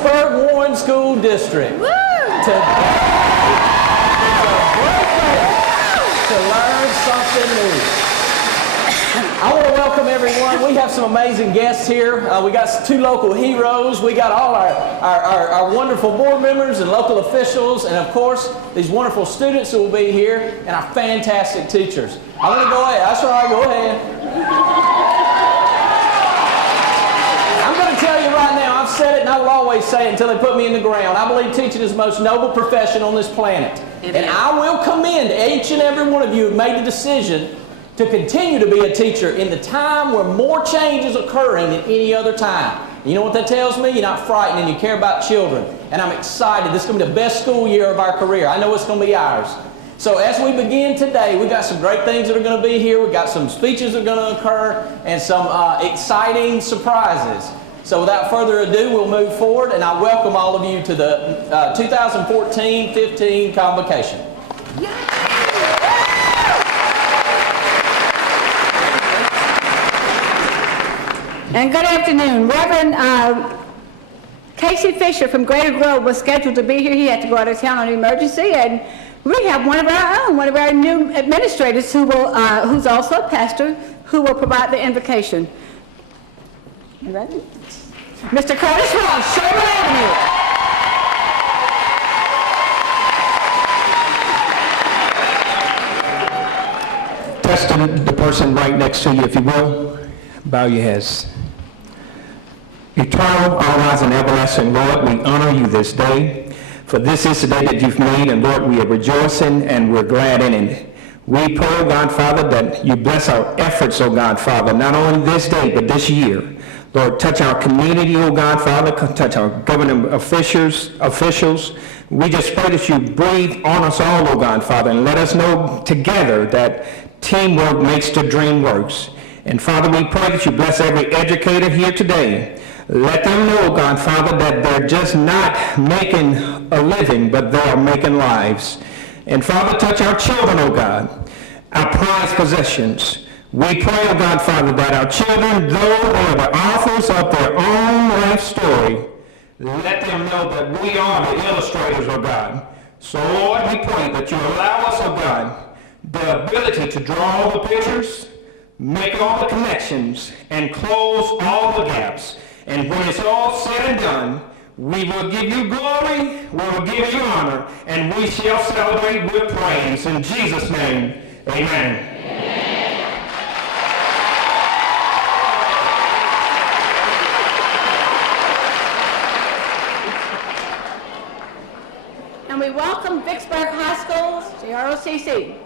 Vicksburg Warren School District. Woo! Today is a great day to learn something new. I want to welcome everyone. We have some amazing guests here. We got two local heroes. We got all our wonderful board members and local officials, and of course, these wonderful students who will be here, and our fantastic teachers. I want to go ahead. That's right. Go ahead. I'm going to tell you right now, I've said it and I will always say it until they put me in the ground. I believe teaching is the most noble profession on this planet. And I will commend each and every one of you who made the decision to continue to be a teacher in the time where more change is occurring than any other time. You know what that tells me? You're not frightened and you care about children. And I'm excited. This is going to be the best school year of our career. I know it's going to be ours. So as we begin today, we've got some great things that are going to be here. We've got some speeches that are going to occur and some exciting surprises. So without further ado, we'll move forward, and I welcome all of you to the 2014-15 Convocation. And good afternoon. Reverend Casey Fisher from Greater Grove was scheduled to be here. He had to go out of town on an emergency, and we have one of our own, one of our new administrators who will, who's also a pastor, who will provide the invocation. You ready? Mr. Curtis Ross, Sherman Avenue. Test the person right next to you, if you will. Bow your heads. Eternal, all-wise, and everlasting Lord, we honor you this day, for this is the day that you've made, and Lord, we are rejoicing and we're glad in it. We pray, oh God, Father, that you bless our efforts, oh God, Father, not only this day, but this year. Lord, touch our community, oh God, Father, touch our government officials. We just pray that you breathe on us all, oh God, Father, and let us know together that teamwork makes the dream works. And Father, we pray that you bless every educator here today. Let them know, God, Father, that they're just not making a living, but they are making lives. And Father, touch our children, oh God, our prized possessions. We pray, oh God, Father, that our children, though they are the authors of their own life story, let them know that we are the illustrators, oh God. So, Lord, we pray that you allow us, oh God, the ability to draw all the pictures, make all the connections, and close all the gaps. And when it's all said and done, we will give you glory, we will give you honor, and we shall celebrate with praise. In Jesus' name, amen. And we welcome Vicksburg High School's ROCC.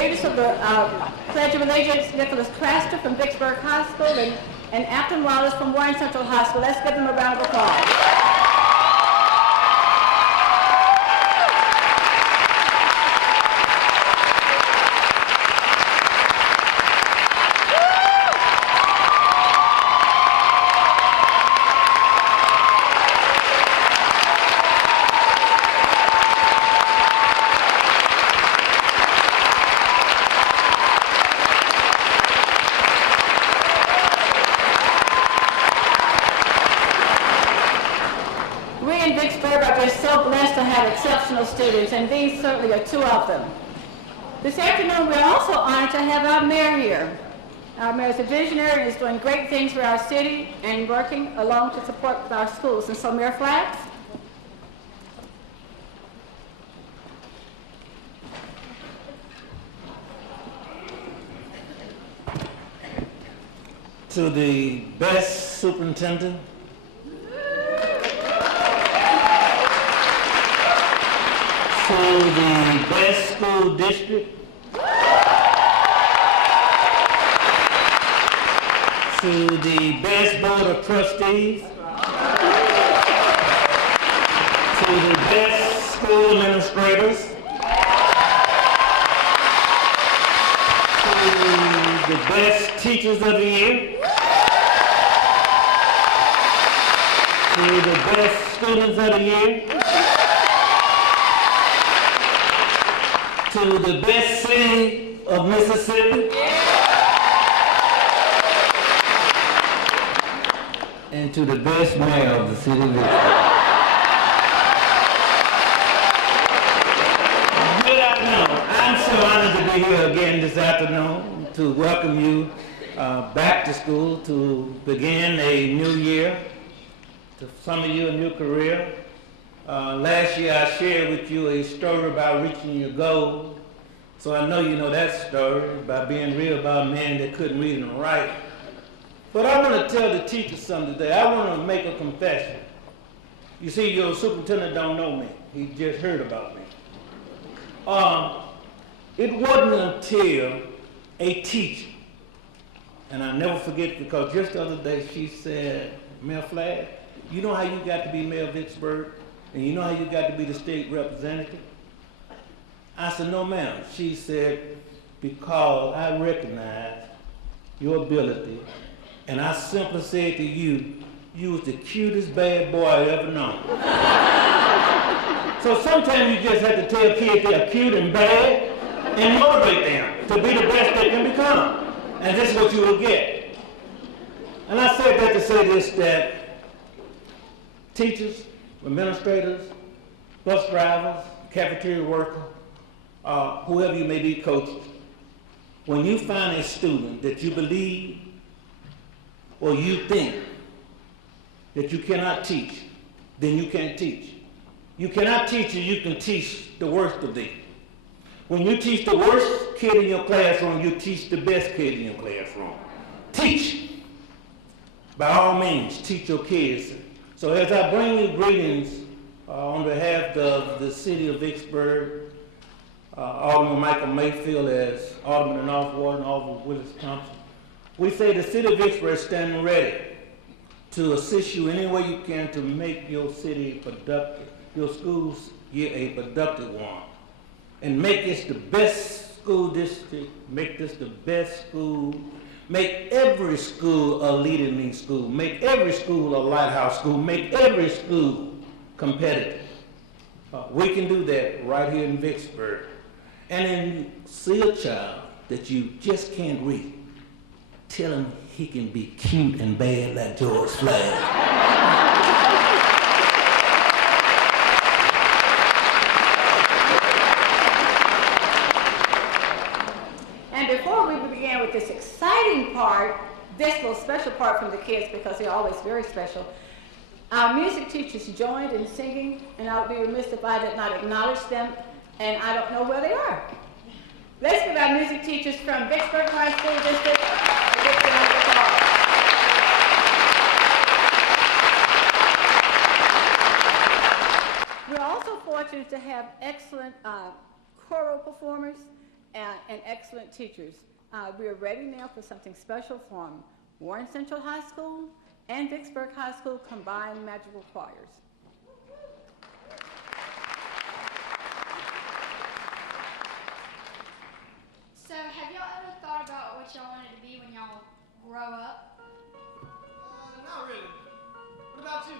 leaders of the Pledge of Allegiance, Nicholas Craster from Vicksburg High School and Afton Wallace from Warren Central High School. Let's give them a round of applause. Exceptional students, and these certainly are two of them. This afternoon, we're also honored to have our mayor here. Our mayor is a visionary and is doing great things for our city and working along to support our schools. And so, Mayor Flax. To the best superintendent, to the best school district, to the best board of trustees, to the best school administrators, to the best teachers of the year, to the best students of the year, to the best city of Mississippi, and to the best mayor of the city of Vicksburg. Good afternoon. I'm so honored to be here again this afternoon to welcome you back to school, to begin a new year, to some of you a new career. Last year I shared with you a story about reaching your goal. So I know you know that story about being real about a man that couldn't read and write. But I want to tell the teachers something today. I want to make a confession. You see, your superintendent don't know me. He just heard about me. It wasn't until a teacher, and I'll never forget because just the other day she said, Mayor Flagg, you know how you got to be mayor of Vicksburg? And you know how you got to be the state representative? I said, no ma'am. She said, because I recognize your ability, and I simply said to you, you was the cutest bad boy I ever known. So sometimes you just have to tell kids they're cute and bad and motivate them to be the best they can become. And this is what you will get. And I said that to say this, that teachers, administrators, bus drivers, cafeteria workers, whoever you may be, coaches, when you find a student that you believe or you think that you cannot teach, then you can't teach. You cannot teach and you can teach the worst of them. When you teach the worst kid in your classroom, you teach the best kid in your classroom. Teach. By all means, teach your kids. So as I bring you greetings on behalf of the city of Vicksburg, Alderman Michael Mayfield as Alderman in North Ward and Alderman Willis Thompson, we say the city of Vicksburg is standing ready to assist you any way you can to make your city productive, your schools year a productive one, and make this the best school district, make this the best school, make every school a leader in school, make every school a lighthouse school, make every school competitive. We can do that right here in Vicksburg. And then you see a child that you just can't read, tell him he can be cute and bad like George Flagg. This exciting part, this little special part from the kids because they're always very special. Our music teachers joined in singing, and I would be remiss if I did not acknowledge them, and I don't know where they are. Let's give our music teachers from Vicksburg High School District a big round of applause. We're also fortunate to have excellent choral performers. and excellent teachers. We are ready now for something special from Warren Central High School and Vicksburg High School combined magical choirs. So, have y'all ever thought about what y'all wanted to be when y'all grow up? Not really. What about you?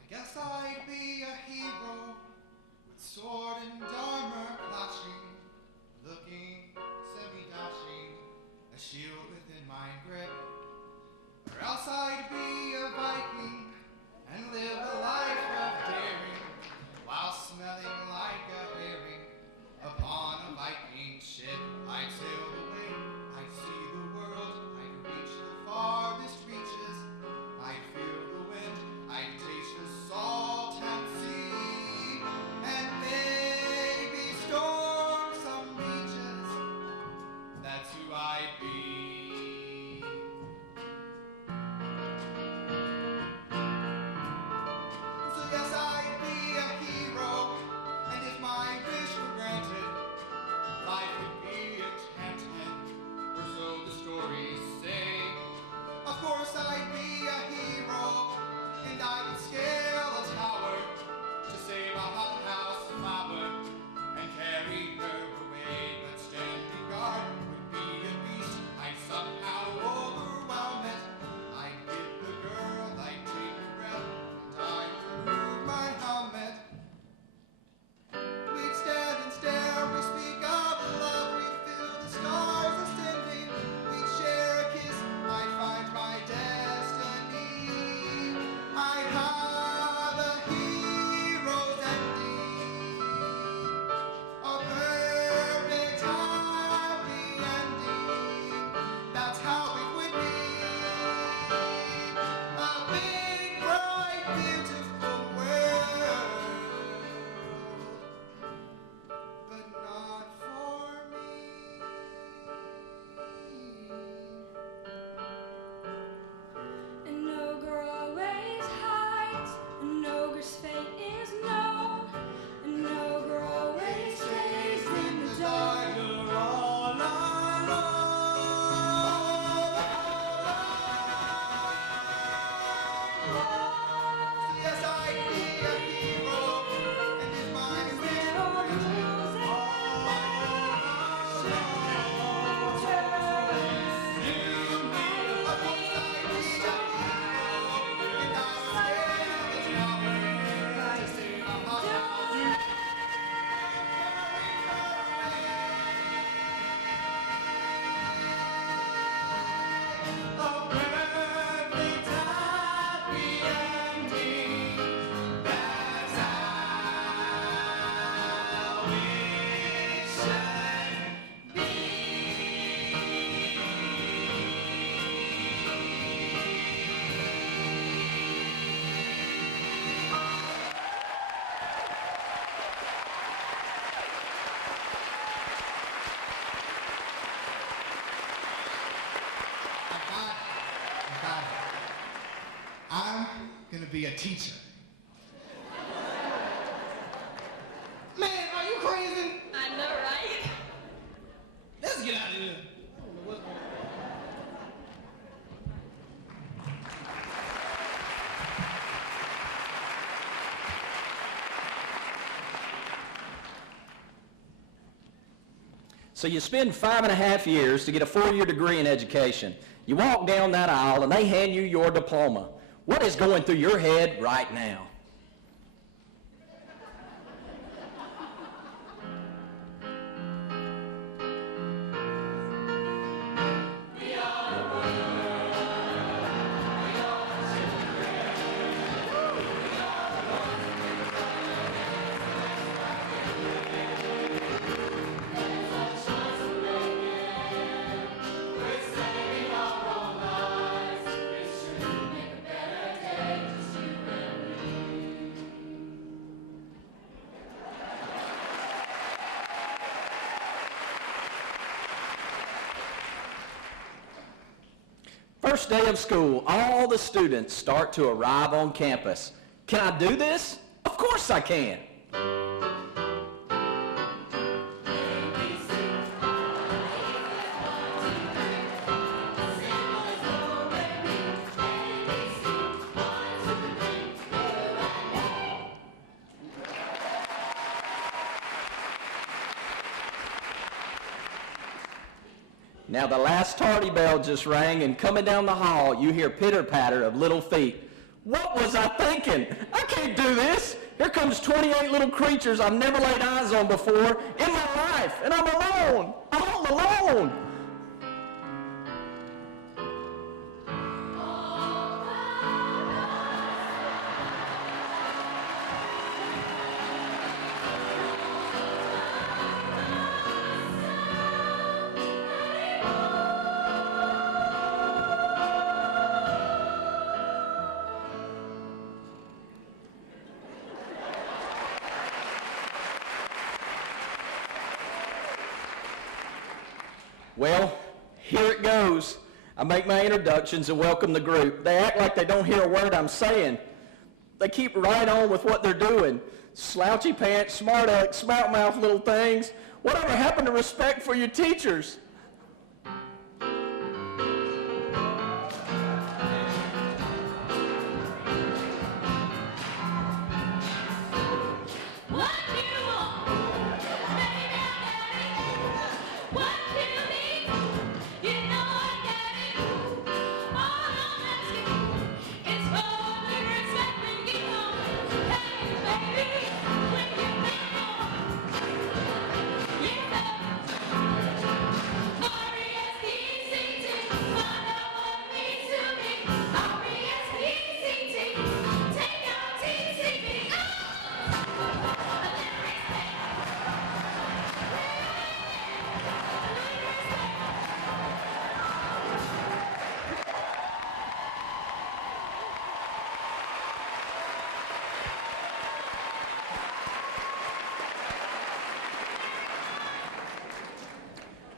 I guess I'd be a hero with sword and armor clashing, looking semi-dashing, a shield within my grip. Or else I'd be a Viking and live a life of daring, while smelling like a herring upon a Viking ship. I'd sail away, I'd see the world, I'd reach the farthest reaches, I'd feel the wind, I'd taste the salt and sea, and maybe storm some beaches. That's who I'd be. Yes, I'd be a hero, and if my wish were granted, life would be enchanted, or so the stories say. Of course I'd be a hero, and I would scale a tower to save a hothouse flower and carry her away. But standing guard would be a beast, I'd somehow overwhelm it. I'd get the girl, I'd take a breath, and I'd remove my helmet. We'd stand and stare, we speak of love, we'd feel the stars ascending, we'd share a kiss, I'd find my destiny, I'd have a hero's ending, a perfect happy ending, that's how it would be, a big, bright, beautiful world, but not for me. An ogre always hides, an ogre's fate is known. An ogre always stays in the dark. You're all alone. Yes, I'd be a hero, and if my wish were granted, of course I'd be a hero, and I would scale the tower to save a hothouse. A perfect happy ending, that's how it should I got it. I'm gonna be a teacher. Man, are you crazy? I know, right? Let's get out of here. I don't know what's going on. So you spend 5.5 years to get a 4-year degree in education. You walk down that aisle and they hand you your diploma. What is going through your head right now? Make a better day, just you and me. first day of school, all the students start to arrive on campus. Can I do this? Of course I can. Now the last tardy bell just rang, and coming down the hall, you hear pitter-patter of little feet. What was I thinking? I can't do this. Here comes 28 little creatures I've never laid eyes on before in my life, and I'm alone, all alone. Well, here it goes. I make my introductions and welcome the group. They act like they don't hear a word I'm saying. They keep right on with what they're doing. Slouchy pants, smart aleck, smart mouth little things. Whatever happened to respect for your teachers?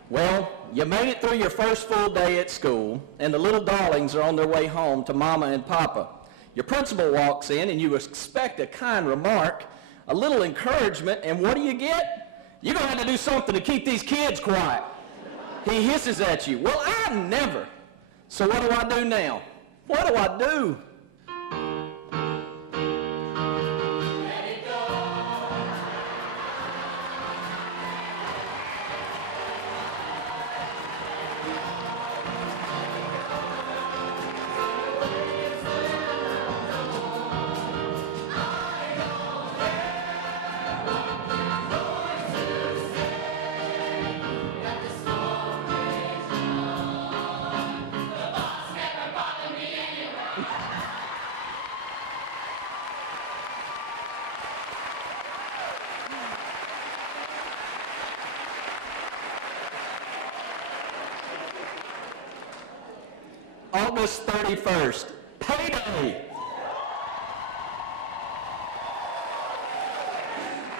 Well, you made it through your first full day at school, and the little darlings are on their way home to Mama and Papa. Your principal walks in, and you expect a kind remark, a little encouragement, and what do you get? You're going to have to do something to keep these kids quiet. He hisses at you. Well, I never. So what do I do now? What do I do? August 31st, payday.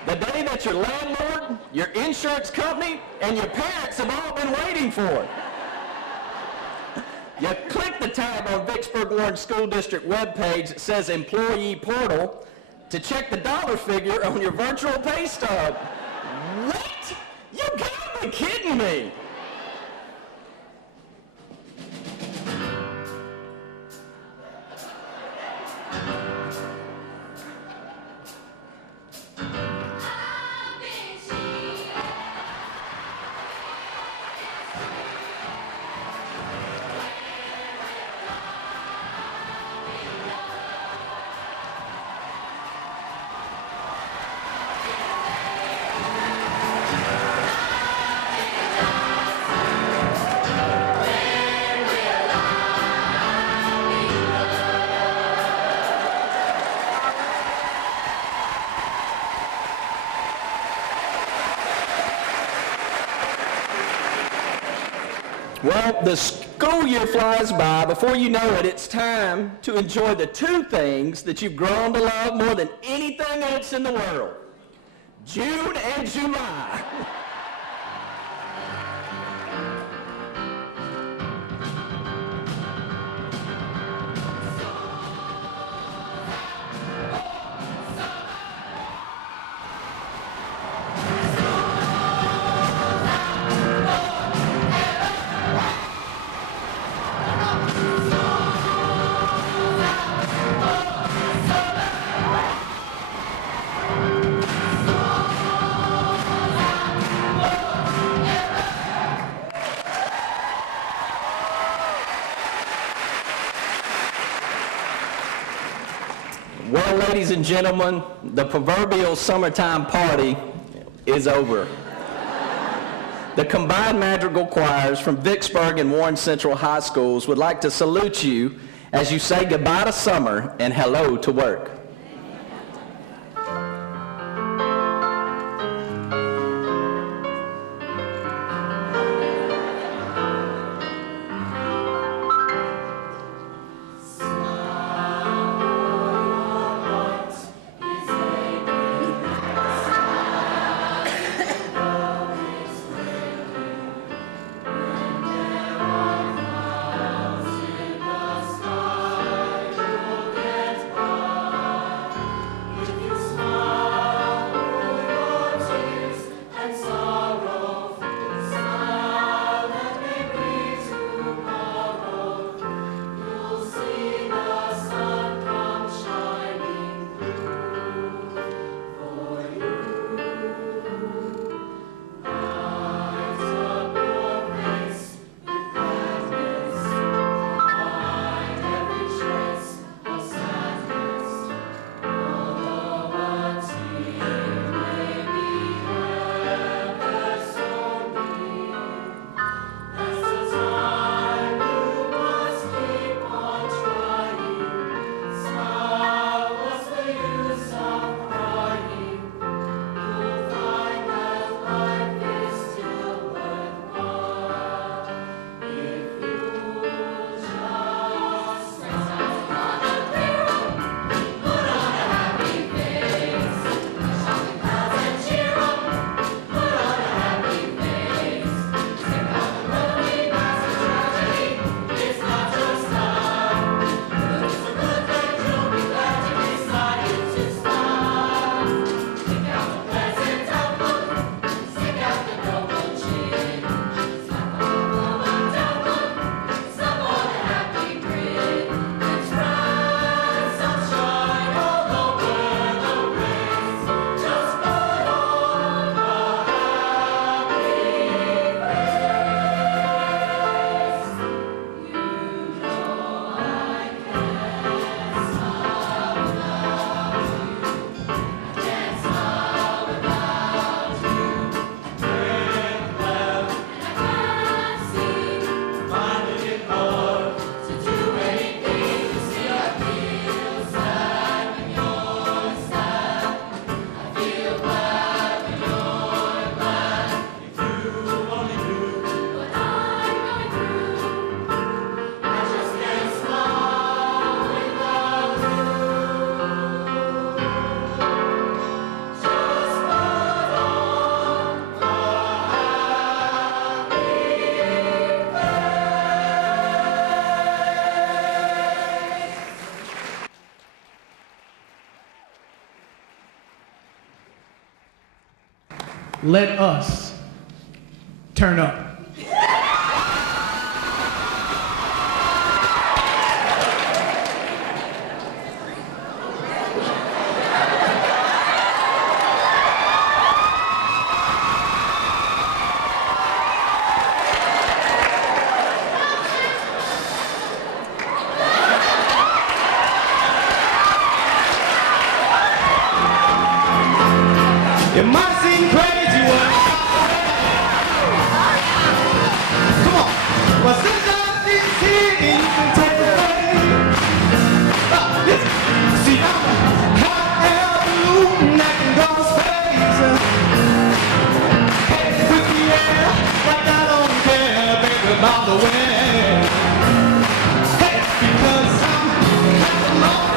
The day that your landlord, your insurance company, and your parents have all been waiting for. You click the tab on Vicksburg Warren School District webpage that says Employee Portal to check the dollar figure on your virtual pay stub. What? You gotta be kidding me. Well, the school year flies by. Before you know it, it's time to enjoy the two things that you've grown to love more than anything else in the world: June and July. Well, ladies and gentlemen, the proverbial summertime party is over. The combined madrigal choirs from Vicksburg and Warren Central High Schools would like to salute you as you say goodbye to summer and hello to work. Let us turn up. It might seem crazy what come on, but since is here and you can take the listen, see I'm a hot air balloon that can go space. Hey, with the air, like I don't care, baby, about the wind. Hey, because I'm alone.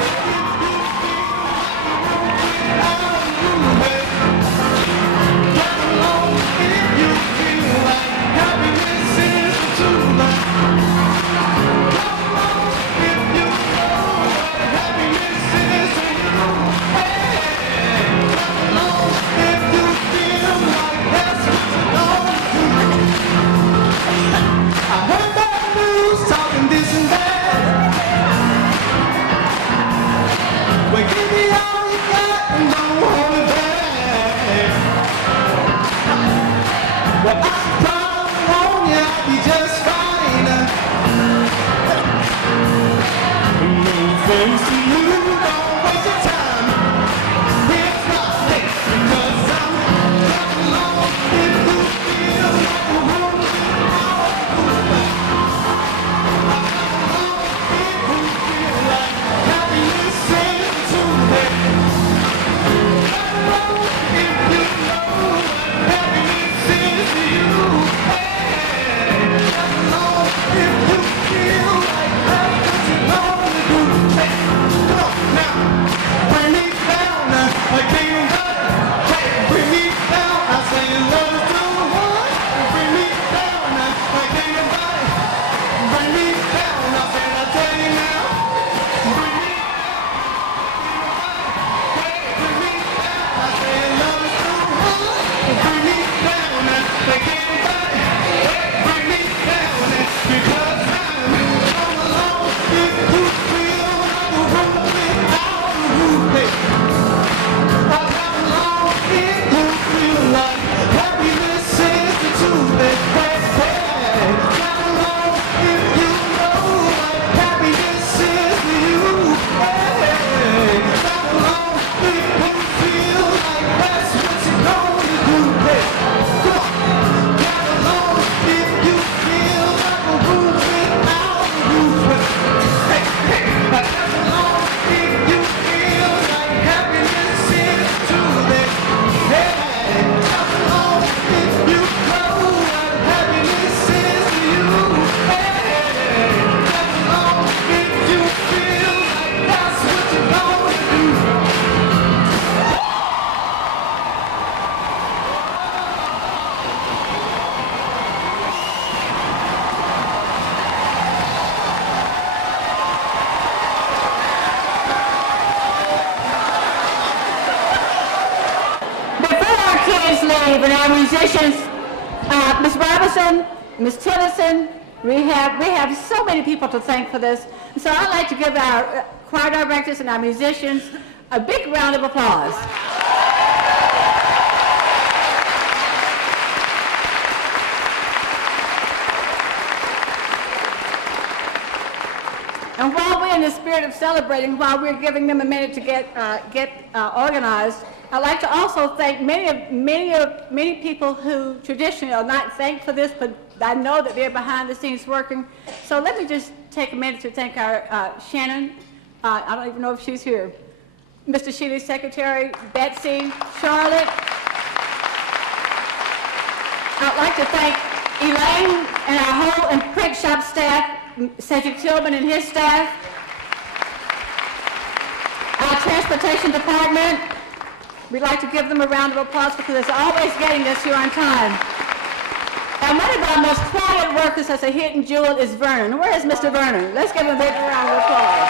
leave, and our musicians, Ms. Robinson, Ms. Tillotson, we have so many people to thank for this. So I'd like to give our choir directors and our musicians a big round of applause. And while we're in the spirit of celebrating, while we're giving them a minute to get organized, I'd like to also thank many people who traditionally are not thanked for this, but I know that they're behind the scenes working. So let me just take a minute to thank our Shannon. I don't even know if she's here. Mr. Shealy's secretary, Betsy, Charlotte. I'd like to thank Elaine and our whole and print shop staff, Cedric Tillman and his staff, our transportation department. We'd like to give them a round of applause because they're always getting us here on time. And one of our most quiet workers as a hidden jewel is Vernon. Where is Mr. Vernon? Let's give him a big round of applause.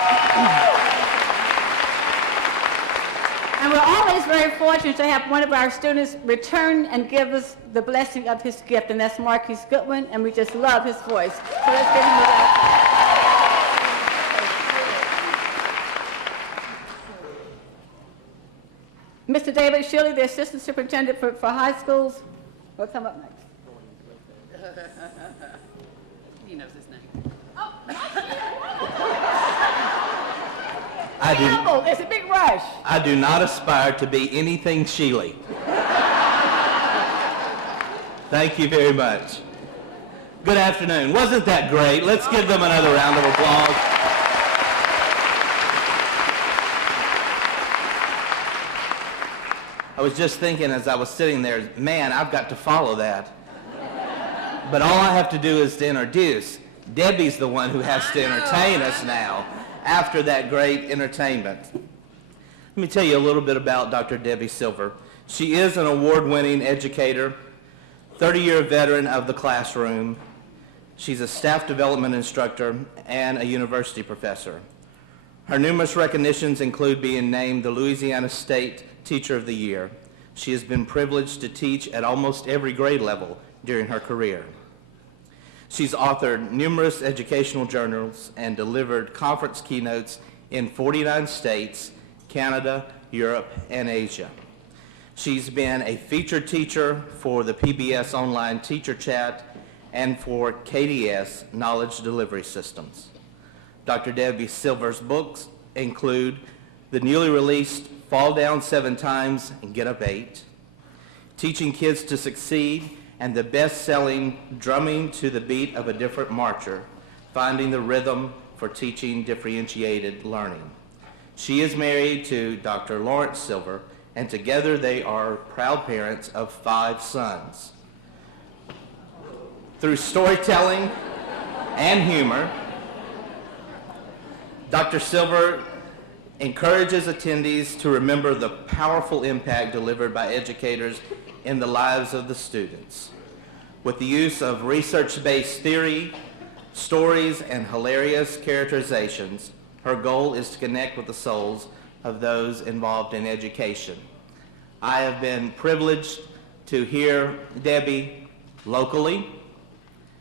And we're always very fortunate to have one of our students return and give us the blessing of his gift, and that's Marquise Goodwin, and we just love his voice. So let's give him a round. Mr. David Shealy, the Assistant Superintendent for high schools, will come up next. He knows his name. Oh, it's a big rush. I do not aspire to be anything Shealy. Thank you very much. Good afternoon. Wasn't that great? Let's give them another round of applause. I was just thinking as I was sitting there, man, I've got to follow that. But all I have to do is to introduce. Debbie's the one who has to entertain us now after that great entertainment. Let me tell you a little bit about Dr. Debbie Silver. She is an award-winning educator, 30-year veteran of the classroom. She's a staff development instructor and a university professor. Her numerous recognitions include being named the Louisiana State Teacher of the Year. She has been privileged to teach at almost every grade level during her career. She's authored numerous educational journals and delivered conference keynotes in 49 states, Canada, Europe, and Asia. She's been a featured teacher for the PBS Online Teacher Chat and for KDS Knowledge Delivery Systems. Dr. Debbie Silver's books include the newly released Fall Down 7 Times and Get Up 8, Teaching Kids to Succeed, and the best-selling Drumming to the Beat of a Different Marcher, Finding the Rhythm for Teaching Differentiated Learning. She is married to Dr. Lawrence Silver, and together they are proud parents of 5 sons. Through storytelling and humor, Dr. Silver encourages attendees to remember the powerful impact delivered by educators in the lives of the students. With the use of research-based theory, stories, and hilarious characterizations, her goal is to connect with the souls of those involved in education. I have been privileged to hear Debbie locally,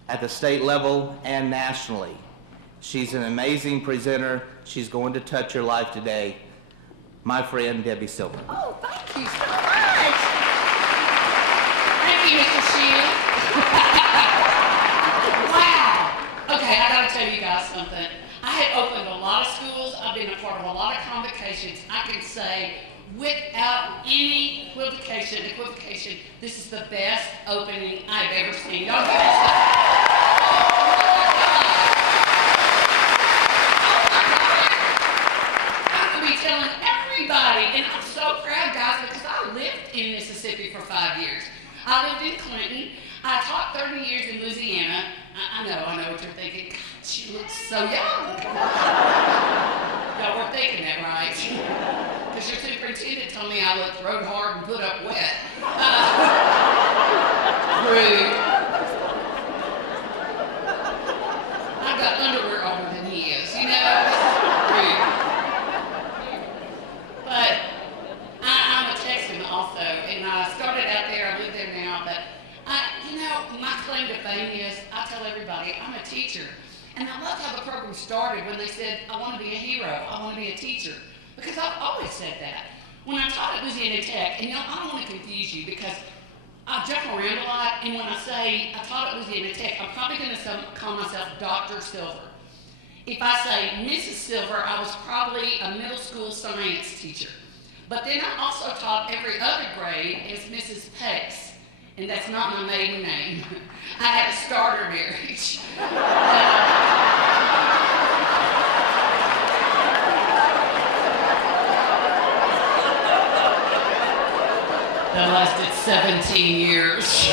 at the state level, and nationally. She's an amazing presenter. She's going to touch your life today. My friend, Debbie Silver. Oh, thank you so much. Thank you, Mr. Shealy. Wow. Okay, I gotta tell you guys something. I had opened a lot of schools. I've been a part of a lot of convocations. I can say, without any equivocation, this is the best opening I've ever seen. Y'all give it telling everybody, and I'm so proud, guys, because I lived in Mississippi for 5 years. I lived in Clinton. I taught 30 years in Louisiana. I know what you're thinking. God, she looks so young. Y'all weren't thinking that, right? Because your superintendent told me I looked rode hard and put up wet. Rude. I've got underwear older than he is, you know? Rude. But I'm a Texan also, and I started out there. I lived claim to fame is I tell everybody I'm a teacher. And I love how the program started when they said, I want to be a hero, I want to be a teacher. Because I've always said that. When I taught at Louisiana Tech, and I don't want to confuse you because I jump around a lot, and when I say I taught at Louisiana Tech, I'm probably going to call myself Dr. Silver. If I say Mrs. Silver, I was probably a middle school science teacher. But then I also taught every other grade as Mrs. Pace, and that's not my maiden name. I had a starter marriage. That lasted 17 years.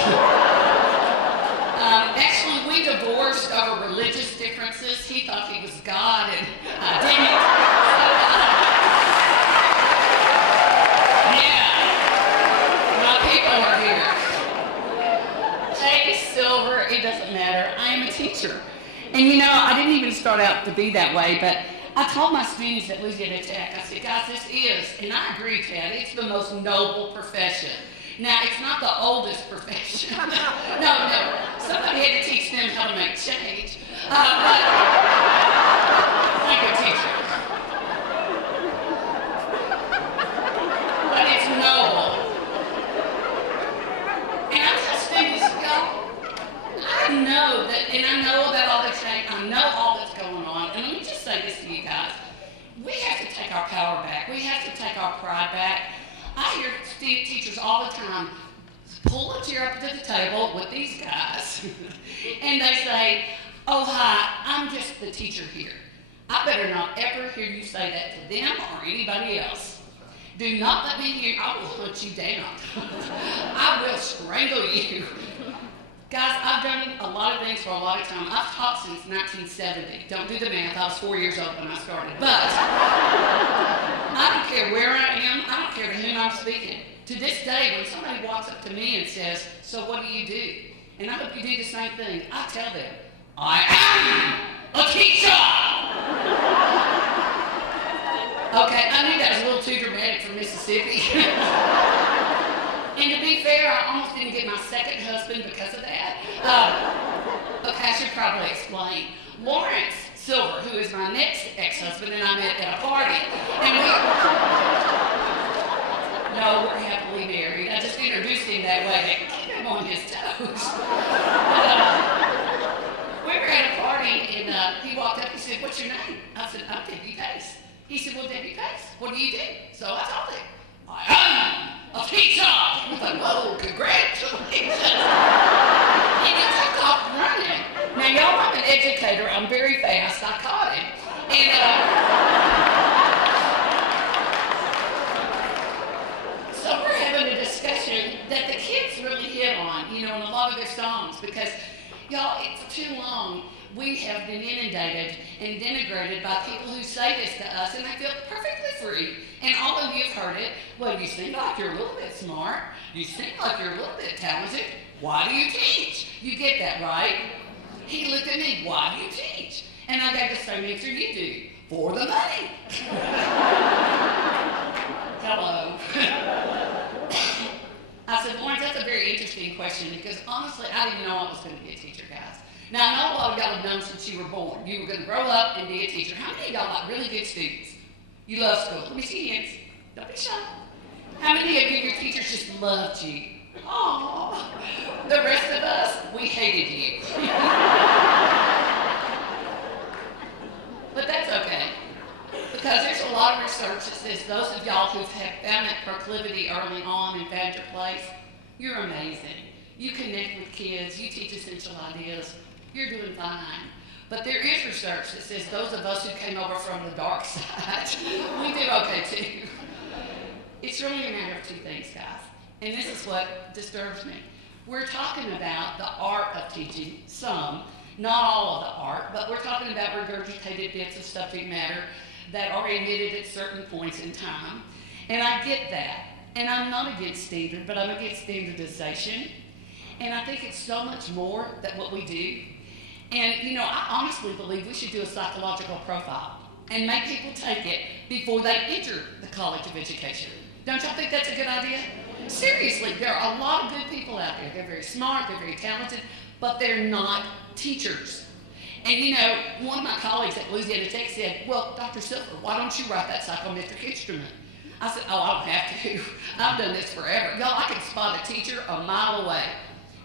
Actually, we divorced over religious differences. He thought he was God, and I didn't. Yeah, my people are here. Hey, Silver, it doesn't matter. I am a teacher. And I didn't even start out to be that way, but I told my students at Louisiana Tech, I said, guys, this is, and I agree, Ted, it's the most noble profession. Now, it's not the oldest profession. No. Somebody had to teach them how to make change. But thank you, teacher. But it's noble. And I tell students, I know that, and I know about all the change, I know all that's going on, and let me just say this to you guys. We have to take our power back. We have to take our pride back. I hear teachers all the time pull a chair up to the table with these guys, and they say, oh, hi, I'm just the teacher here. I better not ever hear you say that to them or anybody else. Do not let me hear, I will hunt you down. I will strangle you. Guys, I've done a lot of things for a lot of time. I've taught since 1970. Don't do the math. I was 4 years old when I started. But I don't care where I am. I don't care to whom I'm speaking. To this day, when somebody walks up to me and says, so what do you do? And I hope you do the same thing. I tell them, I am a teacher! Okay, I knew that was a little too dramatic for Mississippi. And to be fair, I almost didn't get my second husband because of that. Okay, I should probably explain. Lawrence Silver, who is my next ex-husband, and I met at a party. And we're happily married. I just introduced him that way to keep him on his toes. We were at a party, and he walked up and said, what's your name? I said, I'm Debbie Pace. He said, well, Debbie Pace, what do you do? So I told him, I am a teacher. I was like, whoa, congratulations. And he took off running. Now, y'all, I'm an educator. I'm very fast. I caught him. And so we're having a discussion that the kids really hit on, in a lot of their songs, because, y'all, for too long, we have been inundated and denigrated by people who say this to us, and they feel perfectly free. And all of you have heard it. Well, you seem like you're a little bit smart. You seem like you're a little bit talented. Why do you teach? You get that, right? He looked at me, why do you teach? And I gave the same answer you do. For the money. Hello. I said, Lawrence, that's a very interesting question because honestly, I didn't know I was going to be a teacher, guys. Now, I know a lot of y'all have known since you were born. You were going to grow up and be a teacher. How many of y'all like really good students? You love school. Let me see your hands. Don't be shy. How many of you, your teachers just loved you? Aww. The rest of us, we hated you. But that's okay. Because there's a lot of research that says those of y'all who've found that proclivity early on and found your place, you're amazing. You connect with kids. You teach essential ideas. You're doing fine. But there is research that says those of us who came over from the dark side, we did okay too. It's really a matter of two things, guys. And this is what disturbs me. We're talking about the art of teaching, some, not all of the art, but we're talking about regurgitated bits of subject matter that are emitted at certain points in time. And I get that. And I'm not against standard, but I'm against standardization. And I think it's so much more than what we do. And, I honestly believe we should do a psychological profile and make people take it before they enter the College of Education. Don't y'all think that's a good idea? Seriously, there are a lot of good people out there. They're very smart, they're very talented, but but they're not teachers. And you know, one of my colleagues at Louisiana Tech said, well, Dr. Silver, why don't you write that psychometric instrument? I said, oh, I don't have to. I've done this forever. Y'all, I can spot a teacher a mile away.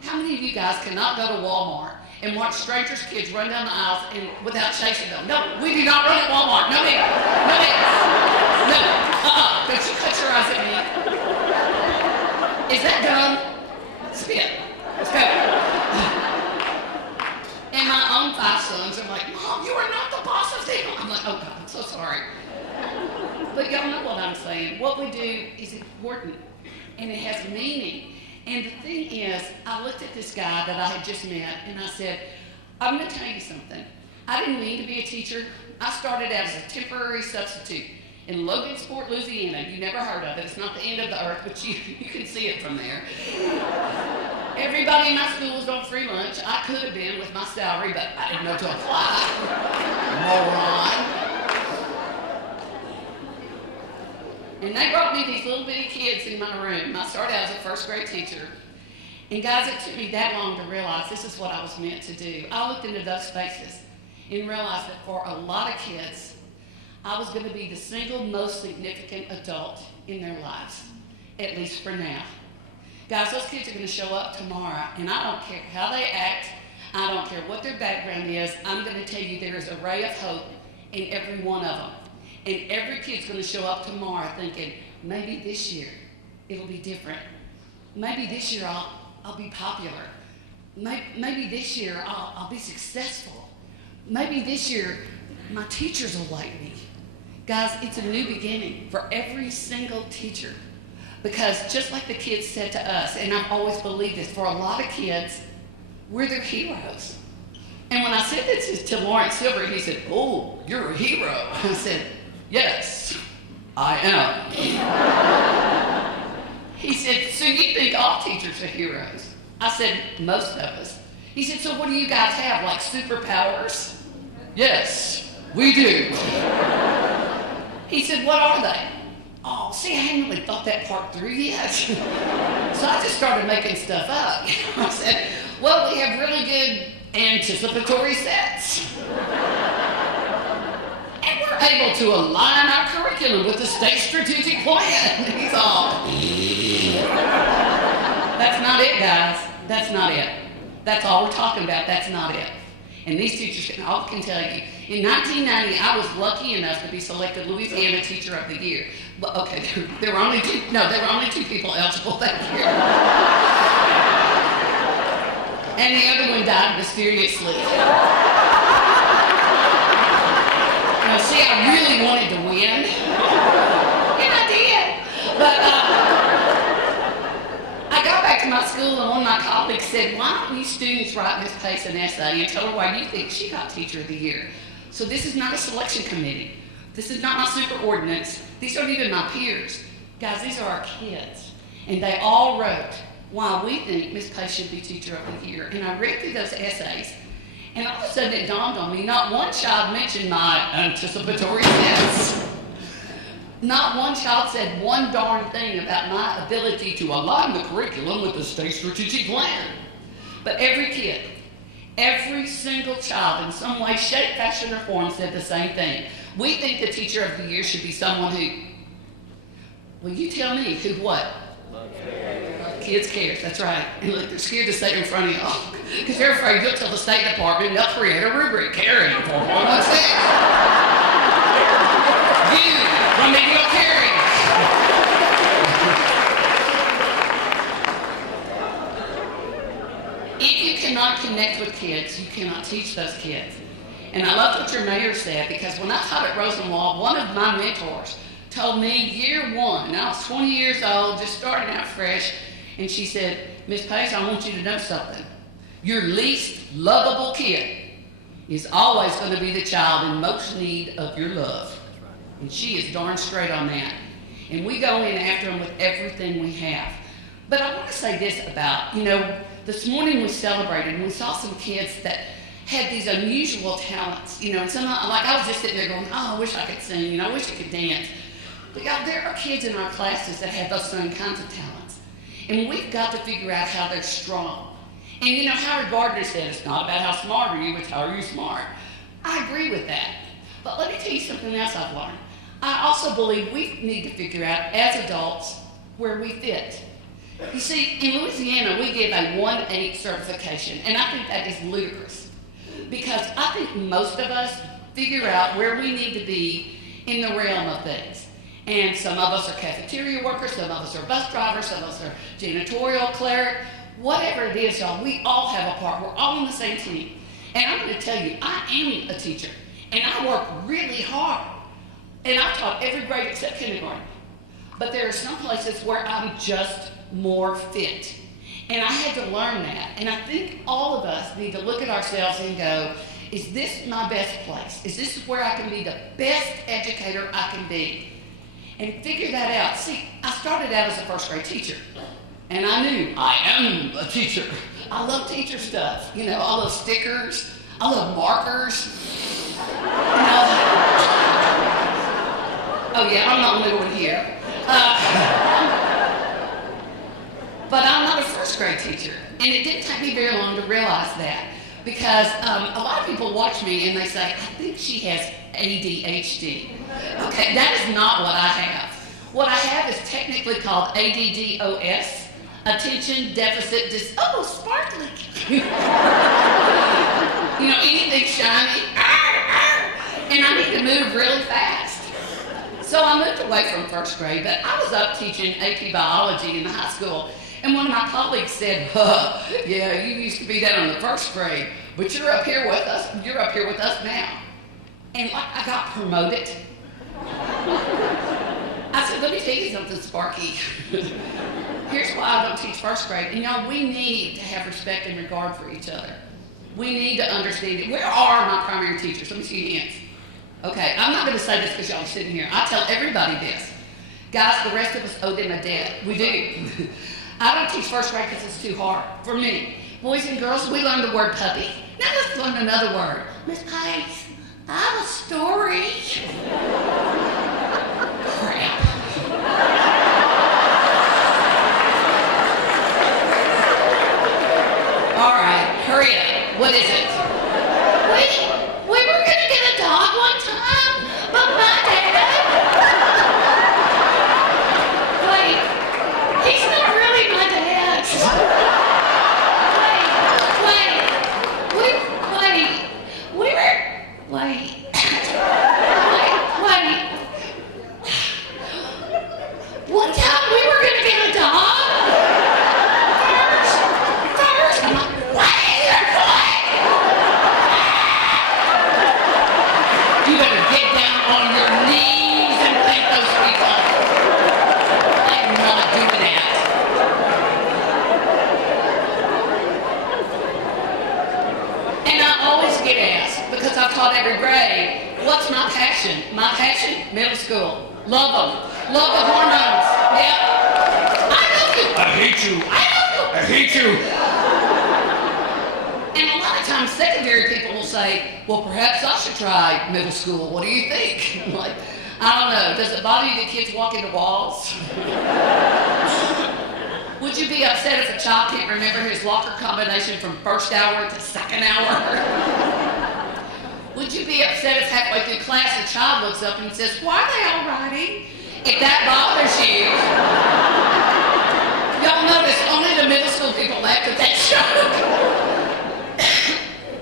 How many of you guys cannot go to Walmart and watch strangers' kids run down the aisles and without chasing them? No, we do not run at Walmart. No, ma'am. No, ma'am. No. Don't you cut your eyes at me. Is that done? Spit. Let's go. And my own 5 sons are like, Mom, you are not the boss of them. I'm like, oh God, I'm so sorry. But y'all know what I'm saying. What we do is important, and it has meaning. And the thing is, I looked at this guy that I had just met, and I said, I'm going to tell you something. I didn't mean to be a teacher. I started out as a temporary substitute in Logansport, Louisiana. You never heard of it. It's not the end of the earth, but you can see it from there. Everybody in my school was on free lunch. I could have been with my salary, but I didn't know to apply. Moron. And they brought me these little bitty kids in my room. I started out as a first grade teacher. And guys, it took me that long to realize this is what I was meant to do. I looked into those faces and realized that for a lot of kids, I was going to be the single most significant adult in their lives, at least for now. Guys, those kids are going to show up tomorrow, and I don't care how they act. I don't care what their background is. I'm going to tell you there is a ray of hope in every one of them. And every kid's going to show up tomorrow thinking, maybe this year it'll be different. Maybe this year I'll be popular. Maybe this year I'll be successful. Maybe this year my teachers will like me. Guys, it's a new beginning for every single teacher. Because just like the kids said to us, and I've always believed this, for a lot of kids, we're their heroes. And when I said this to Lawrence Silver, he said, oh, you're a hero. I said, yes, I am. He said, so you think all teachers are heroes? I said, most of us. He said, so what do you guys have, like superpowers? Yes, we do. He said, what are they? Oh, see, I hadn't really thought that part through yet. So I just started making stuff up. I said, well, we have really good anticipatory sets. And we're able to align our curriculum with the state strategic plan. He's all, that's not it, guys. That's not it. That's all we're talking about. That's not it. And these teachers can tell you. In 1990, I was lucky enough to be selected Louisiana Teacher of the Year. But okay, there were only two people eligible that year. And the other one died mysteriously. Now, see, I really wanted to win. And I did. But I got back to my school, and one of my colleagues said, why don't you students write Miss Pace an essay and tell her why you think she got Teacher of the Year? So this is not a selection committee. This is not my super ordinance. These aren't even my peers. Guys, these are our kids. And they all wrote why we think Miss Pace should be Teacher of the Year. And I read through those essays, and all of a sudden it dawned on me, not one child mentioned my anticipatory sets. Not one child said one darn thing about my ability to align the curriculum with the state strategic plan. But every kid, every single child in some way, shape, fashion, or form said the same thing. We think the Teacher of the Year should be someone who, well, you tell me, who what? Kids cares, that's right. And look, they're scared to say it in front of y'all because they're afraid you'll tell the State Department and they'll create a rubric, caring for 4.16. You, remedial caring. If you cannot connect with kids, you cannot teach those kids. And I loved what your mayor said, because when I taught at Rosenwald, one of my mentors told me year one, and I was 20 years old, just starting out fresh, and she said, Miss Pace, I want you to know something. Your least lovable kid is always going to be the child in most need of your love. And she is darn straight on that. And we go in after them with everything we have. But I want to say this about, this morning we celebrated and we saw some kids that had these unusual talents, and some, like I was just sitting there going, oh, I wish I could sing, I wish I could dance. But y'all, there are kids in our classes that have those same kinds of talents. And we've got to figure out how they're strong. And you know, Howard Gardner said, it's not about how smart are you, it's how are you smart. I agree with that. But let me tell you something else I've learned. I also believe we need to figure out, as adults, where we fit. You see, in Louisiana, we give a 1-8 certification, and I think that is ludicrous. Because I think most of us figure out where we need to be in the realm of things. And some of us are cafeteria workers, some of us are bus drivers, some of us are janitorial cleric. Whatever it is, y'all, we all have a part. We're all on the same team. And I'm going to tell you, I am a teacher, and I work really hard. And I taught every grade except kindergarten. But there are some places where I'm just more fit. And I had to learn that. And I think all of us need to look at ourselves and go, is this my best place? Is this where I can be the best educator I can be? And figure that out. See, I started out as a first grade teacher. And I knew I am a teacher. I love teacher stuff. You know, I love stickers. I love markers. Oh yeah, I'm not the only one here. But I'm not a first grade teacher. And it didn't take me very long to realize that. Because a lot of people watch me and they say, I think she has ADHD. Okay, that is not what I have. What I have is technically called ADDOS, Attention Deficit oh, sparkly. You know, anything shiny, and I need to move really fast. So I moved away from first grade, but I was up teaching AP biology in the high school. And one of my colleagues said, yeah, you used to be down in the first grade, but you're up here with us now. And like, I got promoted. I said, let me tell you something, Sparky. Here's why I don't teach first grade. And y'all, we need to have respect and regard for each other. We need to understand it. Where are my primary teachers? Let me see your hands. Okay, I'm not going to say this because y'all are sitting here. I tell everybody this. Guys, the rest of us owe them a debt. We do. I don't teach first grade because it's too hard for me. Boys and girls, we learn the word puppy. Now let's learn another word. Miss Pace, I have a story. Crap. All right, hurry up. What is it? We were going to get a dog one time, but my dad... Wait, he's not really my dad. One time we were going to get a dog. First, I'm like, you better get down on your knees and thank those people. I'm not doing that. And I always get asked, because I've taught every grade, what's my passion? My passion? Middle school. Love them. Love the hormones. Yeah. I love you. I hate you. I love you. I hate you. And a lot of times secondary people will say, well, perhaps I should try middle school. What do you think? I'm like, I don't know. Does it bother you that kids walk into walls? Would you be upset if a child can't remember his locker combination from first hour to second hour? Would you be upset if halfway through class a child looks up and says, why are they all writing? If that bothers you, y'all notice only the middle school people laugh at that joke.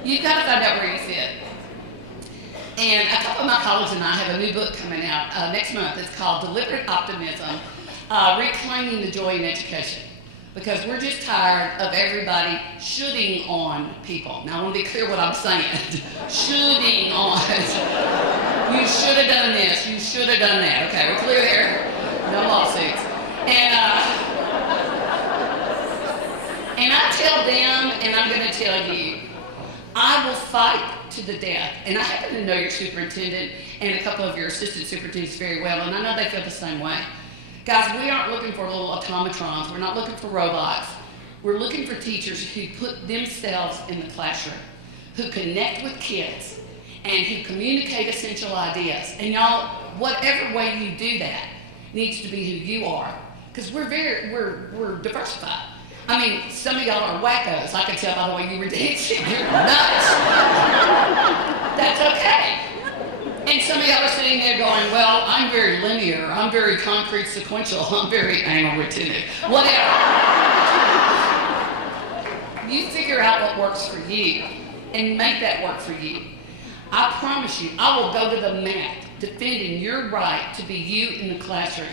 You've got to find out where you fit. And a couple of my colleagues and I have a new book coming out next month. It's called Deliberate Optimism, Reclaiming the Joy in Education. Because we're just tired of everybody shooting on people. Now, I want to be clear what I'm saying. Shooting on. You should have done this. You should have done that. Okay, we're clear there. No lawsuits. And I tell them, and I'm going to tell you, I will fight to the death. And I happen to know your superintendent and a couple of your assistant superintendents very well, and I know they feel the same way. Guys, we aren't looking for little automatrons. We're not looking for robots. We're looking for teachers who put themselves in the classroom, who connect with kids, and who communicate essential ideas. And y'all, whatever way you do that needs to be who you are, because we're diversified. I mean, some of y'all are wackos. I can tell by the way you were dancing. You're nuts. That's okay. And some of y'all are sitting there going, well, I'm very linear. I'm very concrete sequential. I'm very anal retentive. Whatever. You figure out what works for you and make that work for you. I promise you, I will go to the mat defending your right to be you in the classroom.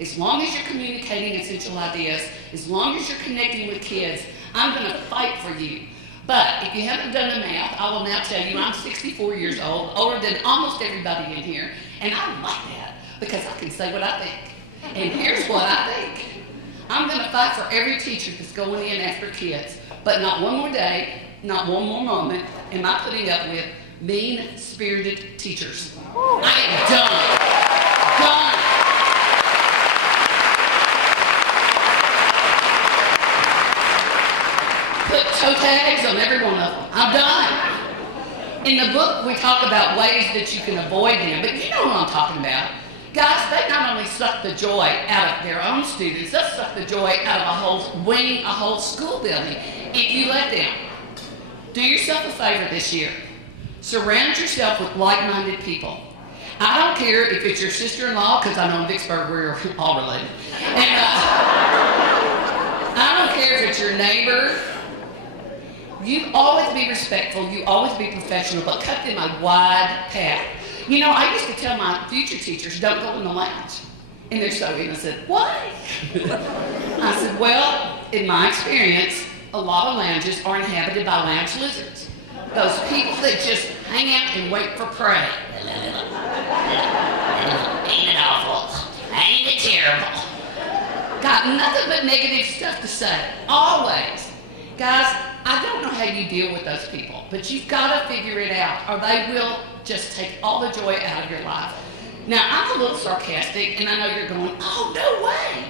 As long as you're communicating essential ideas, as long as you're connecting with kids, I'm going to fight for you. But if you haven't done the math, I will now tell you I'm 64 years old, older than almost everybody in here, and I like that because I can say what I think. And here's what I think. I'm going to fight for every teacher that's going in after kids, but not one more day, not one more moment am I putting up with mean-spirited teachers. I am done. Done. Put toe tags on every one of them. I'm done. In the book, we talk about ways that you can avoid them, but you know what I'm talking about. Guys, they not only suck the joy out of their own students, they'll suck the joy out of a whole wing, a whole school building, if you let them. Do yourself a favor this year. Surround yourself with like-minded people. I don't care if it's your sister-in-law, because I know in Vicksburg we're all related. And I don't care if it's your neighbor. You always be respectful, you always be professional, but cut them a wide path. You know, I used to tell my future teachers, don't go in the lounge. And they're so innocent. Why? I said, well, in my experience, a lot of lounges are inhabited by lounge lizards. Those people that just hang out and wait for prey. Ain't it awful? Ain't it terrible? Got nothing but negative stuff to say, always. Guys, I don't know how you deal with those people, but you've got to figure it out, or they will just take all the joy out of your life. Now, I'm a little sarcastic, and I know you're going, oh, no way.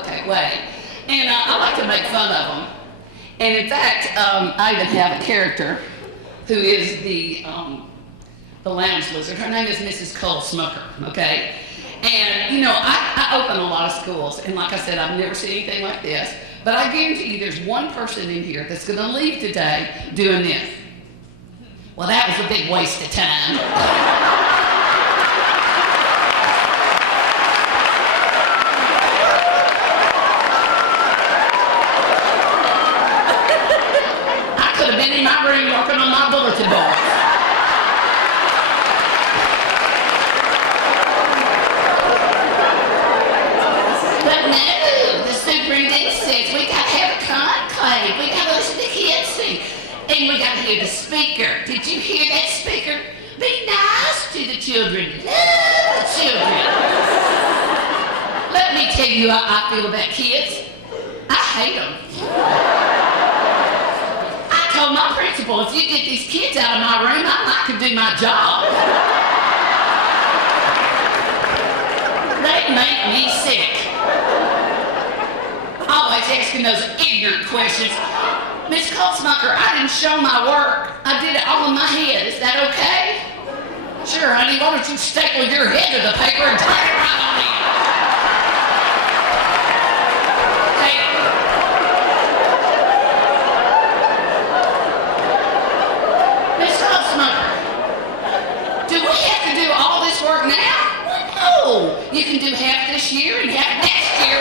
Okay, wait. And I like to make fun of them. And in fact, I even have a character who is the lounge lizard. Her name is Mrs. Cole Smoker, okay? And, you know, I open a lot of schools, and like I said, I've never seen anything like this. But I guarantee you there's one person in here that's going to leave today doing this. Well, that was a big waste of time. I could have been in my room working on my bulletin board. But no, the superintendent says we got to have a conclave. We got to listen to kids sing. And we got to hear the speaker. Did you hear that speaker? Be nice to the children. Love the children. Let me tell you how I feel about kids. I hate them. I told my principal, if you get these kids out of my room, I'm not going to do my job. They make me sick. Always asking those ignorant questions. Miss Colesmucker, I didn't show my work. I did it all in my head. Is that okay? Sure, honey. Why don't you staple your head to the paper and tie it right on in? Hey. Miss Colesmucker, do we have to do all this work now? Well, no. You can do half this year and half next year.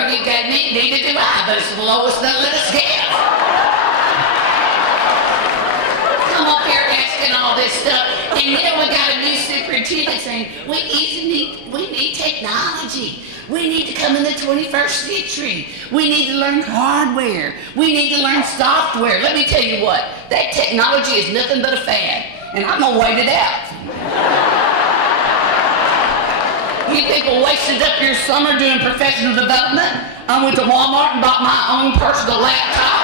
You gave me, neither do I, but it's the lowest they'll let us get. Come up here asking all this stuff, and then we got a new superintendent saying, we need technology. We need to come in the 21st century. We need to learn hardware. We need to learn software. Let me tell you what, that technology is nothing but a fad, and I'm gonna wait it out. You people wasted up your summer doing professional development. I went to Walmart and bought my own personal laptop.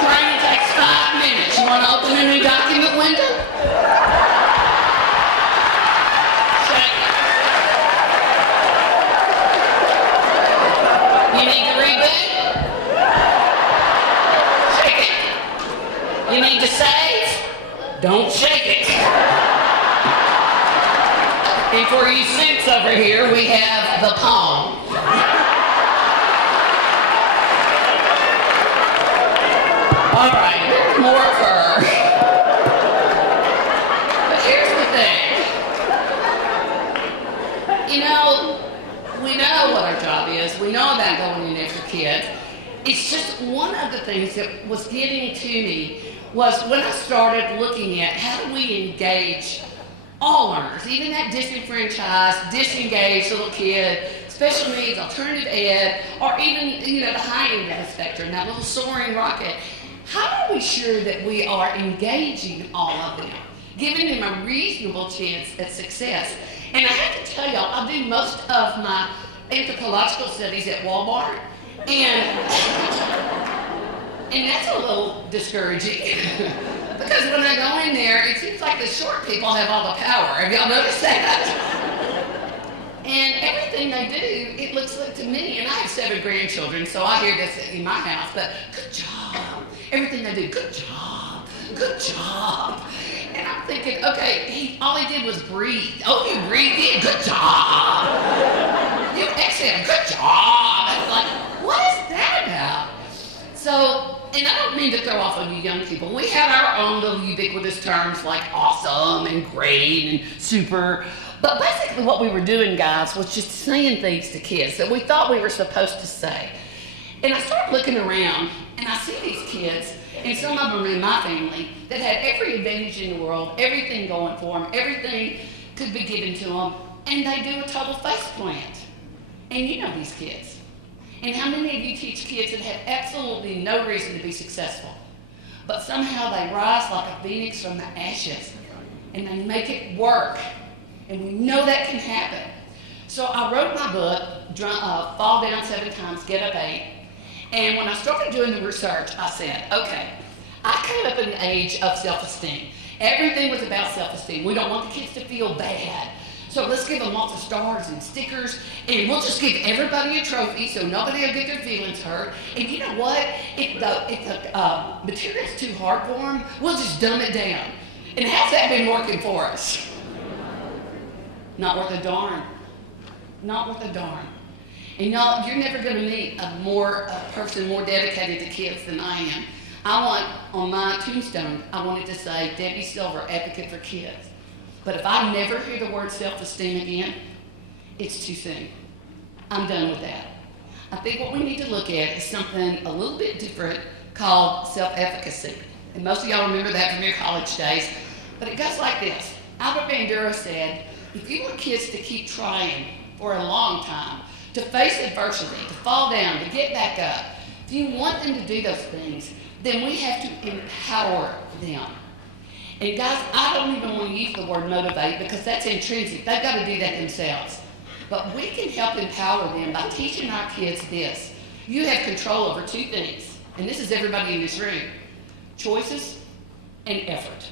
Training takes 5 minutes. You want to open a new document window? Shake it. You need to Don't shake it. And for you suits over here, we have the palm. All right, there's more of her. But here's the thing. You know, we know what our job is. We know about going in after kids. It's just one of the things that was getting to me was when I started looking at how do we engage all learners, even that disenfranchised, disengaged little kid, special needs, alternative ed, or even, the high end of the spectrum, that little soaring rocket. How are we sure that we are engaging all of them, giving them a reasonable chance at success? And I have to tell y'all, I do most of my anthropological studies at Walmart, and that's a little discouraging. Because when I go in there, it seems like the short people have all the power. Have y'all noticed that? And everything they do, it looks like to me, and I have 7 grandchildren, so I hear this in my house, but good job. Everything they do, good job, good job. And I'm thinking, okay, all he did was breathe. Oh, you breathed in, good job. You exhaled, good job. And like, what is that about? So, and I don't mean to throw off on you young people. We have our own little ubiquitous terms like awesome and great and super. But basically what we were doing, guys, was just saying things to kids that we thought we were supposed to say. And I started looking around, and I see these kids, and some of them in my family, that had every advantage in the world, everything going for them, everything could be given to them, and they do a total face plant. And you know these kids. And how many of you teach kids that have absolutely no reason to be successful, but somehow they rise like a phoenix from the ashes, and they make it work, and we know that can happen. So I wrote my book, Fall Down 7 Times, Get Up 8, and when I started doing the research, I said, okay, I came up in the age of self-esteem. Everything was about self-esteem. We don't want the kids to feel bad. So let's give them lots of stars and stickers, and we'll just give everybody a trophy so nobody will get their feelings hurt. And you know what? If the material's too hard for them, we'll just dumb it down. And how's that been working for us? Not worth a darn. Not worth a darn. And y'all, you're never going to meet a person more dedicated to kids than I am. I want, on my tombstone, I wanted to say, Debbie Silver, advocate for kids. But if I never hear the word self-esteem again, it's too soon. I'm done with that. I think what we need to look at is something a little bit different called self-efficacy. And most of y'all remember that from your college days. But it goes like this. Albert Bandura said, if you want kids to keep trying for a long time, to face adversity, to fall down, to get back up, if you want them to do those things, then we have to empower them. And guys, I don't even want to use the word motivate because that's intrinsic. They've got to do that themselves. But we can help empower them by teaching our kids this. You have control over 2 things, and this is everybody in this room: choices and effort.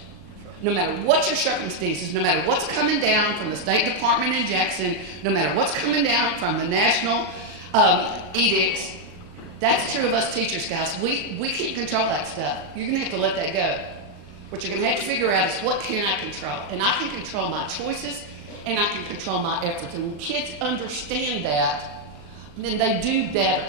No matter what your circumstances, no matter what's coming down from the State Department in Jackson, no matter what's coming down from the national edicts, that's true of us teachers, guys. We can't control that stuff. You're going to have to let that go. What you're going to have to figure out is what can I control? And I can control my choices, and I can control my efforts. And when kids understand that, then they do better.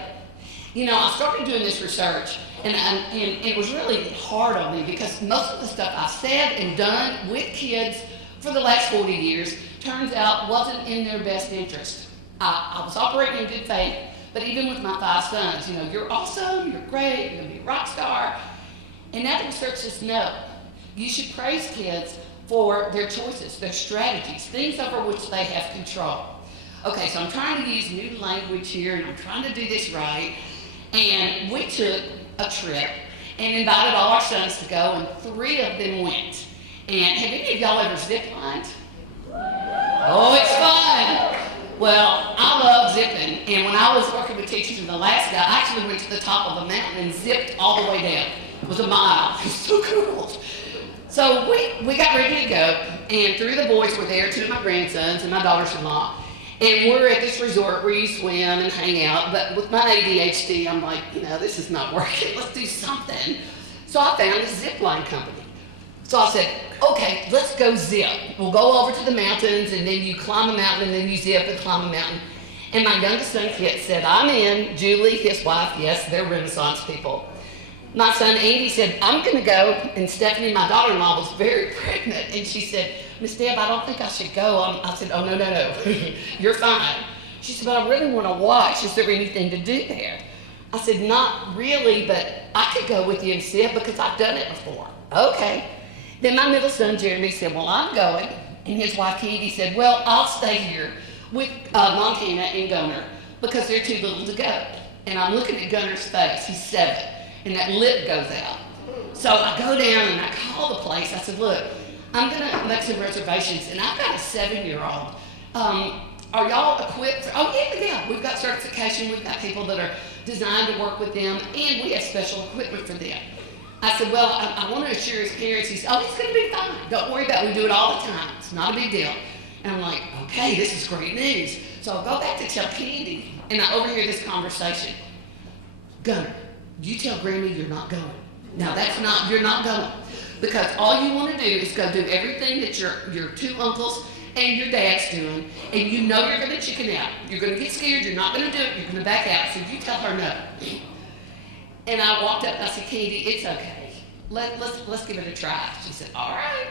You know, I started doing this research, and it was really hard on me because most of the stuff I said and done with kids for the last 40 years turns out wasn't in their best interest. I was operating in good faith, but even with my 5 sons, you know, you're awesome, you're great, you're going to be a rock star. And now the research says no. You should praise kids for their choices, their strategies, things over which they have control. Okay, so I'm trying to use new language here, and I'm trying to do this right. And we took a trip and invited all our sons to go, and 3 of them went. And have any of y'all ever zip-lined? Oh, it's fun. Well, I love zipping, and when I was working with teachers in Alaska, I actually went to the top of a mountain and zipped all the way down. It was a mile. It was so cool. So we got ready to go, and 3 of the boys were there, 2 of my grandsons and my daughters-in-law, and we're at this resort where you swim and hang out, but with my ADHD, I'm like, you know, this is not working. Let's do something. So I found a zip line company. So I said, okay, let's go zip. We'll go over to the mountains, and then you climb a mountain, and then you zip and climb a mountain. And my youngest son, Kit, said, I'm in. Julie, his wife, yes, they're Renaissance people. My son, Andy, said, I'm going to go. And Stephanie, my daughter-in-law, was very pregnant. And she said, Miss Deb, I don't think I should go. I said, oh, no. You're fine. She said, but I really want to watch. Is there anything to do there? I said, not really, but I could go with you and zip because I've done it before. Okay. Then my middle son, Jeremy, said, well, I'm going. And his wife, Katie, said, well, I'll stay here with Montana and Gunner because they're too little to go. And I'm looking at Gunner's face. He's 7. And that lip goes out. So I go down and I call the place. I said, look, I'm going to make some reservations. And I've got a 7-year-old. Are y'all equipped? Oh, yeah. We've got certification. We've got people that are designed to work with them. And we have special equipment for them. I said, well, I want to assure his parents. He said, oh, he's going to be fine. Don't worry about it. We do it all the time. It's not a big deal. And I'm like, okay, this is great news. So I go back to tell Candy, and I overhear this conversation. Gunner, you tell Grammy you're not going. Now, you're not going. Because all you want to do is go do everything that your 2 uncles and your dad's doing, and you know you're going to chicken out. You're going to get scared. You're not going to do it. You're going to back out. So you tell her no. And I walked up and I said, Candy, it's okay. Let's give it a try. She said, all right.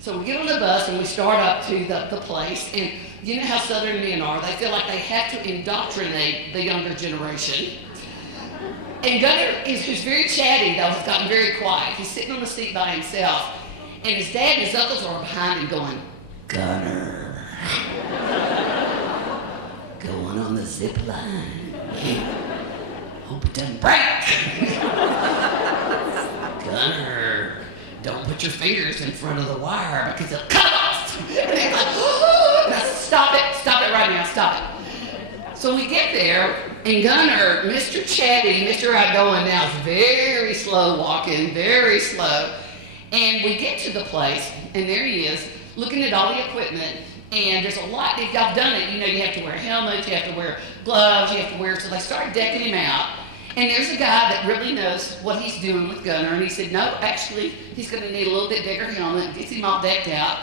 So we get on the bus and we start up to the place, and you know how Southern men are. They feel like they have to indoctrinate the younger generation. And Gunner, who's very chatty, though, has gotten very quiet. He's sitting on the seat by himself, and his dad and his uncles are behind him going, Gunner, going on the zip line. Hope it doesn't break. Gunner, don't put your fingers in front of the wire because it'll cut off. And they're like, oh! And I said, stop it right now, stop it. So we get there, and Gunner, Mr. Chatty, Mr. Outgoing now, is very slow walking, very slow. And we get to the place, and there he is, looking at all the equipment. And there's a lot, if y'all done it, you have to wear helmets, you have to wear gloves, you have to wear, so they started decking him out. And there's a guy that really knows what he's doing with Gunner, and he said, no, actually, he's going to need a little bit bigger helmet, and gets him all decked out.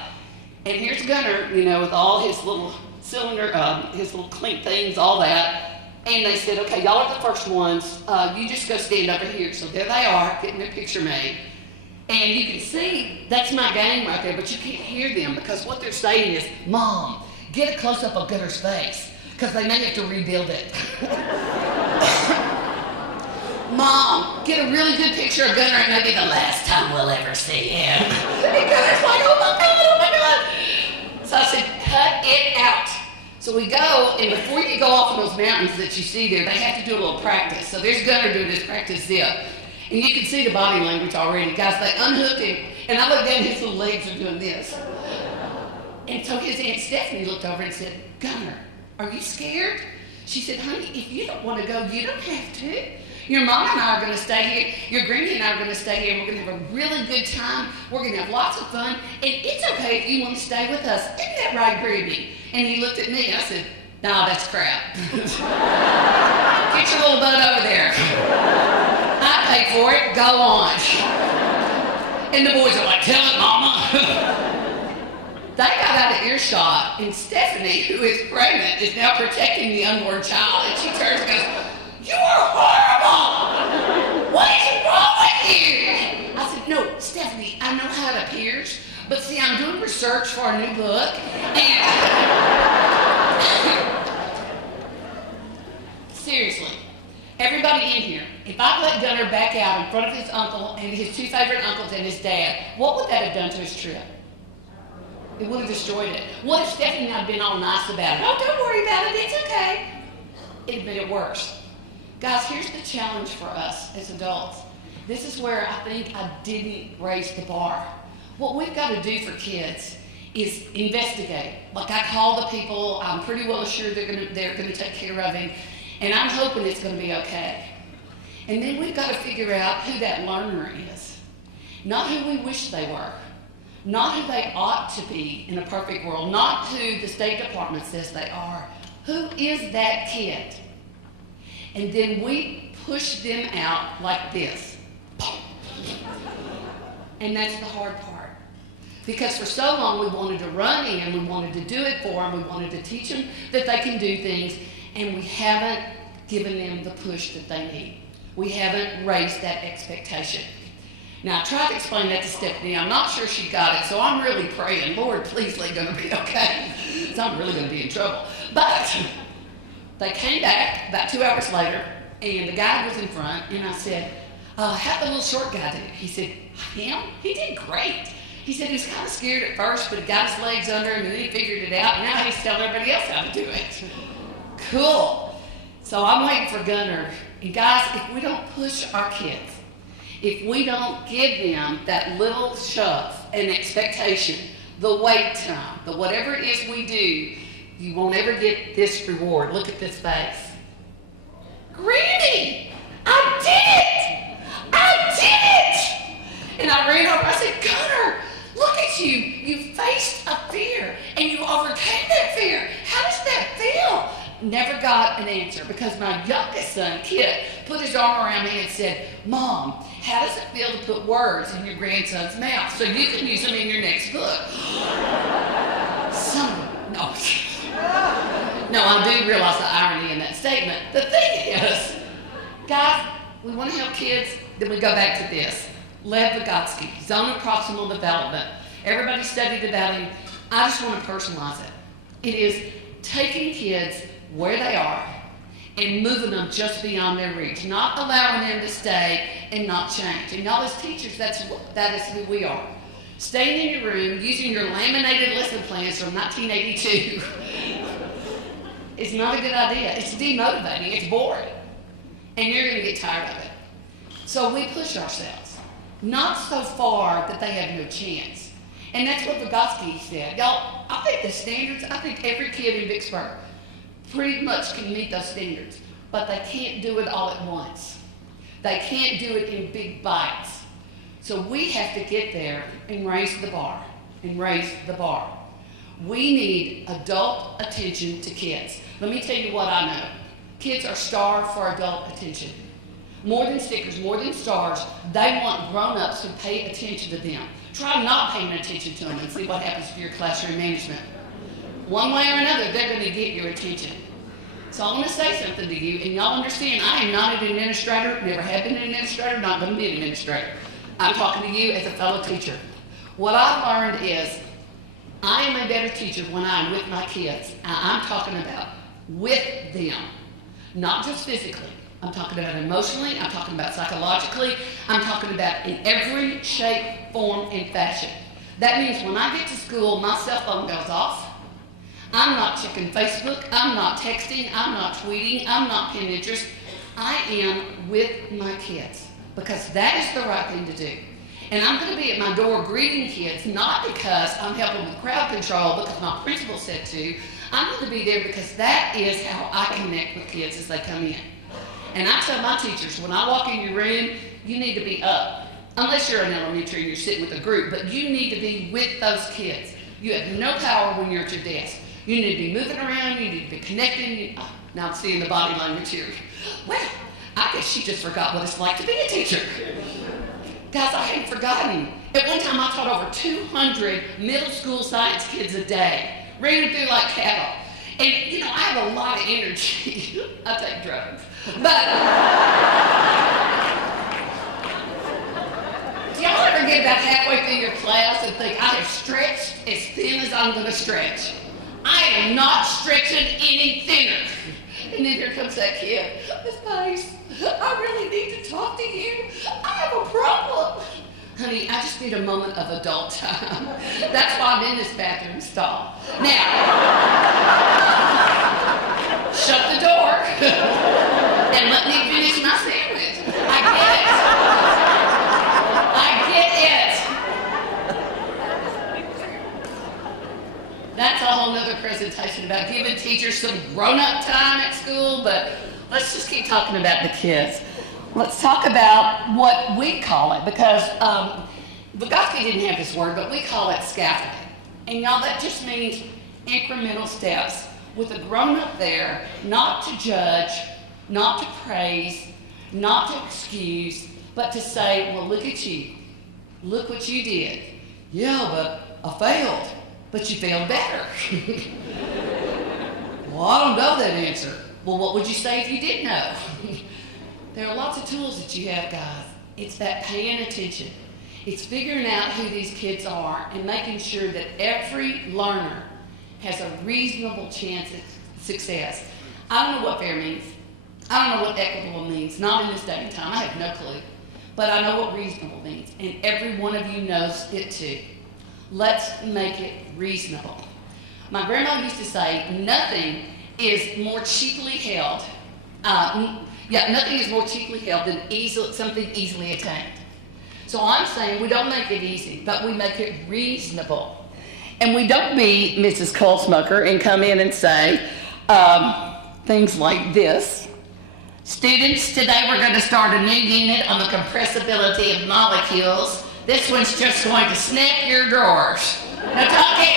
And here's Gunner, with all his little cylinder, his little clink things, all that. And they said, okay, y'all are the first ones, you just go stand over here. So there they are, getting their picture made. And you can see, that's my game right there, but you can't hear them because what they're saying is, Mom, get a close-up of Gunner's face, because they may have to rebuild it. Mom, get a really good picture of Gunner, and maybe the last time we'll ever see him. And Gunner's like, oh my God. So I said, cut it out. So we go, and before you go off on those mountains that you see there, they have to do a little practice. So there's Gunner doing his practice zip. And you can see the body language already. Guys, they unhooked him, and I looked down, his little legs are doing this. And so his Aunt Stephanie looked over and said, Gunner, are you scared? She said, honey, if you don't want to go, you don't have to. Your mom and I are going to stay here. Your granny and I are going to stay here. And we're going to have a really good time. We're going to have lots of fun. And it's okay if you want to stay with us. Isn't that right, Granny? And he looked at me. I said, no, that's crap. Get your little butt over there. I paid for it. Go on. And the boys are like, tell it, Mama. They got out of earshot. And Stephanie, who is pregnant, is now protecting the unborn child. And she turns and goes, you are horrible! What is wrong with you? I said, no, Stephanie, I know how it appears, but see, I'm doing research for a new book, and seriously, everybody in here, if I let Gunner back out in front of his uncle and his 2 favorite uncles and his dad, what would that have done to his trip? It would have destroyed it. What if Stephanie and I had been all nice about it? Oh, don't worry about it, it's okay. It'd made it worse. Guys, here's the challenge for us as adults. This is where I think I didn't raise the bar. What we've got to do for kids is investigate. Like I call the people, I'm pretty well assured they're going to take care of him, and I'm hoping it's going to be okay. And then we've got to figure out who that learner is. Not who we wish they were. Not who they ought to be in a perfect world. Not who the State Department says they are. Who is that kid? And then we push them out like this. And that's the hard part. Because for so long we wanted to run in, we wanted to do it for them, we wanted to teach them that they can do things, and we haven't given them the push that they need. We haven't raised that expectation. Now, I tried to explain that to Stephanie. I'm not sure she got it, so I'm really praying, Lord, please let going to be okay. So I'm really going to be in trouble. But they came back about 2 hours later, and the guy was in front, and I said, how'd the little short guy do? He said, him? He did great. He said he was kind of scared at first, but he got his legs under him, and then he figured it out, and now he's telling everybody else how to do it. Cool. So I'm waiting for Gunnar. And guys, if we don't push our kids, if we don't give them that little shove and expectation, the wait time, the whatever it is we do, you won't ever get this reward. Look at this face. Granny, I did it! I did it! And I ran over, I said, Gunnar, look at you. You faced a fear, and you overcame that fear. How does that feel? Never got an answer because my youngest son, Kit, put his arm around me and said, Mom, how does it feel to put words in your grandson's mouth so you can use them in your next book? No, I do realize the irony in that statement. The thing is, guys, we want to help kids, then we go back to this. Lev Vygotsky, Zone of Proximal Development. Everybody studied about him. I just want to personalize it. It is taking kids where they are and moving them just beyond their reach, not allowing them to stay and not change. And y'all as teachers, that is who we are. Staying in your room, using your laminated lesson plans from 1982 is not a good idea. It's demotivating, it's boring, and you're going to get tired of it. So we push ourselves, not so far that they have no chance. And that's what Vygotsky said. Y'all, I think the standards, I think every kid in Vicksburg pretty much can meet those standards, but they can't do it all at once. They can't do it in big bites. So we have to get there and raise the bar, and raise the bar. We need adult attention to kids. Let me tell you what I know. Kids are starved for adult attention. More than stickers, more than stars, they want grown-ups who pay attention to them. Try not paying attention to them and see what happens to your classroom management. One way or another, they're going to get your attention. So I want to say something to you, and y'all understand, I am not an administrator, never have been an administrator, not going to be an administrator. I'm talking to you as a fellow teacher. What I've learned is I am a better teacher when I'm with my kids. I'm talking about with them, not just physically. I'm talking about emotionally, I'm talking about psychologically, I'm talking about in every shape, form, and fashion. That means when I get to school, my cell phone goes off. I'm not checking Facebook, I'm not texting, I'm not tweeting, I'm not Pinterest. I am with my kids because that is the right thing to do. And I'm going to be at my door greeting kids, not because I'm helping with crowd control, because my principal said to. I'm going to be there because that is how I connect with kids as they come in. And I tell my teachers, when I walk in your room, you need to be up. Unless you're in elementary and you're sitting with a group, but you need to be with those kids. You have no power when you're at your desk. You need to be moving around, you need to be connecting. Now I'm seeing the body language here. Well, I guess she just forgot what it's like to be a teacher. Guys, I hadn't forgotten. At one time I taught over 200 middle school science kids a day, ran through like cattle. And you know, I have a lot of energy. I take drugs. But do y'all ever get about halfway through your class and think, I have stretched as thin as I'm going to stretch? I am not stretching any thinner. And then here comes that kid. Miss Pace, I really need to talk to you. I have a problem. Honey, I just need a moment of adult time. That's why I'm in this bathroom stall. Now, shut the door and let me finish my sandwich. I get it. I get it. That's a whole nother presentation about giving teachers some grown-up time at school, but let's just keep talking about the kids. Let's talk about what we call it, because Vygotsky didn't have this word, but we call it scaffolding. And y'all, that just means incremental steps with a grown-up there, not to judge, not to praise, not to excuse, but to say, well, look at you. Look what you did. Yeah, but I failed, but you failed better. Well, I don't know that answer. Well, what would you say if you did know? There are lots of tools that you have, guys. It's that paying attention. It's figuring out who these kids are and making sure that every learner has a reasonable chance at success. I don't know what fair means. I don't know what equitable means. Not in this day and time. I have no clue. But I know what reasonable means. And every one of you knows it too. Let's make it reasonable. My grandma used to say, nothing is more cheaply held. Nothing is more cheaply held than something easily attained. So I'm saying we don't make it easy, but we make it reasonable. And we don't be Mrs. Coal-Smoker and come in and say things like this. Students, today we're going to start a new unit on the compressibility of molecules. This one's just going to snap your drawers. Now talk it.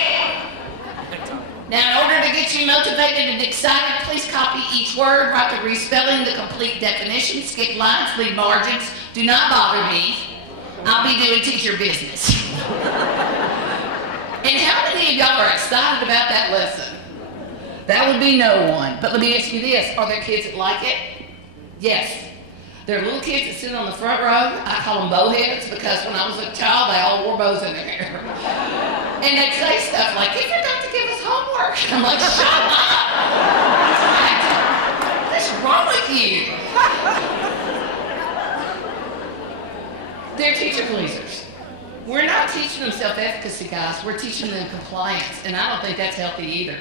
Now, in order to get you motivated and excited, please copy each word, write the respelling, the complete definition, skip lines, leave margins. Do not bother me. I'll be doing teacher business. And how many of y'all are excited about that lesson? That would be no one. But let me ask you this. Are there kids that like it? Yes. There are little kids that sit on the front row. I call them bowheads because when I was a child, they all wore bows in their hair. And they'd say stuff like, you forgot to give us homework. I'm like, shut up. What's wrong with you? They're teacher pleasers. We're not teaching them self-efficacy, guys. We're teaching them compliance, and I don't think that's healthy either.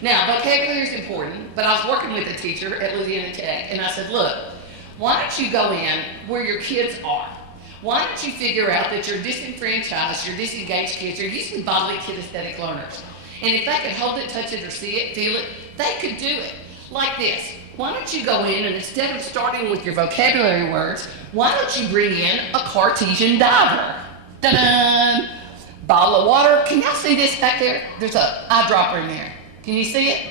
Now, vocabulary is important, but I was working with a teacher at Louisiana Tech, and I said, look, why don't you go in where your kids are? Why don't you figure out that your disenfranchised, your disengaged kids are usually bodily kinesthetic learners. And if they could hold it, touch it, or see it, feel it, they could do it. Like this. Why don't you go in and instead of starting with your vocabulary words, why don't you bring in a Cartesian diver? Ta-da! Bottle of water. Can y'all see this back there? There's an eyedropper in there. Can you see it?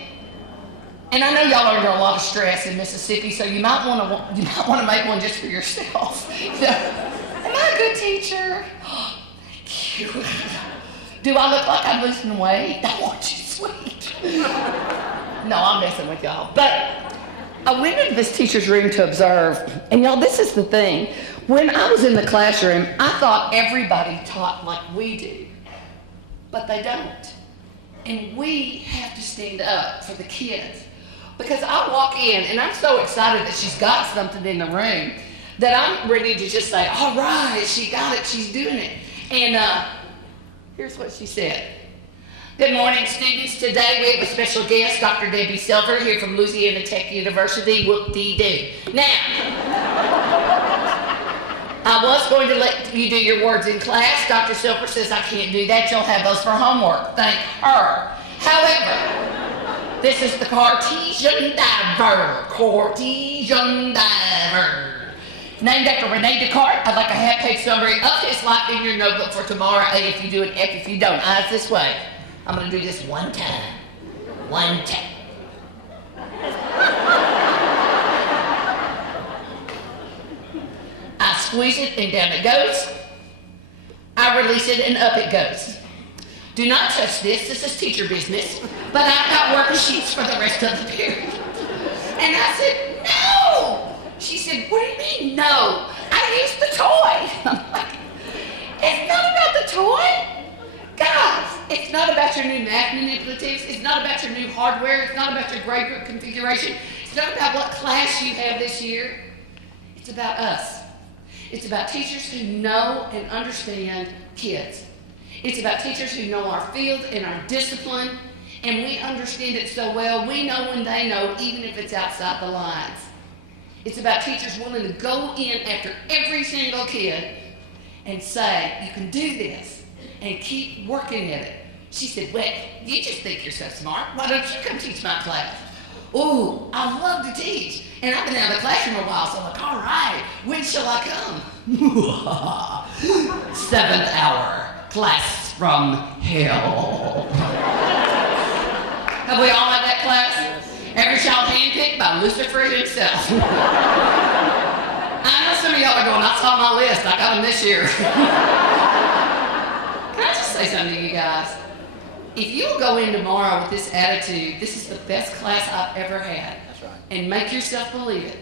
And I know y'all are under a lot of stress in Mississippi, so you might want to make one just for yourself. Am I a good teacher? Oh, thank you. Do I look like I'm losing weight? I want you sweet. No, I'm messing with y'all. But I went into this teacher's room to observe, and y'all, this is the thing. When I was in the classroom, I thought everybody taught like we do, but they don't. And we have to stand up for the kids. Because I walk in, and I'm so excited that she's got something in the room that I'm ready to just say, all right, she got it, she's doing it. And here's what she said. Good morning, students. Today we have a special guest, Dr. Debbie Silver, here from Louisiana Tech University. Whoop-dee-doo. Now, I was going to let you do your words in class. Dr. Silver says I can't do that. You'll have those for homework. Thank her. However, this is the Cartesian diver. Cartesian diver. Named after Rene Descartes. I'd like a half-page summary of his life in your notebook for tomorrow. A if you do, and F if you don't. Eyes this way. I'm going to do this one time. One time. I squeeze it and down it goes. I release it and up it goes. Do not touch this. This is teacher business. But I've got worksheets for the rest of the period. And I said, no. She said, what do you mean, no? I used the toy. I'm like, it's not about the toy. Guys, it's not about your new math manipulatives. It's not about your new hardware. It's not about your grade group configuration. It's not about what class you have this year. It's about us. It's about teachers who know and understand kids. It's about teachers who know our field and our discipline, and we understand it so well, we know when they know, even if it's outside the lines. It's about teachers willing to go in after every single kid and say, you can do this, and keep working at it. She said, well, you just think you're so smart. Why don't you come teach my class? Ooh, I love to teach. And I've been out of the classroom a while, so I'm like, all right, when shall I come? 7th hour, class from hell. Have we all had that class? Every child handpicked by Lucifer himself. I know some of y'all are going, I saw my list, I got them this year. Can I just say something to you guys. If you'll go in tomorrow with this attitude, this is the best class I've ever had, That's right. and make yourself believe it,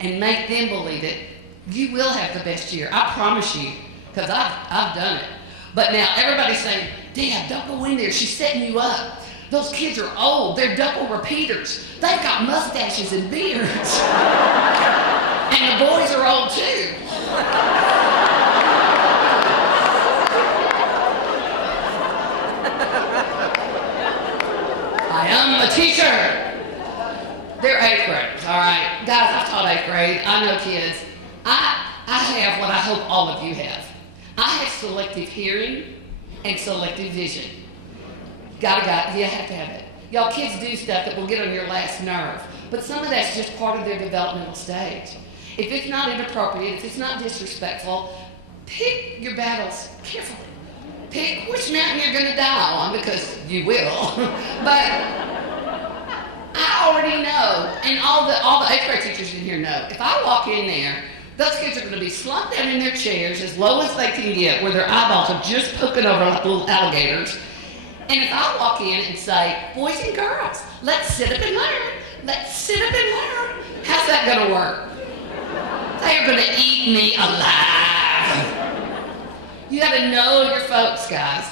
and make them believe it, you will have the best year. I promise you, because I've done it. But now everybody's saying, Dad, don't go in there. She's setting you up. Those kids are old. They're double repeaters. They've got mustaches and beards. And the boys are old too. I am a teacher. They're 8th graders, all right? Guys, I've taught 8th grade. I know kids. I have what I hope all of you have. I have selective hearing and selective vision. You have to have it. Y'all kids do stuff that will get on your last nerve, but some of that's just part of their developmental stage. If it's not inappropriate, if it's not disrespectful, pick your battles carefully. Pick which mountain you're gonna die on, because you will. But I already know, and all the 8th grade teachers in here know, if I walk in there, those kids are going to be slumped down in their chairs as low as they can get, where their eyeballs are just poking over like little alligators. And if I walk in and say, boys and girls, let's sit up and learn. Let's sit up and learn. How's that going to work? They are going to eat me alive. You got to know your folks, guys.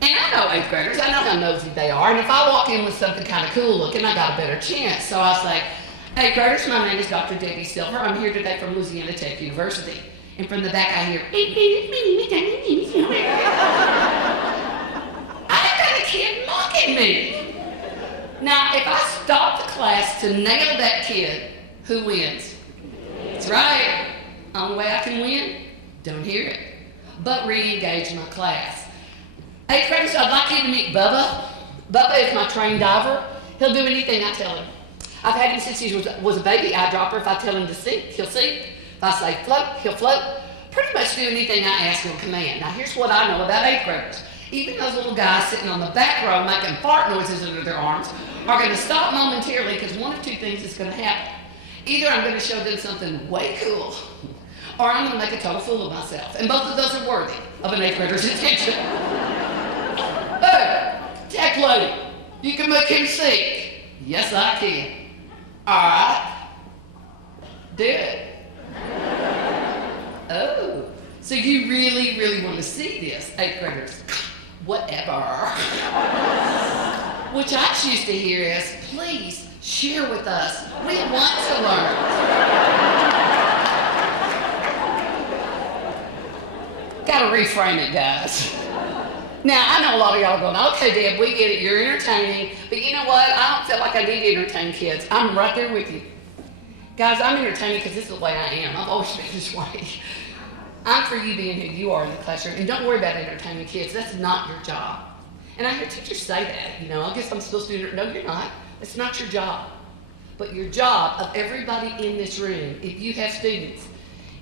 And I know 8th graders. I know how nosy they are. And if I walk in with something kind of cool looking, I got a better chance. So I say, 8th graders, my name is Dr. Debbie Silver. I'm here today from Louisiana Tech University. And from the back I hear, I got a kid mocking me. Now, if I stop the class to nail that kid, who wins? That's right. Only way I can win, don't hear it. But re-engage my class. 8th graders, I'd like you to meet Bubba. Bubba is my trained diver. He'll do anything I tell him. I've had him since he was a baby eyedropper. If I tell him to sink, he'll sink. If I say float, he'll float. Pretty much do anything I ask him to command. Now, here's what I know about 8th graders. Even those little guys sitting on the back row making fart noises under their arms are going to stop momentarily, because one of two things is going to happen. Either I'm going to show them something way cool, or I'm going to make a total fool of myself. And both of those are worthy of an 8th grader's attention. Hey, tech lady, you can make him sink. Yes, I can. All right. Do it. Oh, so you really, really want to see this, 8th graders? Whatever. Which I choose to hear is, please share with us. We want to learn. Gotta reframe it, guys. Now, I know a lot of y'all are going, okay, Deb, we get it, you're entertaining, but you know what? I don't feel like I need to entertain kids. I'm right there with you. Guys, I'm entertaining because this is the way I am. I've always been this way. I'm for you being who you are in the classroom, and don't worry about entertaining kids. That's not your job. And I hear teachers say that, you know, I guess I'm supposed to, no, you're not. It's not your job. But your job of everybody in this room, if you have students,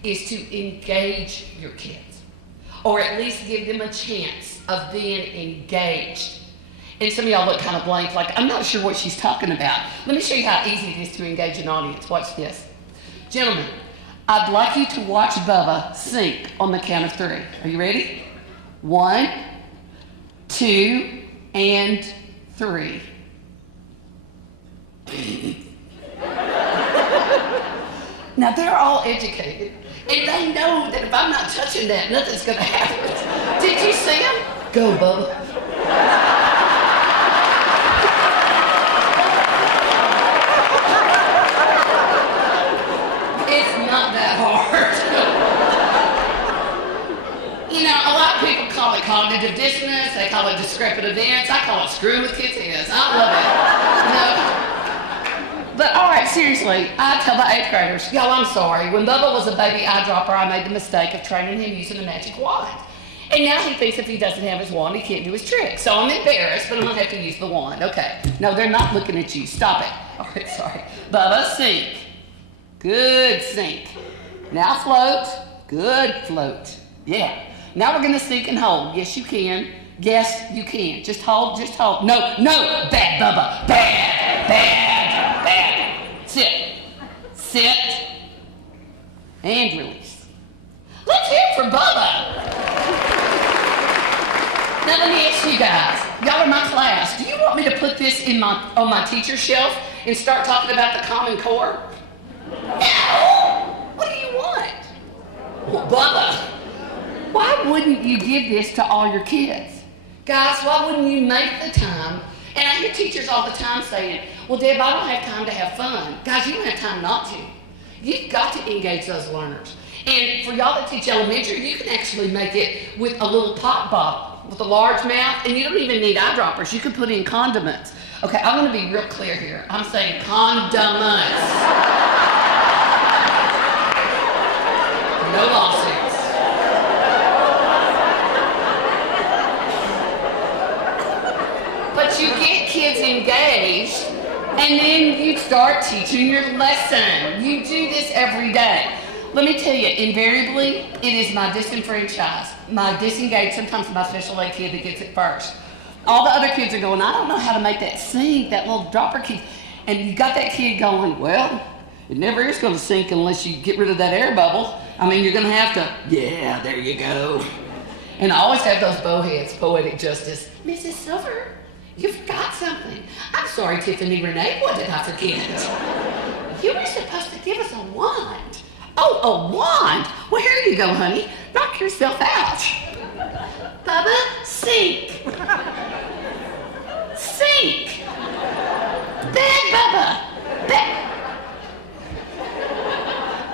is to engage your kids, or at least give them a chance of being engaged. And some of y'all look kind of blank, like, I'm not sure what she's talking about. Let me show you how easy it is to engage an audience. Watch this. Gentlemen, I'd like you to watch Bubba sink on the count of 3. Are you ready? 1, 2, and 3. Now, they're all educated, and they know that if I'm not touching that, nothing's going to happen. Did you see them? Go, Bubba. It's not that hard. You know, a lot of people call it cognitive dissonance. They call it discrepant events. I call it screwing with kids' heads. I love it. No. But all right, seriously, I tell the 8th graders, y'all, I'm sorry. When Bubba was a baby eyedropper, I made the mistake of training him using a magic wand. And now he thinks if he doesn't have his wand, he can't do his trick. So I'm embarrassed, but I'm going to have to use the wand. Okay. No, they're not looking at you. Stop it. All right, sorry. Bubba, sink. Good sink. Now float. Good float. Yeah. Now we're going to sink and hold. Yes, you can. Yes, you can. Just hold, just hold. No, no. Bad, Bubba. Bad, bad, bad. Sit. Sit. And release. Let's hear it for Bubba. Now let me ask you guys, y'all are my class. Do you want me to put this on my teacher shelf and start talking about the Common Core? No! What do you want? Well, Bubba, why wouldn't you give this to all your kids? Guys, why wouldn't you make the time? And I hear teachers all the time saying, well, Deb, I don't have time to have fun. Guys, you don't have time not to. You've got to engage those learners. And for y'all that teach elementary, you can actually make it with a little pop bottle with a large mouth, and you don't even need eyedroppers. You can put in condiments. Okay, I'm going to be real clear here. I'm saying condiments. No lawsuits. But you get kids engaged, and then you start teaching your lesson. You do this every day. Let me tell you, invariably, it is my disenfranchised, my disengaged, sometimes my special ed kid that gets it first. All the other kids are going, I don't know how to make that sink, that little dropper key. And you got that kid going, well, it never is going to sink unless you get rid of that air bubble. I mean, you're going to have to, yeah, there you go. And I always have those bowheads, poetic justice. Mrs. Silver, you forgot something. I'm sorry, Tiffany Renee, what did I forget? You were supposed to give us a wand. Oh, a wand? Well, here you go, honey. Knock yourself out. Bubba, sink. Sink. Bad Bubba. Bad.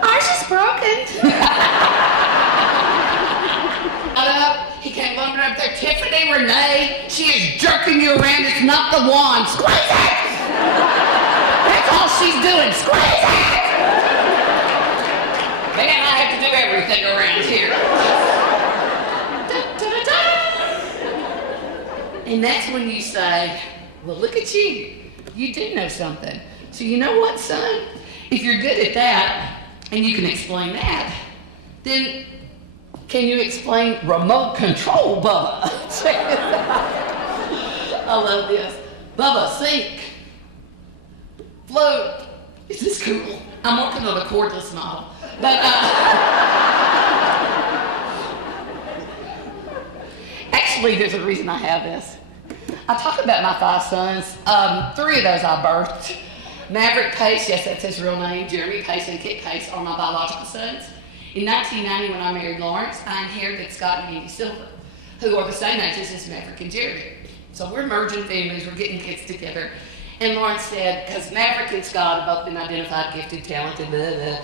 Ours is broken. He came running up there. Tiffany Renee, she is jerking you around. It's not the wand. Squeeze it. That's all she's doing. Squeeze it. Man, I have to do everything around here. Da, da, da, da. And that's when you say, well, look at you. You do know something. So you know what, son? If you're good at that, and you can explain that, then can you explain remote control, Bubba? I love this. Bubba, sink. Float. Is this cool? I'm working on a cordless model. But, actually, there's a reason I have this. I talk about my 5 sons. 3 of those I birthed. Maverick Pace, yes, that's his real name. Jeremy Pace and Kit Pace are my biological sons. In 1990, when I married Lawrence, I inherited Scott and Andy Silver, who are the same ages as Maverick and Jeremy. So we're merging families, we're getting kids together. And Lawrence said, because Maverick and Scott have both been identified, gifted, talented, blah, blah.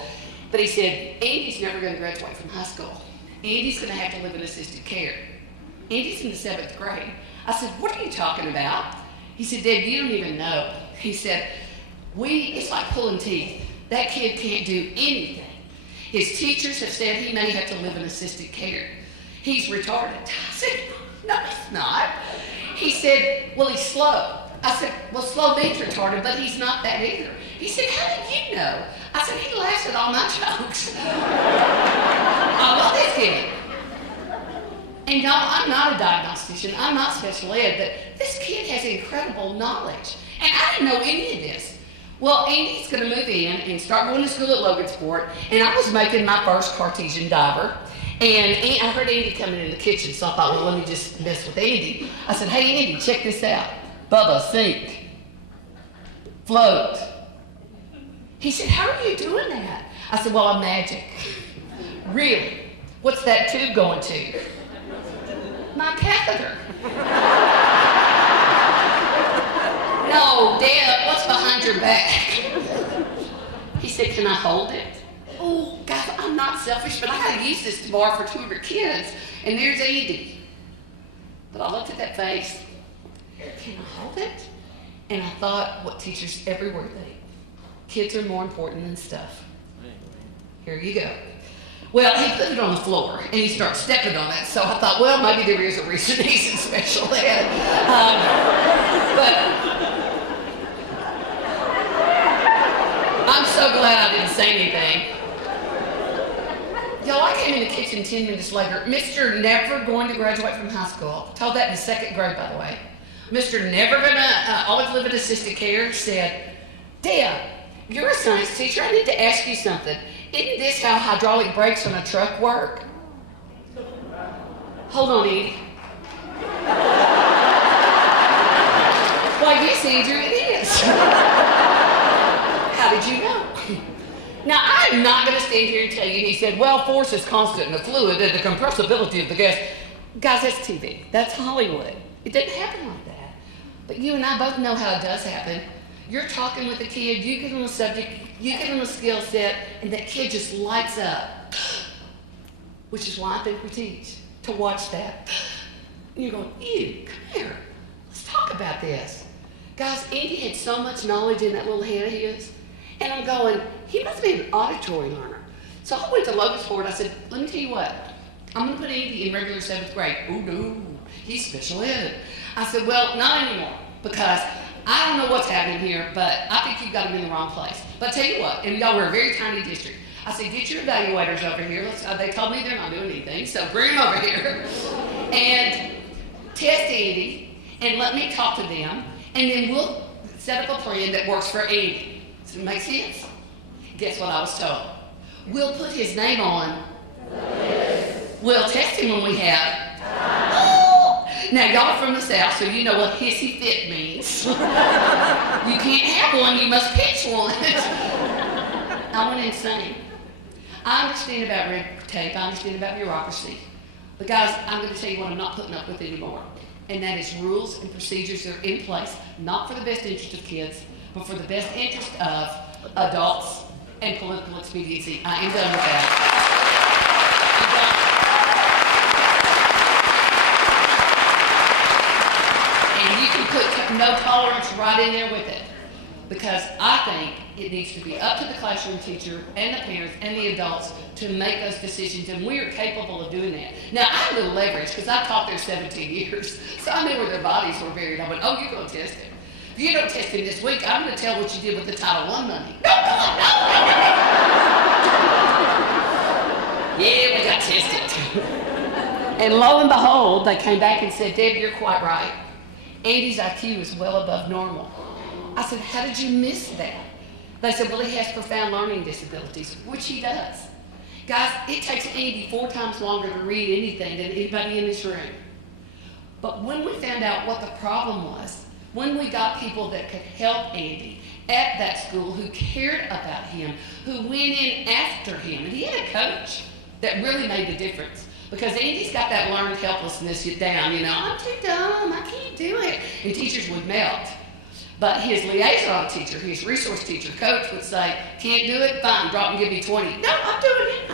But he said, Andy's never going to graduate from high school. Andy's going to have to live in assisted care. Andy's in the 7th grade. I said, what are you talking about? He said, Deb, you don't even know. He said, it's like pulling teeth. That kid can't do anything. His teachers have said he may have to live in assisted care. He's retarded. I said, no, he's not. He said, well, he's slow. I said, well, slow means retarded, but he's not that either. He said, how did you know? I said, he laughs at all my jokes. I love this kid. And y'all, I'm not a diagnostician. I'm not special ed, but this kid has incredible knowledge. And I didn't know any of this. Well, Andy's going to move in and start going to school at Logansport, and I was making my first Cartesian diver, and I heard Andy coming in the kitchen, so I thought, well, let me just mess with Andy. I said, hey, Andy, check this out. Bubba, sink. Float. He said, how are you doing that? I said, well, I'm magic. Really? What's that tube going to? My catheter. No, Dad, what's behind your back? He said, can I hold it? Oh, guys, I'm not selfish, but I gotta use this tomorrow for 2 of your kids. And there's Andy. But I looked at that face. Can I hold it? And I thought what teachers everywhere think. Kids are more important than stuff. Here you go. Well, he put it on the floor, and he started stepping on it. So I thought, well, maybe there is a reason he's in special ed. But I'm so glad I didn't say anything. Y'all, I came in the kitchen 10 minutes later. Mr. Never going to graduate from high school. Told that in the 2nd grade, by the way. Mr. Never gonna always live in assisted care said, Deb, you're a science teacher. I need to ask you something. Isn't this how hydraulic brakes on a truck work? Hold on, Edie. Well, yes, Andrew, it is. How did you know? Now, I'm not going to stand here and tell you, he said, well, force is constant and fluid and the compressibility of the gas. Guys, that's TV. That's Hollywood. It didn't happen like that. But you and I both know how it does happen. You're talking with a kid, you give them a subject, you give them a skill set, and that kid just lights up. Which is why I think we teach, to watch that. And you're going, ew, come here. Let's talk about this. Guys, Andy had so much knowledge in that little head of his. And I'm going, he must be an auditory learner. So I went to Logansport. I said, let me tell you what. I'm going to put Andy in regular 7th grade. Oh, no, he's special ed. I said, well, not anymore, because I don't know what's happening here, but I think you've got him in the wrong place. But I tell you what, and y'all were a very tiny district. I said, get your evaluators over here. They told me they're not doing anything, so bring them over here. And test Andy, and let me talk to them, and then we'll set up a plan that works for Andy. Does it make sense? Guess what I was told? We'll put his name on. We'll test him when we have. Oh! Now, y'all are from the South, so you know what hissy fit means. You can't have one, you must pitch one. I went insane. I understand about red tape, I understand about bureaucracy. But guys, I'm going to tell you what I'm not putting up with anymore. And that is rules and procedures that are in place, not for the best interest of kids, but for the best interest of adults and political expediency. I am done with that. I'm done. And you can put no tolerance right in there with it. Because I think it needs to be up to the classroom teacher and the parents and the adults to make those decisions, and we are capable of doing that. Now, I have a little leverage because I've taught there 17 years, so I knew where their bodies were buried. I went, oh, you're going to test him. If you don't test him this week, I'm going to tell what you did with the Title I money. No. Yeah, we got tested. And lo and behold, they came back and said, Deb, you're quite right. Andy's IQ is well above normal. I said, how did you miss that? They said, well, he has profound learning disabilities, which he does. Guys, it takes Andy 4 times longer to read anything than anybody in this room. But when we found out what the problem was, when we got people that could help Andy at that school, who cared about him, who went in after him, and he had a coach that really made the difference. Because Andy's got that learned helplessness down, you know, I'm too dumb, I can't do it. And teachers would melt. But his liaison teacher, his resource teacher, coach would say, can't do it? Fine, drop and give me 20. No, I'm doing it.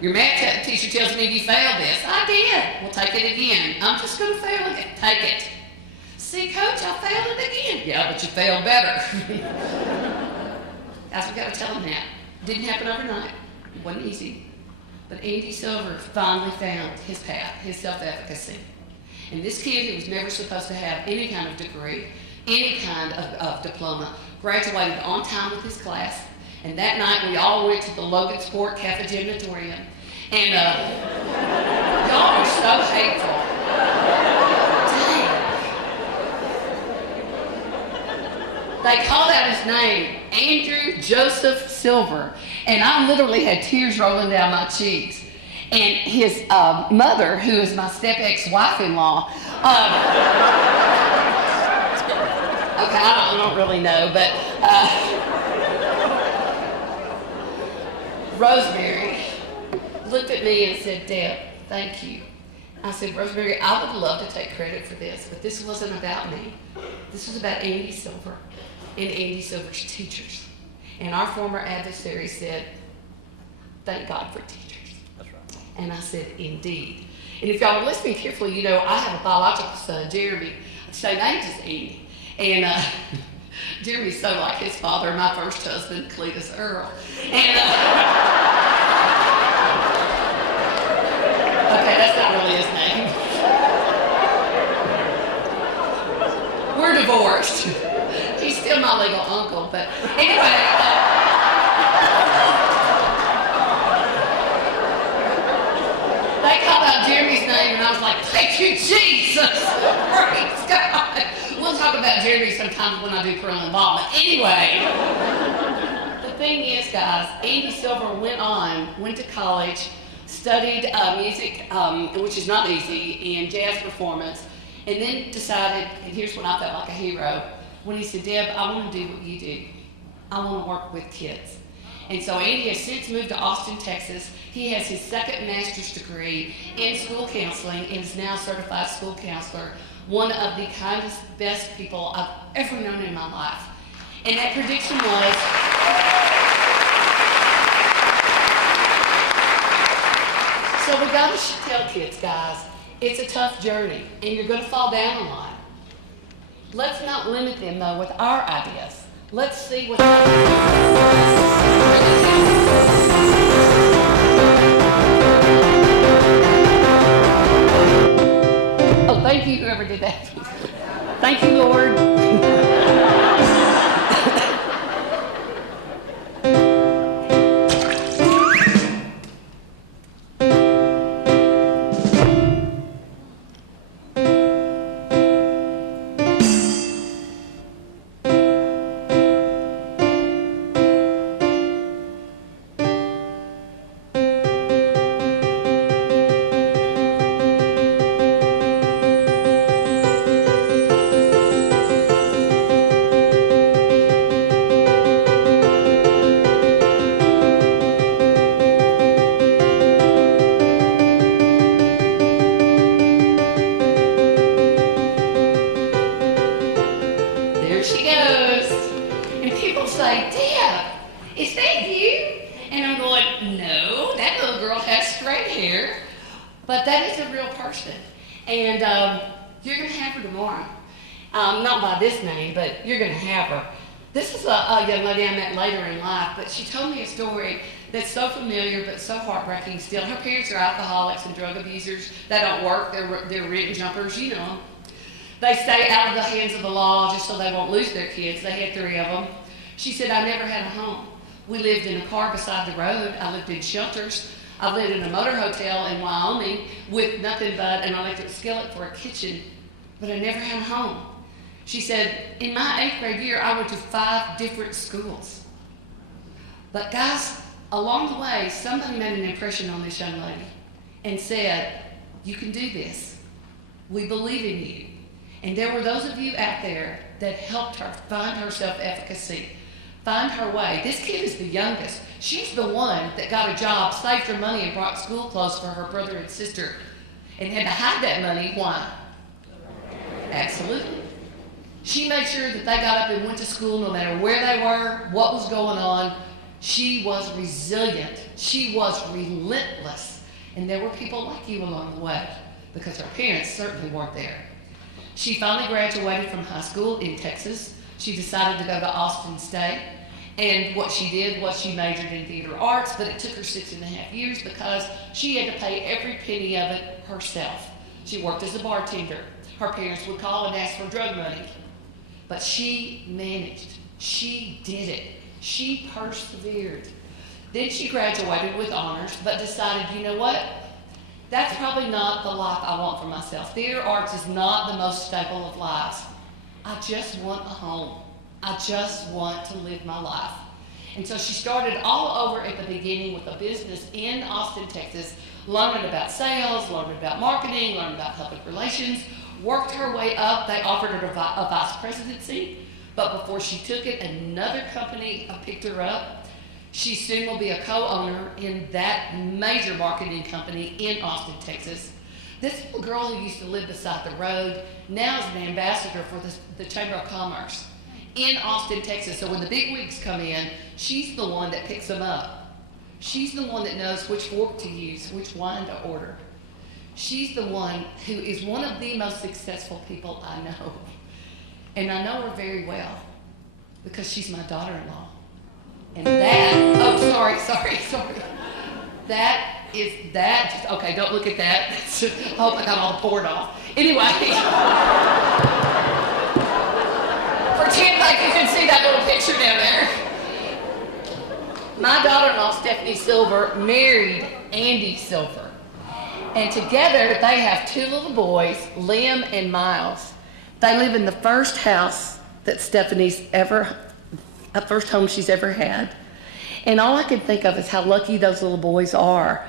Your math teacher tells me you failed this. I did. We'll take it again. I'm just going to fail again. Take it. See, coach, I failed it again. Yeah, but you failed better. That's what we got to tell him that. Didn't happen overnight. It wasn't easy. But Andy Silver finally found his path, his self-efficacy. And this kid who was never supposed to have any kind of degree, any kind of diploma, graduated on time with his class. And that night we all went to the Logansport Cafe Gymnatorium. And y'all are so hateful. Dang. They called out his name, Andrew Joseph Silver. And I literally had tears rolling down my cheeks. And his mother, who is my step-ex-wife-in-law, okay, I don't really know, but Rosemary looked at me and said, Deb, thank you. I said, Rosemary, I would love to take credit for this, but this wasn't about me. This was about Andy Silver and Andy Silver's teachers. And our former adversary said, thank God for teachers. And I said, indeed. And if y'all were listening carefully, you know, I have a biological son, Jeremy. Same age as Andy. And Jeremy's so like his father, my first husband, Cletus Earl. And, okay, that's not really his name. We're divorced. He's still my legal uncle, but anyway. They called out Jeremy's name, and I was like, thank you, Jesus! Praise God! We'll talk about Jeremy sometimes when I do parental involvement. Anyway, the thing is, guys, Andy Silver went to college, studied music, which is not easy, and jazz performance, and then decided, and here's when I felt like a hero, when he said, Deb, I want to do what you do. I want to work with kids. And so Andy has since moved to Austin, Texas. He has his second master's degree in school counseling and is now a certified school counselor, one of the kindest, best people I've ever known in my life. And that prediction was, so we got to tell kids, guys, it's a tough journey and you're going to fall down a lot. Let's not limit them, though, with our ideas. Let's see what Oh, thank you, whoever did that. Thank you, Lord. But that is a real person. And you're going to have her tomorrow. Not by this name, but you're going to have her. This is a young lady I met later in life, but she told me a story that's so familiar but so heartbreaking still. Her parents are alcoholics and drug abusers. They don't work. They're rent jumpers, you know. They stay out of the hands of the law just so they won't lose their kids. They had 3 of them. She said, I never had a home. We lived in a car beside the road. I lived in shelters. I lived in a motor hotel in Wyoming with nothing but an electric skillet for a kitchen, but I never had a home. She said, in my 8th grade year, I went to 5 different schools. But guys, along the way, somebody made an impression on this young lady and said, you can do this. We believe in you. And there were those of you out there that helped her find her self-efficacy, find her way. This kid is the youngest. She's the one that got a job, saved her money, and brought school clothes for her brother and sister, and had to hide that money. Why? Absolutely. She made sure that they got up and went to school no matter where they were, what was going on. She was resilient. She was relentless. And there were people like you along the way, because her parents certainly weren't there. She finally graduated from high school in Texas. She decided to go to Austin State. And what she did was she majored in theater arts, but it took her 6.5 years because she had to pay every penny of it herself. She worked as a bartender. Her parents would call and ask for drug money. But she managed. She did it. She persevered. Then she graduated with honors, but decided, you know what? That's probably not the life I want for myself. Theater arts is not the most stable of lives. I just want a home. I just want to live my life. And so she started all over at the beginning with a business in Austin, Texas, learning about sales, learning about marketing, learning about public relations, worked her way up. They offered her a vice presidency, but before she took it, another company picked her up. She soon will be a co-owner in that major marketing company in Austin, Texas. This little girl who used to live beside the road now is an ambassador for the Chamber of Commerce in Austin, Texas. So when the big wigs come in, she's the one that picks them up. She's the one that knows which fork to use, which wine to order. She's the one who is one of the most successful people I know. And I know her very well because she's my daughter-in-law. And that, oh, sorry. Okay, don't look at that. I hope I got all the poured off. Anyway. Pretend like you can see that little picture down there. My daughter-in-law, Stephanie Silver, married Andy Silver. And together they have 2 little boys, Liam and Miles. They live in the first house that first home she's ever had. And all I can think of is how lucky those little boys are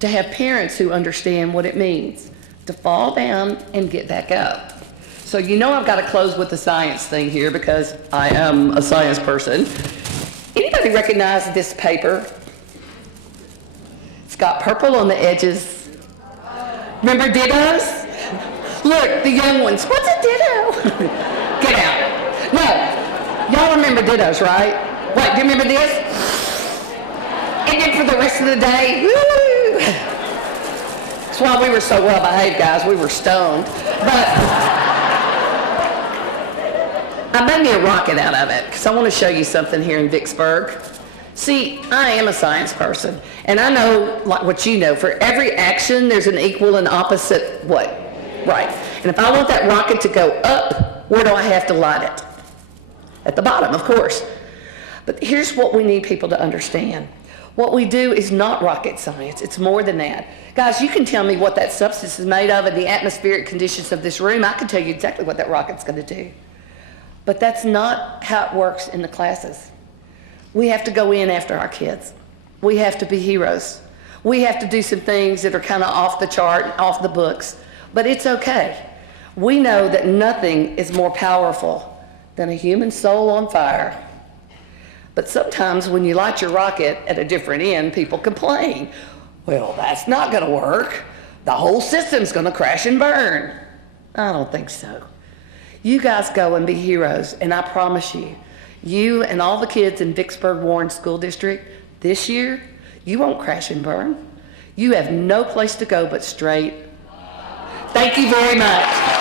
to have parents who understand what it means to fall down and get back up. So you know I've got to close with the science thing here because I am a science person. Anybody recognize this paper? It's got purple on the edges. Remember dittos? Look, the young ones, what's a ditto? Get out. No, y'all remember dittos, right? Wait, do you remember this? And then for the rest of the day, woo! That's why we were so well behaved, guys. We were stoned. But I made me a rocket out of it because I want to show you something here in Vicksburg. See, I am a science person, and I know, like what you know, for every action, there's an equal and opposite what? Right. And if I want that rocket to go up, where do I have to light it? At the bottom, of course. But here's what we need people to understand. What we do is not rocket science. It's more than that. Guys, you can tell me what that substance is made of and the atmospheric conditions of this room. I can tell you exactly what that rocket's going to do. But that's not how it works in the classes. We have to go in after our kids. We have to be heroes. We have to do some things that are kind of off the chart, off the books. But it's okay. We know that nothing is more powerful than a human soul on fire. But sometimes when you light your rocket at a different end, people complain. Well, that's not going to work. The whole system's going to crash and burn. I don't think so. You guys go and be heroes, and I promise you, you and all the kids in Vicksburg Warren School District this year, you won't crash and burn. You have no place to go but straight. Thank you very much.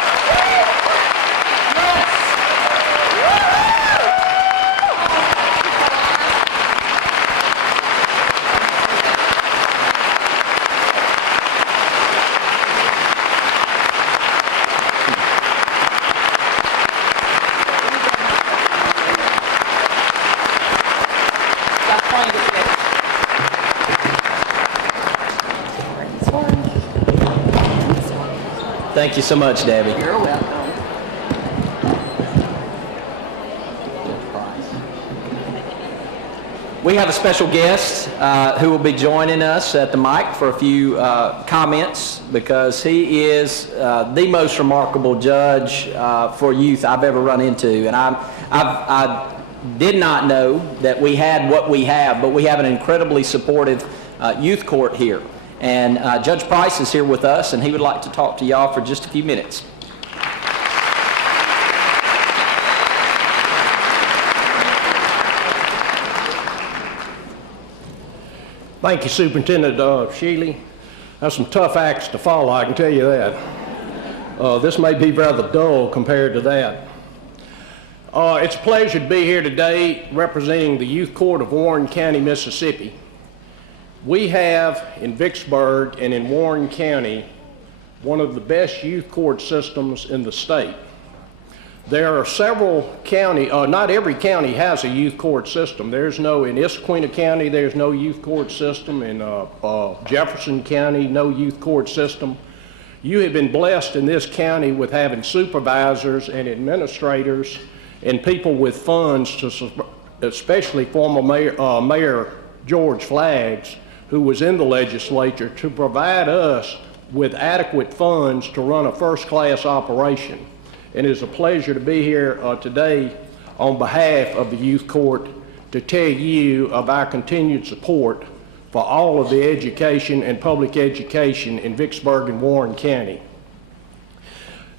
Thank you so much, Debbie. You're welcome. We have a special guest who will be joining us at the mic for a few comments because he is the most remarkable judge for youth I've ever run into. And I did not know that we had what we have, but we have an incredibly supportive youth court here. And Judge Price is here with us, and he would like to talk to y'all for just a few minutes. Thank you, Superintendent Shealy. That's some tough acts to follow, I can tell you that. This may be rather dull compared to that. It's a pleasure to be here today representing the Youth Court of Warren County, Mississippi. We have in Vicksburg and in Warren County one of the best youth court systems in the state. There are several counties, not every county has a youth court system. There's no, in Issaquah County, there's no youth court system. In Jefferson County, no youth court system. You have been blessed in this county with having supervisors and administrators and people with funds, especially former Mayor George Flaggs, who was in the legislature, to provide us with adequate funds to run a first-class operation. And it is a pleasure to be here today on behalf of the Youth Court to tell you of our continued support for all of the education and public education in Vicksburg and Warren County.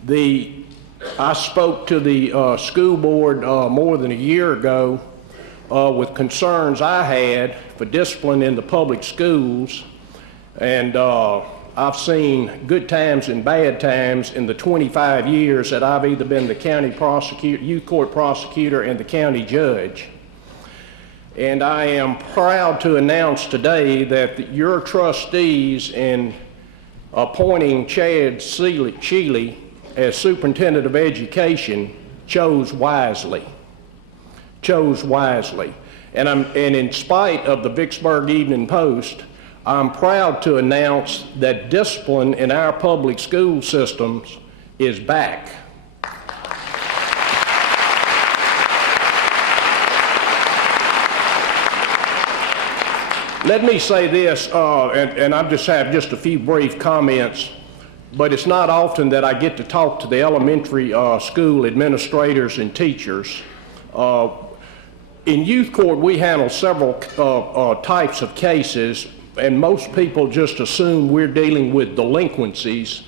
I spoke to the school board more than a year ago with concerns I had for discipline in the public schools, and I've seen good times and bad times in the 25 years that I've either been the county prosecutor, youth court prosecutor, and the county judge. And I am proud to announce today that your trustees in appointing Chad Shealy as superintendent of education chose wisely. And in spite of the Vicksburg Evening Post, I'm proud to announce that discipline in our public school systems is back. Let me say this, and I just have just a few brief comments, but it's not often that I get to talk to the elementary school administrators and teachers. In youth court, we handle several types of cases, and most people just assume we're dealing with delinquencies,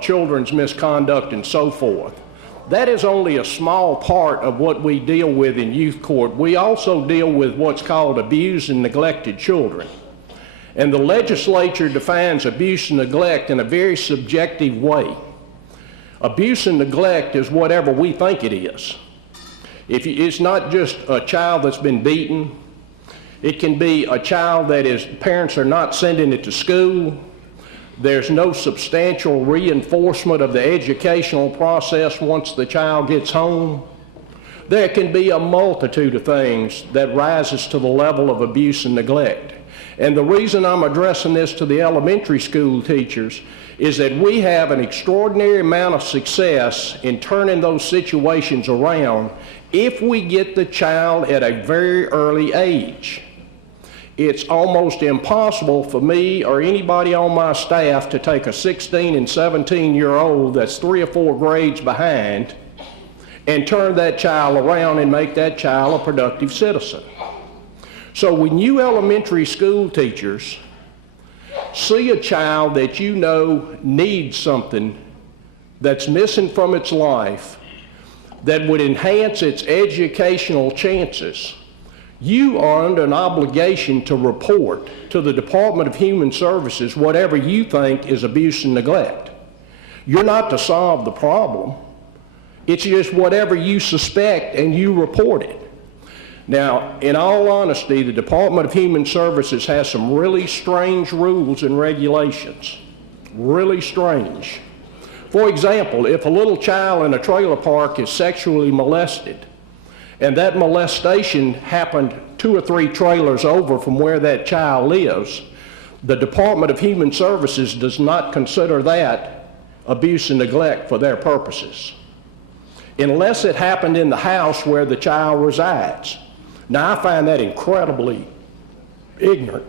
children's misconduct, and so forth. That is only a small part of what we deal with in youth court. We also deal with what's called abused and neglected children. And the legislature defines abuse and neglect in a very subjective way. Abuse and neglect is whatever we think it is. It's not just a child that's been beaten. It can be a child that his parents are not sending it to school. There's no substantial reinforcement of the educational process once the child gets home. There can be a multitude of things that rises to the level of abuse and neglect. And the reason I'm addressing this to the elementary school teachers is that we have an extraordinary amount of success in turning those situations around if we get the child at a very early age. It's almost impossible for me or anybody on my staff to take a 16 and 17-year-old that's 3 or 4 grades behind and turn that child around and make that child a productive citizen. So when you elementary school teachers see a child that you know needs something that's missing from its life that would enhance its educational chances, you are under an obligation to report to the Department of Human Services whatever you think is abuse and neglect. You're not to solve the problem. It's just whatever you suspect and you report it. Now, in all honesty, the Department of Human Services has some really strange rules and regulations. Really strange. For example, if a little child in a trailer park is sexually molested, and that molestation happened 2 or 3 trailers over from where that child lives, the Department of Human Services does not consider that abuse and neglect for their purposes, unless it happened in the house where the child resides. Now, I find that incredibly ignorant,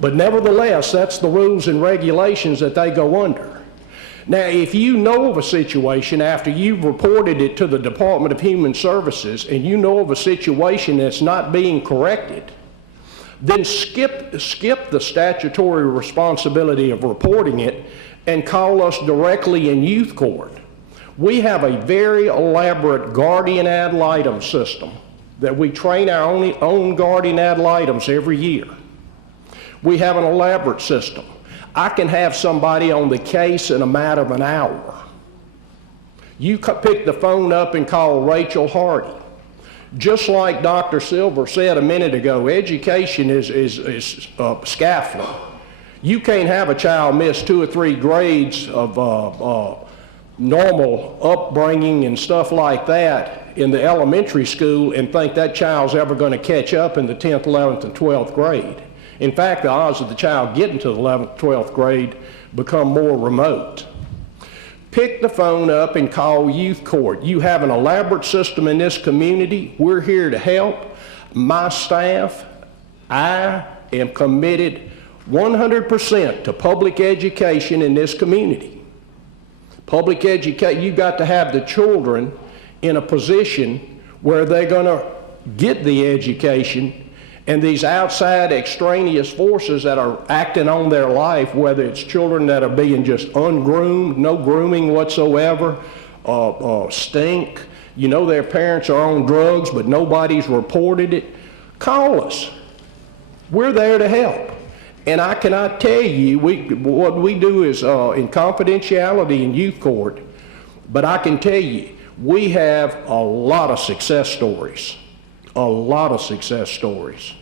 but nevertheless, that's the rules and regulations that they go under. Now, if you know of a situation after you've reported it to the Department of Human Services and you know of a situation that's not being corrected, then skip the statutory responsibility of reporting it and call us directly in youth court. We have a very elaborate guardian ad litem system that we train our own guardian ad litems every year. We have an elaborate system. I can have somebody on the case in a matter of an hour. You pick the phone up and call Rachel Hardy. Just like Dr. Silver said a minute ago, education is scaffolding. You can't have a child miss 2 or 3 grades of normal upbringing and stuff like that in the elementary school and think that child's ever going to catch up in the 10th, 11th, and 12th grade. In fact, the odds of the child getting to the 11th, 12th grade become more remote. Pick the phone up and call youth court. You have an elaborate system in this community. We're here to help. My staff, I am committed 100% to public education in this community. Public education, you've got to have the children in a position where they're going to get the education, and these outside extraneous forces that are acting on their life, whether it's children that are being just ungroomed, no grooming whatsoever, stink, you know their parents are on drugs but nobody's reported it, call us. We're there to help. And I cannot tell you, what we do is in confidentiality in youth court, but I can tell you, we have a lot of success stories. A lot of success stories.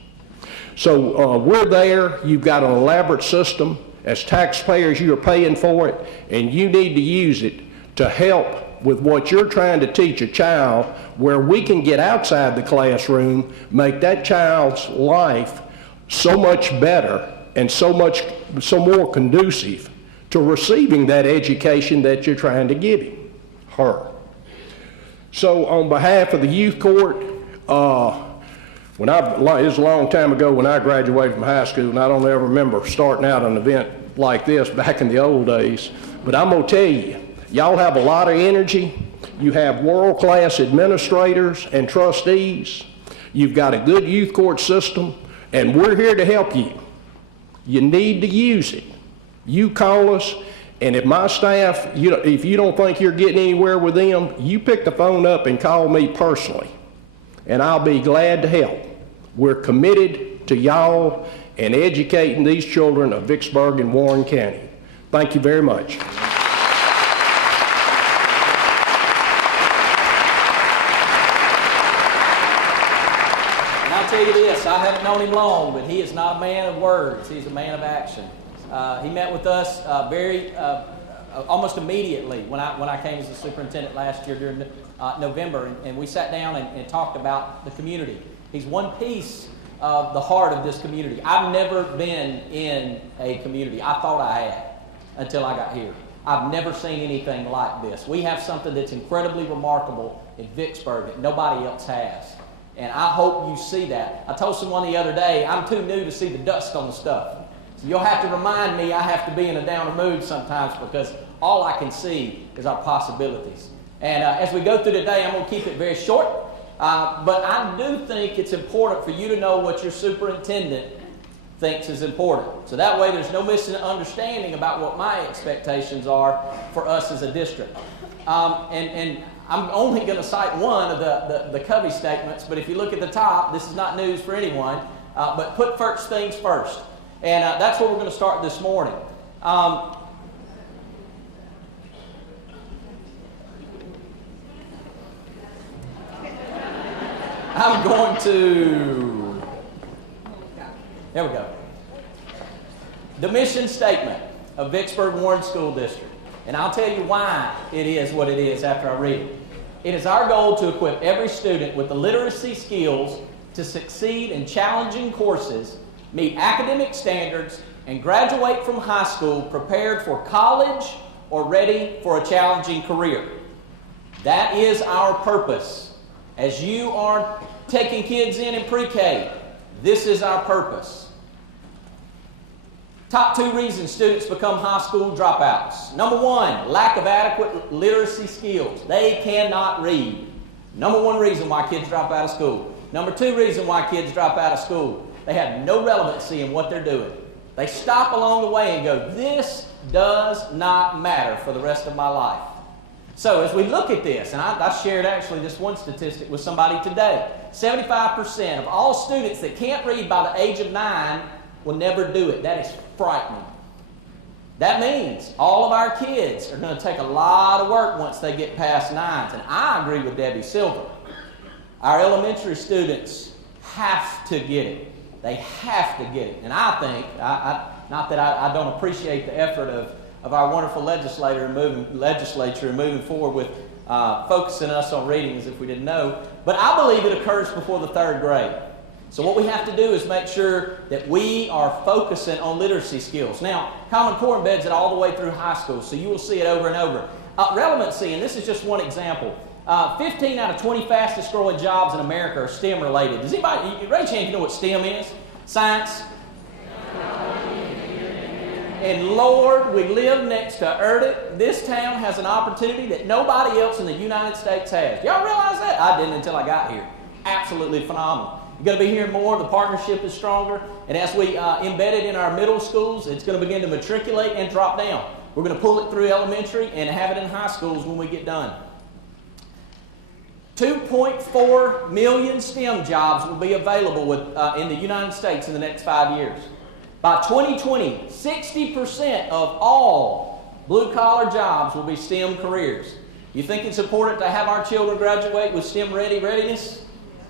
So we're there. You've got an elaborate system. As taxpayers, you're paying for it, and you need to use it to help with what you're trying to teach a child, where we can get outside the classroom, make that child's life so much better and so more conducive to receiving that education that you're trying to give him, her. So on behalf of the youth court, It was a long time ago when I graduated from high school, and I don't ever remember starting out an event like this back in the old days. But I'm gonna tell you, y'all have a lot of energy. You have world-class administrators and trustees. You've got a good youth court system, and we're here to help you. You need to use it. You call us, and if my staff, if you don't think you're getting anywhere with them, you pick the phone up and call me personally, and I'll be glad to help. We're committed to y'all and educating these children of Vicksburg and Warren County. Thank you very much. I'll tell you this, I haven't known him long, but he is not a man of words. He's a man of action. He met with us almost immediately when I came as the superintendent last year during November, and we sat down and talked about the community. He's one piece of the heart of this community. I've never been in a community. I thought I had until I got here. I've never seen anything like this. We have something that's incredibly remarkable in Vicksburg that nobody else has. And I hope you see that. I told someone the other day, I'm too new to see the dust on the stuff. So you'll have to remind me I have to be in a downer mood sometimes because all I can see is our possibilities. And as we go through today, I'm going to keep it very short. But I do think it's important for you to know what your superintendent thinks is important. So that way there's no misunderstanding about what my expectations are for us as a district. And I'm only going to cite one of the Covey statements, but if you look at the top, this is not news for anyone, but put first things first. And that's where we're going to start this morning. I'm going to, there we go. The mission statement of Vicksburg Warren School District. And I'll tell you why it is what it is after I read it. It is our goal to equip every student with the literacy skills to succeed in challenging courses, meet academic standards, and graduate from high school prepared for college or ready for a challenging career. That is our purpose. As you are taking kids in pre-K, this is our purpose. Top 2 reasons students become high school dropouts. Number 1, lack of adequate literacy skills. They cannot read. Number 1 reason why kids drop out of school. Number 2 reason why kids drop out of school. They have no relevancy in what they're doing. They stop along the way and go, this does not matter for the rest of my life. So as we look at this, and I shared actually this one statistic with somebody today, 75% of all students that can't read by the age of 9 will never do it. That is frightening. That means all of our kids are going to take a lot of work once they get past 9s. And I agree with Debbie Silver. Our elementary students have to get it. They have to get it. And I think, not that I don't appreciate the effort of our wonderful legislature moving forward with focusing us on reading as if we didn't know, but I believe it occurs before the 3rd grade. So what we have to do is make sure that we are focusing on literacy skills. Now, Common Core embeds it all the way through high school, so you will see it over and over. Relevancy, and this is just one example. 15 out of 20 fastest growing jobs in America are STEM related. Does anybody, raise your hand if you know what STEM is? Science? And Lord, we live next to Erdit. This town has an opportunity that nobody else in the United States has. Y'all realize that? I didn't until I got here. Absolutely phenomenal. You're going to be hearing more. The partnership is stronger. And as we embed it in our middle schools, it's going to begin to matriculate and drop down. We're going to pull it through elementary and have it in high schools when we get done. 2.4 million STEM jobs will be available in the United States in the next 5 years. By 2020, 60% of all blue-collar jobs will be STEM careers. You think it's important to have our children graduate with STEM readiness?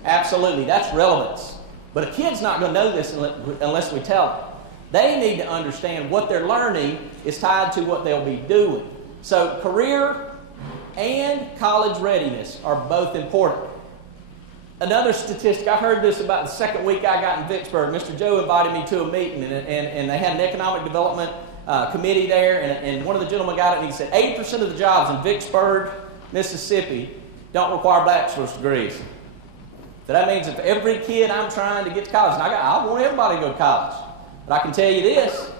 Absolutely, that's relevance. But a kid's not going to know this unless we tell them. They need to understand what they're learning is tied to what they'll be doing. So career and college readiness are both important. Another statistic, I heard this about the second week I got in Vicksburg. Mr. Joe invited me to a meeting, and they had an economic development committee there, and one of the gentlemen got it, and he said 80% of the jobs in Vicksburg, Mississippi, don't require bachelor's degrees. So that means if every kid I'm trying to get to college, and I want everybody to go to college, but I can tell you this,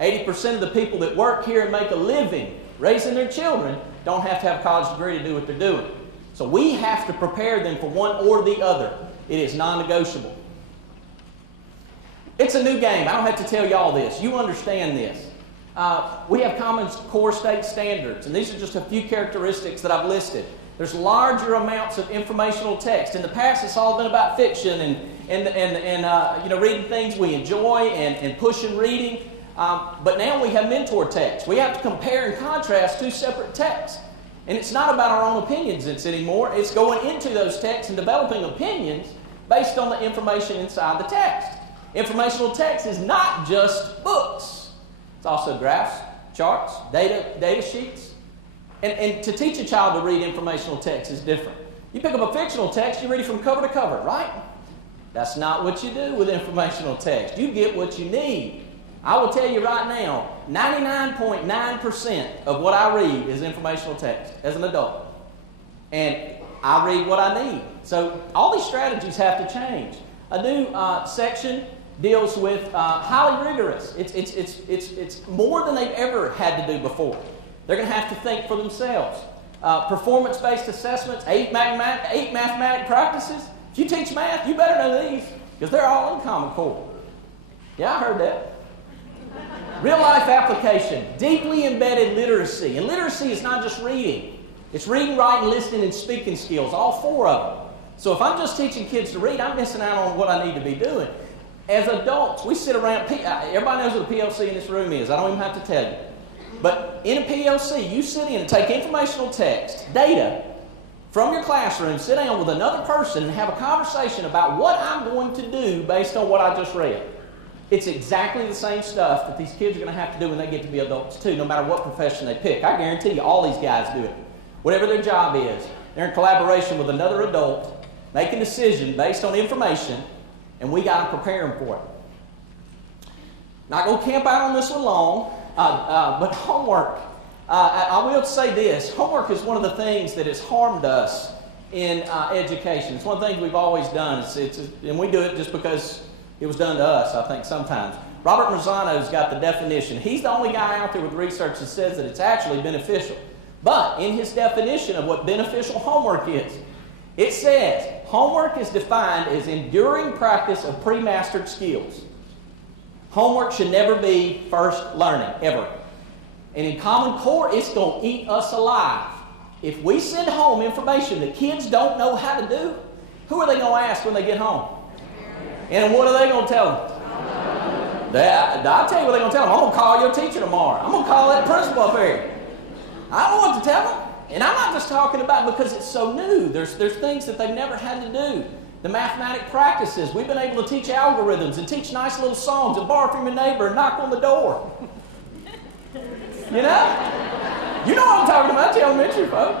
80% of the people that work here and make a living raising their children don't have to have a college degree to do what they're doing. So we have to prepare them for one or the other. It is non-negotiable. It's a new game. I don't have to tell y'all this. You understand this. We have Common Core state standards, and these are just a few characteristics that I've listed. There's larger amounts of informational text. In the past, it's all been about fiction and reading things we enjoy and pushing reading. But now we have mentor text. We have to compare and contrast two separate texts. And it's not about our own opinions anymore. It's going into those texts and developing opinions based on the information inside the text. Informational text is not just books. It's also graphs, charts, data sheets. And to teach a child to read informational text is different. You pick up a fictional text, you read it from cover to cover, right? That's not what you do with informational text. You get what you need. I will tell you right now, 99.9% of what I read is informational text as an adult. And I read what I need. So all these strategies have to change. A new section deals with highly rigorous. It's more than they've ever had to do before. They're going to have to think for themselves. Performance-based assessments, 8 mathematic practices. If you teach math, you better know these because they're all in Common Core. Yeah, I heard that. Real-life application, deeply embedded literacy. And literacy is not just reading. It's reading, writing, listening, and speaking skills, all 4 of them. So if I'm just teaching kids to read, I'm missing out on what I need to be doing. As adults, we sit around, everybody knows what a PLC in this room is. I don't even have to tell you. But in a PLC, you sit in and take informational text, data, from your classroom, sit down with another person and have a conversation about what I'm going to do based on what I just read. It's exactly the same stuff that these kids are going to have to do when they get to be adults too, no matter what profession they pick. I guarantee you all these guys do it. Whatever their job is, they're in collaboration with another adult, making a decision based on information, and we got to prepare them for it. Not going to camp out on this one long, but homework. I will say this. Homework is one of the things that has harmed us in education. It's one of the things we've always done, and we do it just because it was done to us, I think, sometimes. Robert Marzano's got the definition. He's the only guy out there with research that says that it's actually beneficial. But in his definition of what beneficial homework is, it says, homework is defined as enduring practice of pre-mastered skills. Homework should never be first learning, ever. And in Common Core, it's going to eat us alive. If we send home information that kids don't know how to do, who are they going to ask when they get home? And what are they going to tell them? I'll tell you what they're going to tell them. I'm going to call your teacher tomorrow. I'm going to call that principal up here. I don't know what to tell them. And I'm not just talking about because it's so new. There's things that they've never had to do. The mathematic practices. We've been able to teach algorithms and teach nice little songs and borrow from your neighbor and knock on the door. You know? You know what I'm talking about, the elementary folks.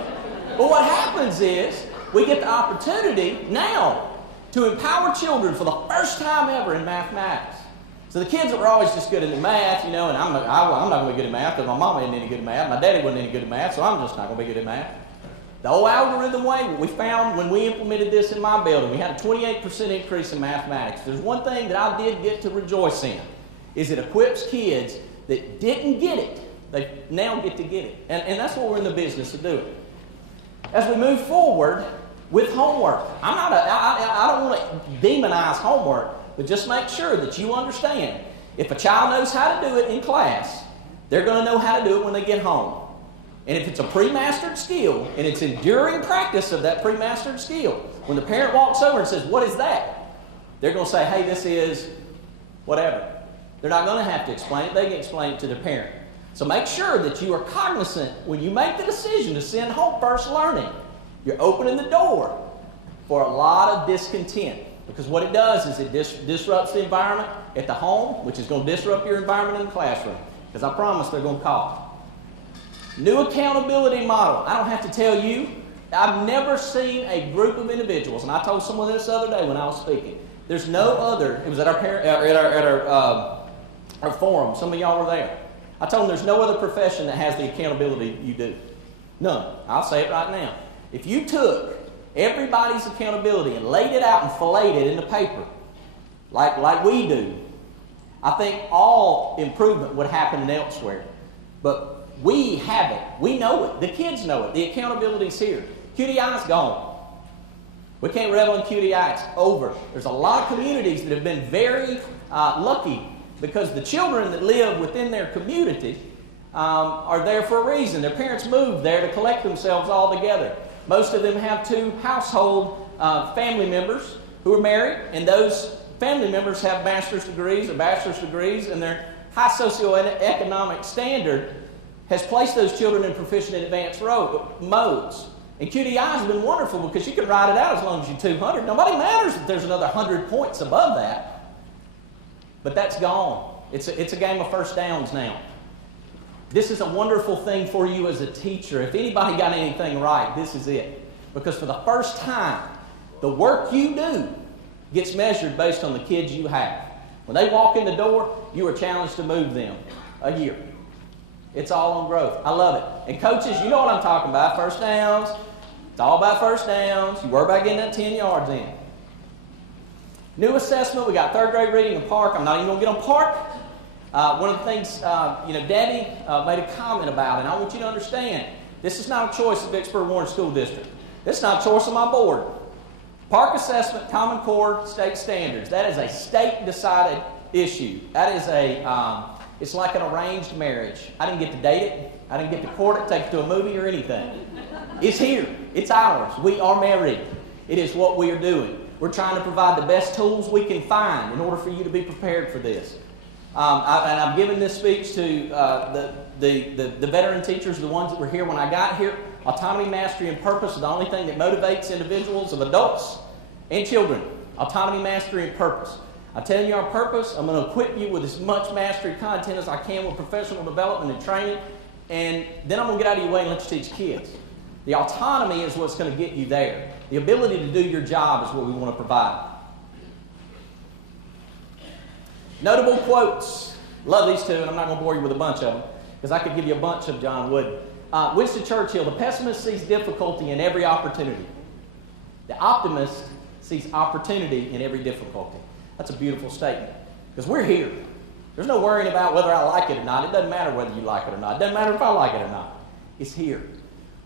But what happens is we get the opportunity now to empower children for the first time ever in mathematics. So the kids that were always just good at math, you know, and I'm not going to be good at math because my mama isn't any good at math, my daddy wasn't any good at math, so I'm just not going to be good at math. The old algorithm way, what we found when we implemented this in my building, we had a 28% increase in mathematics. There's one thing that I did get to rejoice in, is it equips kids that didn't get it. They now get to get it. And that's what we're in the business of doing. As we move forward with homework, I don't want to demonize homework, but just make sure that you understand, if a child knows how to do it in class, they're going to know how to do it when they get home. And if it's a pre-mastered skill, and it's enduring practice of that pre-mastered skill, when the parent walks over and says, "What is that?" they're going to say, "Hey, this is whatever." They're not going to have to explain it. They can explain it to their parent. So make sure that you are cognizant when you make the decision to send home first learning. You're opening the door for a lot of discontent. Because what it does is it disrupts the environment at the home, which is going to disrupt your environment in the classroom. Because I promise they're going to call. New accountability model. I don't have to tell you, I've never seen a group of individuals, and I told someone this the other day when I was speaking. There's no other, it was at our forum, some of y'all were there. I told them there's no other profession that has the accountability you do. None. I'll say it right now. If you took everybody's accountability and laid it out and filleted it in the paper, like we do, I think all improvement would happen elsewhere. But we have it. We know it. The kids know it. The accountability's here. QDI's gone. We can't revel in QDI. It's over. There's a lot of communities that have been very lucky because the children that live within their community are there for a reason. Their parents moved there to collect themselves all together. Most of them have two household family members who are married, and those family members have master's degrees or bachelor's degrees, and their high socioeconomic standard has placed those children in proficient and advanced modes. And QDI has been wonderful because you can ride it out as long as you're 200. Nobody matters if there's another 100 points above that. But that's gone. It's a game of first downs now. This is a wonderful thing for you as a teacher. If anybody got anything right, this is it. Because for the first time, the work you do gets measured based on the kids you have. When they walk in the door, you are challenged to move them a year. It's all on growth. I love it. And coaches, you know what I'm talking about. First downs. It's all about first downs. You worry about getting that 10 yards in. New assessment. We got third grade reading in Park. I'm not even going to get on Park. One of the things, Debbie made a comment about, and I want you to understand, this is not a choice of Vicksburg Warren School District. This is not a choice of my board. Park assessment, Common Core, state standards. That is a state-decided issue. That is it's like an arranged marriage. I didn't get to date it. I didn't get to court it, take it to a movie or anything. It's here. It's ours. We are married. It is what we are doing. We're trying to provide the best tools we can find in order for you to be prepared for this. And I've given this speech to the veteran teachers, the ones that were here when I got here. Autonomy, mastery, and purpose is the only thing that motivates individuals of adults and children. Autonomy, mastery, and purpose. I'm telling you our purpose. I'm going to equip you with as much mastery content as I can with professional development and training. And then I'm going to get out of your way and let you teach kids. The autonomy is what's going to get you there. The ability to do your job is what we want to provide. Notable quotes. Love these two, and I'm not going to bore you with a bunch of them because I could give you a bunch of John Wooden. Winston Churchill, the pessimist sees difficulty in every opportunity. The optimist sees opportunity in every difficulty. That's a beautiful statement because we're here. There's no worrying about whether I like it or not. It doesn't matter whether you like it or not. It doesn't matter if I like it or not. It's here.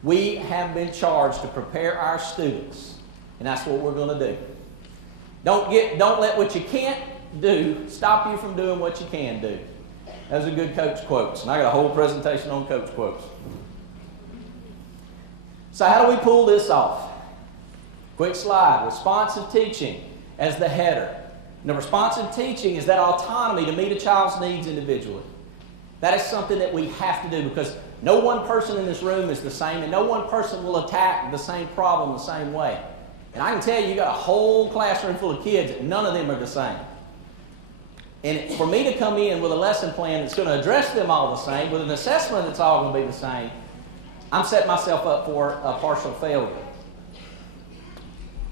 We have been charged to prepare our students, and that's what we're going to do. Don't let what you can't do stop you from doing what you can do. Those are good coach quotes, and I got a whole presentation on coach quotes. So how do we pull this off? Quick slide. Responsive teaching as the header. And the responsive teaching is that autonomy to meet a child's needs individually. That is something that we have to do because no one person in this room is the same, and no one person will attack the same problem the same way. And I can tell you got a whole classroom full of kids, and none of them are the same. And for me to come in with a lesson plan that's going to address them all the same, with an assessment that's all going to be the same, I'm setting myself up for a partial failure.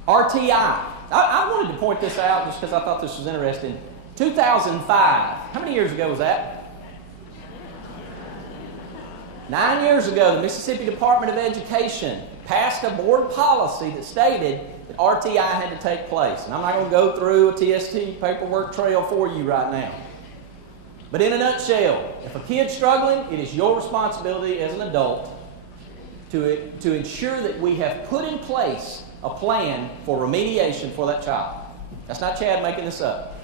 RTI. I wanted to point this out just because I thought this was interesting. 2005. How many years ago was that? 9 years ago, the Mississippi Department of Education passed a board policy that stated that RTI had to take place. And I'm not going to go through a TST paperwork trail for you right now. But in a nutshell, if a kid's struggling, it is your responsibility as an adult to ensure that we have put in place a plan for remediation for that child. That's not Chad making this up.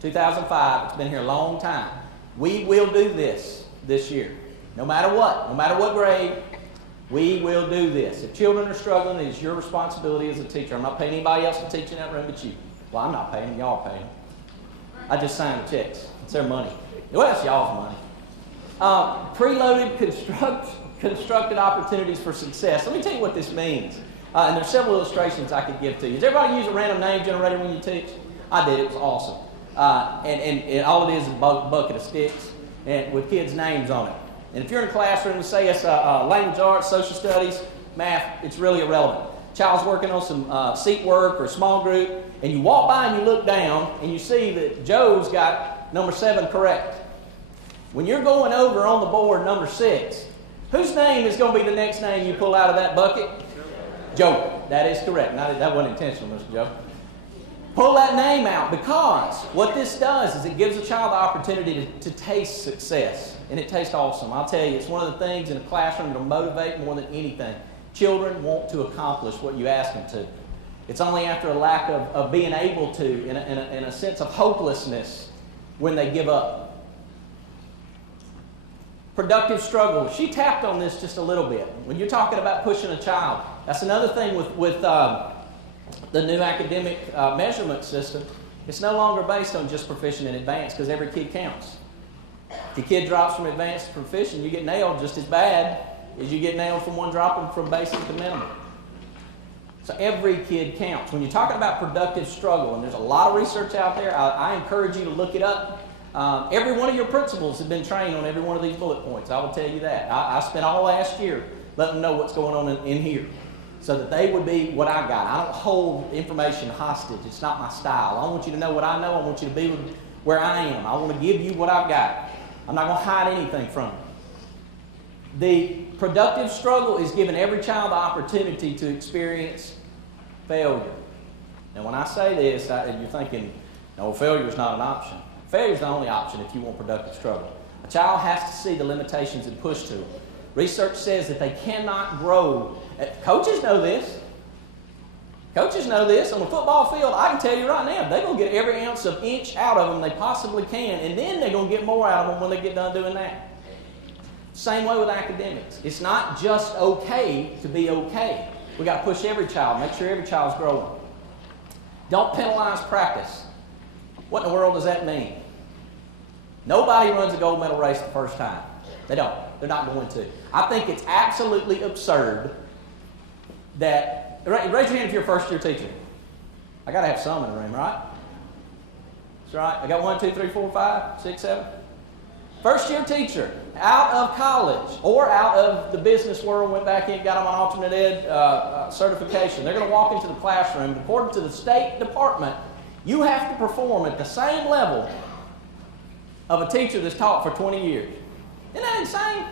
2005, it's been here a long time. We will do this year. No matter what grade, we will do this. If children are struggling, it is your responsibility as a teacher. I'm not paying anybody else to teach in that room but you. Well, I'm not paying them, y'all are paying them. I just sign the checks. It's their money. Well, it's y'all's money. Preloaded constructed opportunities for success. Let me tell you what this means. And there's several illustrations I could give to you. Does everybody use a random name generator when you teach? I did. It was awesome. And all it is a bucket of sticks and with kids' names on it. And if you're in a classroom, say it's language arts, social studies, math, it's really irrelevant. Child's working on some seat work or a small group, and you walk by and you look down and you see that Joe's got number 7 correct. When you're going over on the board number 6, whose name is going to be the next name you pull out of that bucket? Joker. That is correct. That wasn't intentional, Mr. Joker. Pull that name out, because what this does is it gives a child the opportunity to taste success. And it tastes awesome. I'll tell you, it's one of the things in a classroom that'll motivate more than anything. Children want to accomplish what you ask them to. It's only after a lack of being able to, in a sense of hopelessness, when they give up. Productive struggle. She tapped on this just a little bit. When you're talking about pushing a child, that's another thing with the new academic measurement system. It's no longer based on just proficient and advanced, because every kid counts. If the kid drops from advanced to proficient, you get nailed just as bad as you get nailed from one dropping from basic to minimum. So every kid counts. When you're talking about productive struggle, and there's a lot of research out there, I encourage you to look it up. Every one of your principals have been trained on every one of these bullet points. I will tell you that. I spent all last year letting them know what's going on in here, so that they would be what I got. I don't hold information hostage. It's not my style. I want you to know what I know. I want you to be where I am. I want to give you what I've got. I'm not going to hide anything from you. The productive struggle is giving every child the opportunity to experience failure. Now, when I say this, you're thinking, no, failure is not an option. Failure is the only option if you want productive struggle. A child has to see the limitations and push to them. Research says that they cannot grow. Coaches know this. Coaches know this. On the football field, I can tell you right now, they're going to get every ounce of inch out of them they possibly can, and then they're going to get more out of them when they get done doing that. Same way with academics. It's not just okay to be okay. We got to push every child, make sure every child's growing. Don't penalize practice. What in the world does that mean? Nobody runs a gold medal race the first time. They don't. They're not going to. I think it's absolutely absurd that... Raise your hand if you're a first-year teacher. I got to have some in the room, right? That's right. I got 1, 2, 3, 4, 5, 6, 7. First-year teacher, out of college or out of the business world, went back in, got them an alternate ed certification. They're going to walk into the classroom. According to the State Department, you have to perform at the same level of a teacher that's taught for 20 years. Isn't that insane?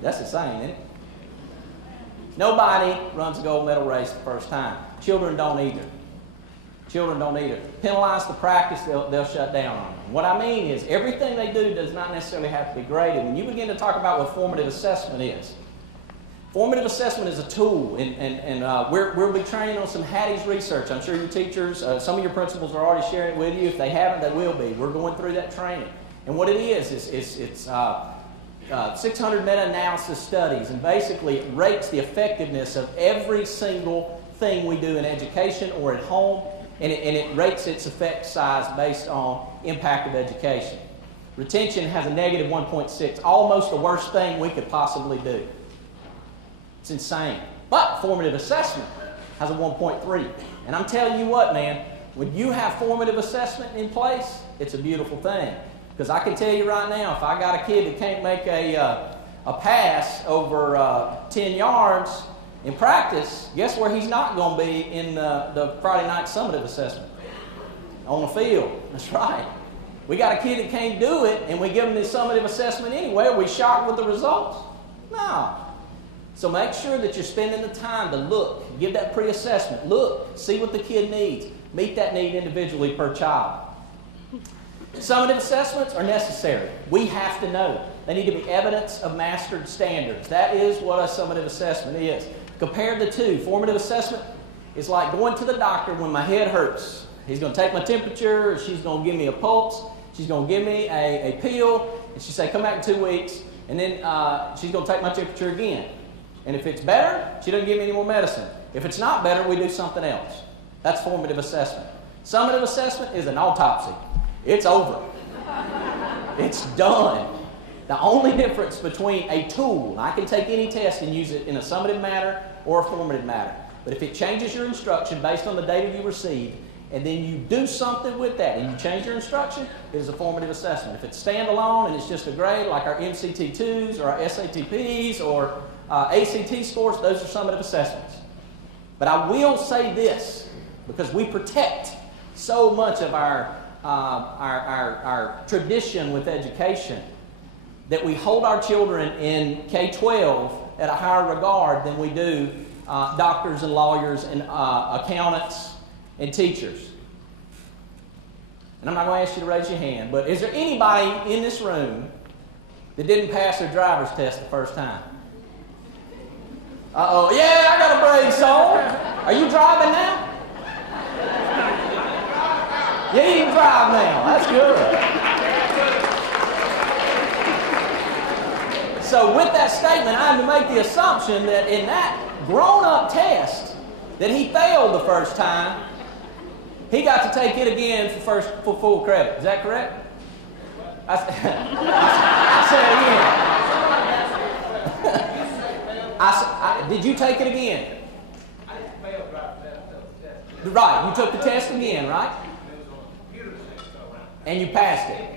That's insane, isn't it? Nobody runs a gold medal race the first time. Children don't either. Children don't either. Penalize the practice, they'll shut down on them. What I mean is, everything they do does not necessarily have to be graded. When you begin to talk about what formative assessment is, formative assessment is a tool, and we'll be training on some Hattie's research. I'm sure your teachers, some of your principals are already sharing it with you. If they haven't, they will be. We're going through that training. And what it is it's 600 meta-analysis studies, and basically it rates the effectiveness of every single thing we do in education or at home, and it rates its effect size based on impact of education. Retention has a negative 1.6, almost the worst thing we could possibly do. It's insane. But formative assessment has a 1.3. And I'm telling you what, man, when you have formative assessment in place, it's a beautiful thing. Because I can tell you right now, if I got a kid that can't make a pass over 10 yards in practice, guess where he's not going to be in the Friday night summative assessment? On the field. That's right. We got a kid that can't do it, and we give him this summative assessment anyway. Are we shocked with the results? No. So make sure that you're spending the time to look, give that pre-assessment, look, see what the kid needs, meet that need individually per child. Summative assessments are necessary. We have to know. They need to be evidence of mastered standards. That is what a summative assessment is. Compare the two. Formative assessment is like going to the doctor when my head hurts. He's going to take my temperature, or she's going to give me a pulse, she's going to give me a pill, and she say, come back in 2 weeks, and then she's going to take my temperature again. And if it's better, she doesn't give me any more medicine. If it's not better, we do something else. That's formative assessment. Summative assessment is an autopsy. It's over. It's done. The only difference between a tool, I can take any test and use it in a summative manner or a formative manner. But if it changes your instruction based on the data you received, and then you do something with that and you change your instruction, it is a formative assessment. If it's standalone and it's just a grade like our MCT2s or our SATPs or ACT scores, those are summative assessments. But I will say this, because we protect so much of our tradition with education, that we hold our children in K-12 at a higher regard than we do doctors and lawyers and accountants and teachers. And I'm not going to ask you to raise your hand, but is there anybody in this room that didn't pass their driver's test the first time? Uh-oh. Yeah, I got a brave soul. Are you driving now? Yeah, you can drive now. That's good. So with that statement, I have to make the assumption that in that grown-up test that he failed the first time, he got to take it again for full credit. Is that correct? I said again. Did you take it again? I didn't fail driver's test. Right, you took the test again, right? And you passed it.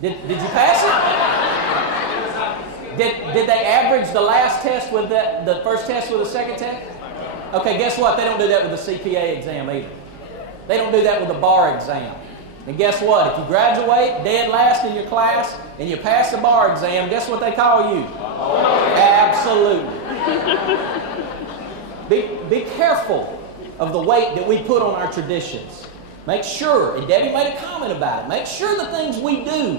Did you pass it? Did they average the last test with the first test with the second test? Okay, guess what? They don't do that with the CPA exam either. They don't do that with the bar exam. And guess what? If you graduate dead last in your class and you pass the bar exam, guess what they call you? Absolutely. Be careful of the weight that we put on our traditions. Make sure, and Debbie made a comment about it, make sure the things we do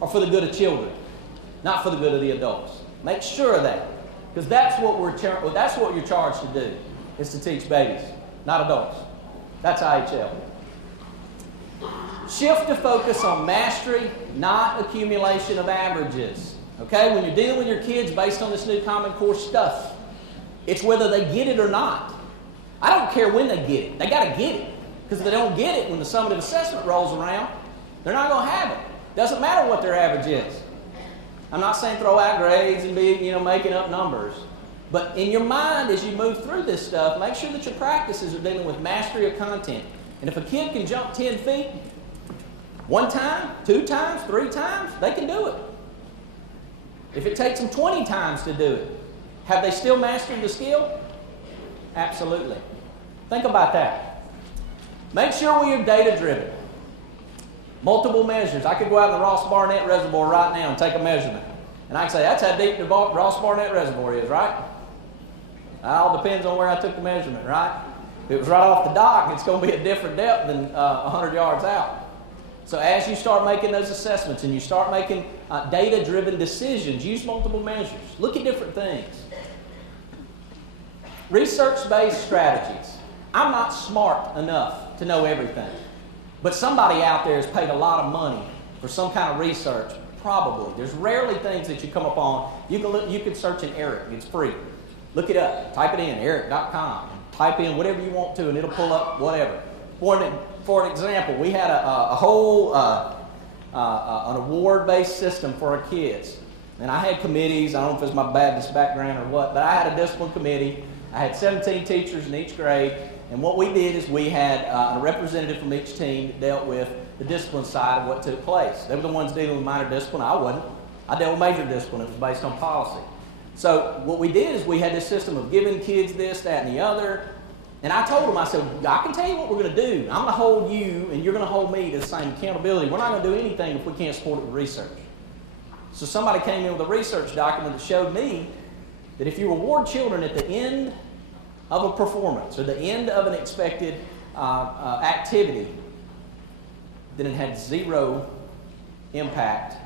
are for the good of children, not for the good of the adults. Make sure of that. Because that's what you're charged to do, is to teach babies, not adults. That's IHL. Shift to focus on mastery, not accumulation of averages. Okay? When you're dealing with your kids based on this new Common Core stuff, it's whether they get it or not. I don't care when they get it. They got to get it. Because if they don't get it when the summative assessment rolls around, they're not going to have it. Doesn't matter what their average is. I'm not saying throw out grades and be, making up numbers. But in your mind, as you move through this stuff, make sure that your practices are dealing with mastery of content. And if a kid can jump 10 feet, 1 time, 2 times, 3 times, they can do it. If it takes them 20 times to do it, have they still mastered the skill? Absolutely. Think about that. Make sure we are data-driven. Multiple measures. I could go out in the Ross Barnett Reservoir right now and take a measurement. And I can say, that's how deep the Ross Barnett Reservoir is, right? It all depends on where I took the measurement, right? If it was right off the dock, it's going to be a different depth than 100 yards out. So as you start making those assessments and you start making data-driven decisions, use multiple measures. Look at different things. Research-based strategies. I'm not smart enough to know everything. But somebody out there has paid a lot of money for some kind of research. Probably. There's rarely things that you come upon. You can search in Eric. It's free. Look it up. Type it in, eric.com. Type in whatever you want to, and it'll pull up whatever. For an example, we had a whole an award-based system for our kids. And I had committees. I don't know if it's my Baptist background or what, but I had a discipline committee. I had 17 teachers in each grade. And what we did is we had a representative from each team that dealt with the discipline side of what took place. They were the ones dealing with minor discipline. I wasn't. I dealt with major discipline. It was based on policy. So what we did is we had this system of giving kids this, that, and the other. And I told them, I said, I can tell you what we're going to do. I'm going to hold you, and you're going to hold me to the same accountability. We're not going to do anything if we can't support it with research. So somebody came in with a research document that showed me that if you reward children at the end of a performance or the end of an expected activity, then it had zero impact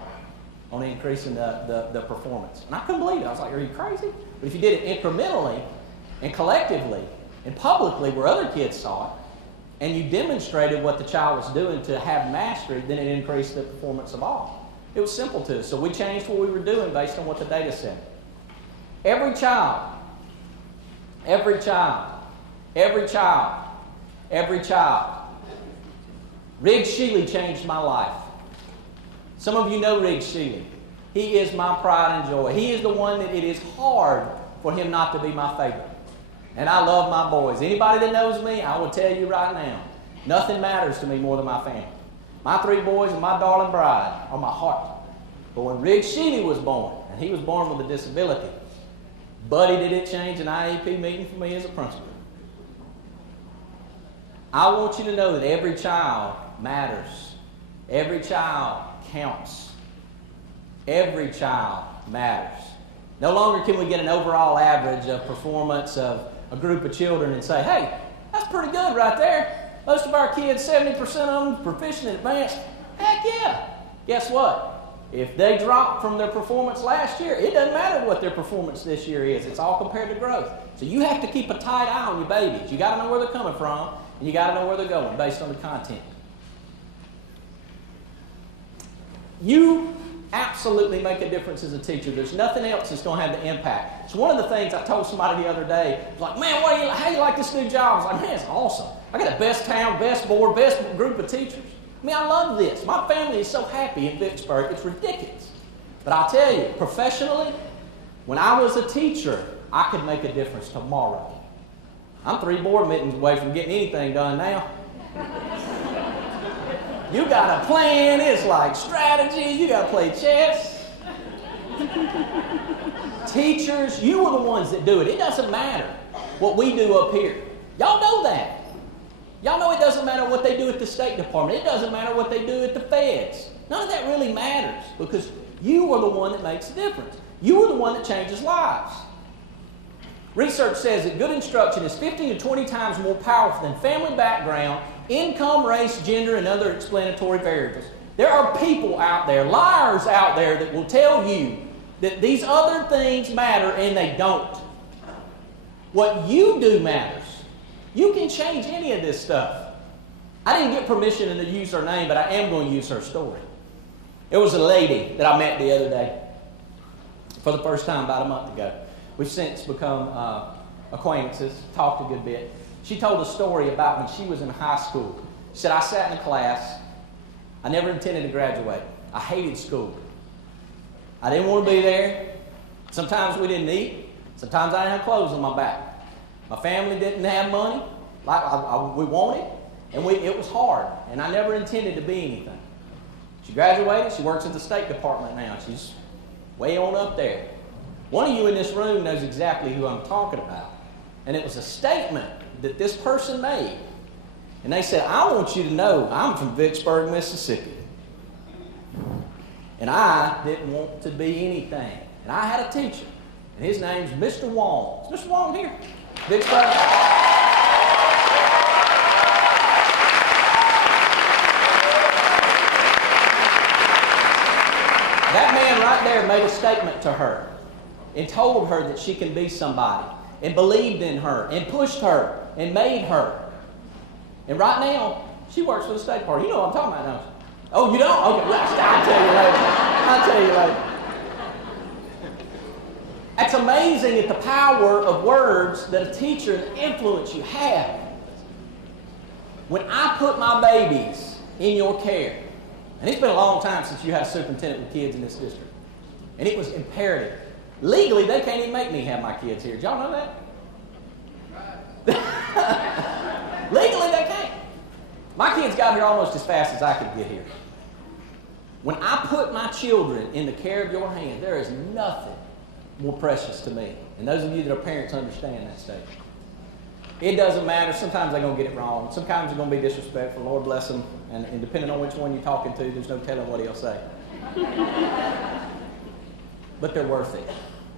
on increasing the performance. And I couldn't believe it. I was like, are you crazy? But if you did it incrementally and collectively and publicly where other kids saw it, and you demonstrated what the child was doing to have mastery, then it increased the performance of all. It was simple to us. So we changed what we were doing based on what the data said. Every child, Rig Sheely changed my life. Some of you know Rig Sheely. He is my pride and joy. He is the one that it is hard for him not to be my favorite. And I love my boys. Anybody that knows me, I will tell you right now, nothing matters to me more than my family. My 3 boys and my darling bride are my heart. But when Rig Sheely was born, and he was born with a disability, buddy, did it change an IEP meeting for me as a principal. I want you to know that every child matters. Every child counts. Every child matters. No longer can we get an overall average of performance of a group of children and say, hey, that's pretty good right there. Most of our kids, 70% of them, proficient in advanced. Heck yeah. Guess what? If they drop from their performance last year, it doesn't matter what their performance this year is. It's all compared to growth. So you have to keep a tight eye on your babies. You got to know where they're coming from, and you got to know where they're going based on the content. You absolutely make a difference as a teacher. There's nothing else that's going to have the impact. It's one of the things I told somebody the other day. It's like, man, how do you like this new job? I was like, man, it's awesome. I got the best town, best board, best group of teachers. I mean, I love this. My family is so happy in Vicksburg. It's ridiculous. But I'll tell you, professionally, when I was a teacher, I could make a difference tomorrow. I'm 3 board meetings away from getting anything done now. You got a plan. It's like strategy. You got to play chess. Teachers, you are the ones that do it. It doesn't matter what we do up here. Y'all know that. Y'all know it doesn't matter what they do at the State Department. It doesn't matter what they do at the feds. None of that really matters because you are the one that makes a difference. You are the one that changes lives. Research says that good instruction is 15 to 20 times more powerful than family background, income, race, gender, and other explanatory variables. There are people out there, liars out there, that will tell you that these other things matter and they don't. What you do matters. You can change any of this stuff. I didn't get permission to use her name, but I am going to use her story. It was a lady that I met the other day for the first time about a month ago. We've since become acquaintances, talked a good bit. She told a story about when she was in high school. She said, I sat in a class. I never intended to graduate. I hated school. I didn't want to be there. Sometimes we didn't eat. Sometimes I didn't have clothes on my back. My family didn't have money like we wanted, and it was hard, and I never intended to be anything. She graduated. She works at the State Department now. She's way on up there. One of you in this room knows exactly who I'm talking about, and it was a statement that this person made, and they said, I want you to know I'm from Vicksburg, Mississippi, and I didn't want to be anything, and I had a teacher, and his name's Mr. Wong. Is Mr. Wong here? Vicksburg. That man right there made a statement to her and told her that she can be somebody and believed in her and pushed her and made her. And right now, she works for the State Department. You know what I'm talking about, don't you? Oh, you don't? Okay, well, I'll tell you later. It's amazing at the power of words that a teacher and the influence you have. When I put my babies in your care, and it's been a long time since you had a superintendent with kids in this district, and it was imperative. Legally, they can't even make me have my kids here. Did y'all know that? Legally, they can't. My kids got here almost as fast as I could get here. When I put my children in the care of your hands, there is nothing more precious to me. And those of you that are parents understand that statement. It doesn't matter. Sometimes they're going to get it wrong. Sometimes they're going to be disrespectful. Lord bless them. And depending on which one you're talking to, there's no telling what he'll say. But they're worth it.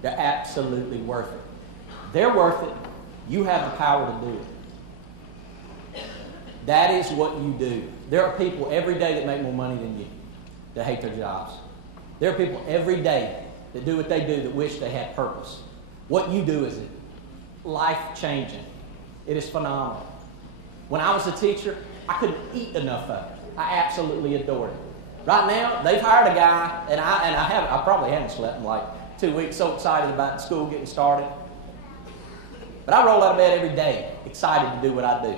They're absolutely worth it. They're worth it. You have the power to do it. That is what you do. There are people every day that make more money than you that hate their jobs. There are people every day that do what they do that wish they had purpose. What you do is life-changing. It is phenomenal. When I was a teacher, I couldn't eat enough of it. I absolutely adored it. Right now, they've hired a guy, and I probably haven't slept in like 2 weeks, so excited about school getting started. But I roll out of bed every day, excited to do what I do.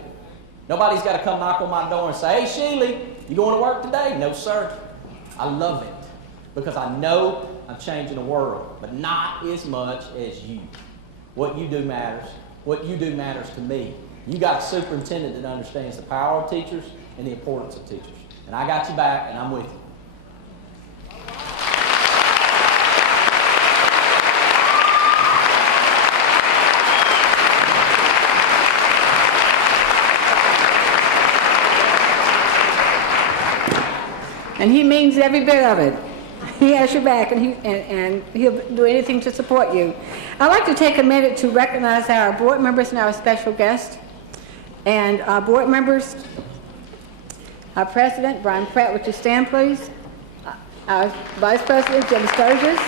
Nobody's got to come knock on my door and say, hey, Sheely, you going to work today? No, sir. I love it because I know I'm changing the world, but not as much as you. What you do matters. What you do matters to me. You got a superintendent that understands the power of teachers and the importance of teachers. And I got you back, and I'm with you. And he means every bit of it. He has your back, and he'll do anything to support you. I'd like to take a minute to recognize our board members and our special guests. And our board members, our president, Brian Pratt, would you stand, please? Our vice president, Jim Sturgis.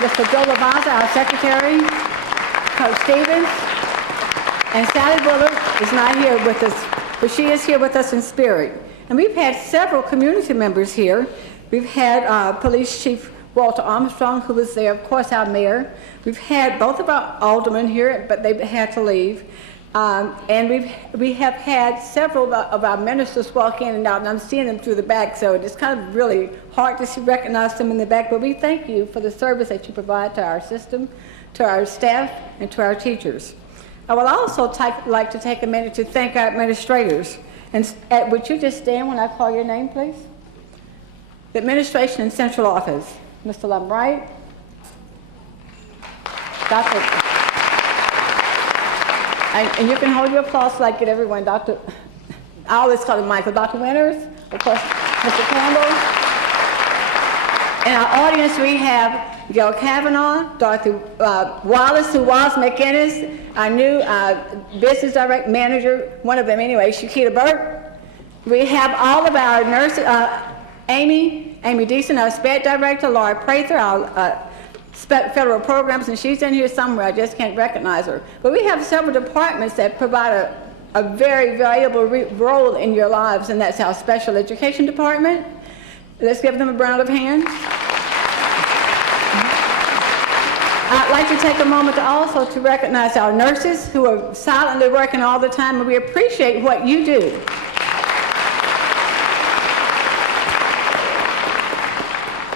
Mr. Joe Lavazza, our secretary, Coach Stevens. And Sally Bullard is not here with us, but she is here with us in spirit. And we've had several community members here. We've had Police Chief Walter Armstrong, who was there, of course, our mayor. We've had both of our aldermen here, but they had to leave. And we have had several of our ministers walk in and out, and I'm seeing them through the back, so it's kind of really hard to recognize them in the back, but we thank you for the service that you provide to our system, to our staff, and to our teachers. I would also like to take a minute to thank our administrators. And would you just stand when I call your name, please? The administration and central office. Mr. Lumbright, Dr. And you can hold your applause so I get everyone. I always call him Michael. Dr. Winters, of course, Mr. Campbell. In our audience, we have Gail Kavanaugh, Dorothy Wallace, who was McInnes, our new business direct manager, one of them anyway, Shakita Burt. We have all of our nurses, Amy Deason, our SPED director, Laura Prather, our federal programs, and she's in here somewhere, I just can't recognize her. But we have several departments that provide a very valuable role in your lives, and that's our special education department. Let's give them a round of hands. I'd like to take a moment to also to recognize our nurses who are silently working all the time, and we appreciate what you do.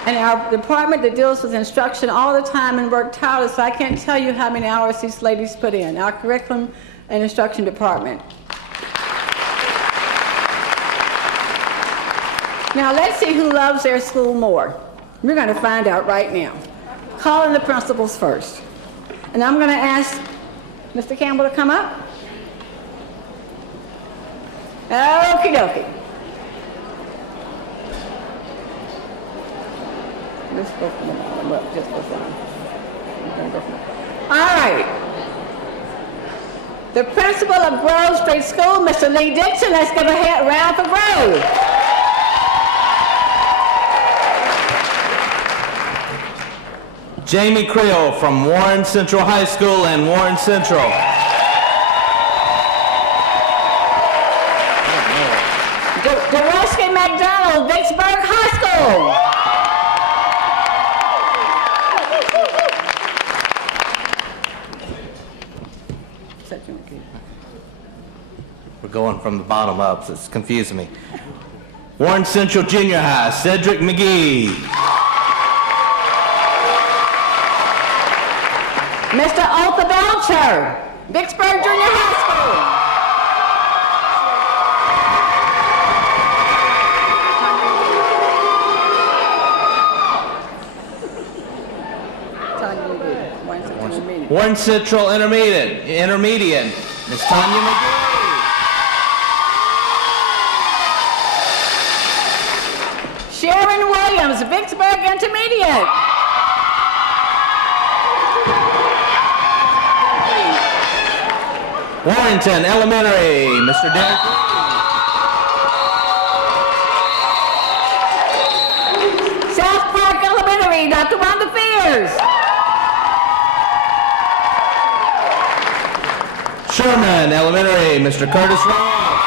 And our department that deals with instruction all the time and work tirelessly. I can't tell you how many hours these ladies put in. Our curriculum and instruction department. Now let's see who loves their school more. We're going to find out right now. Calling the principals first. And I'm going to ask Mr. Campbell to come up. Okie dokie. All right. The principal of Grove Street School, Mr. Lee Dixon. Let's give a round for Grove. Jamie Creel from Warren Central High School and Warren Central. Doroski McDonald, Vicksburg High School. We're going from the bottom up, so it's confusing me. Warren Central Junior High, Cedric McGee. Mr. Otha Belcher, Vicksburg Junior High School. Warren Central Intermediate, Miss Tanya McGee. Sharon Williams, Vicksburg Intermediate. Warrenton Elementary, Mr. Derek. South Park Elementary, Dr. Wanda Fears. Sherman Elementary, Mr. Curtis Ross.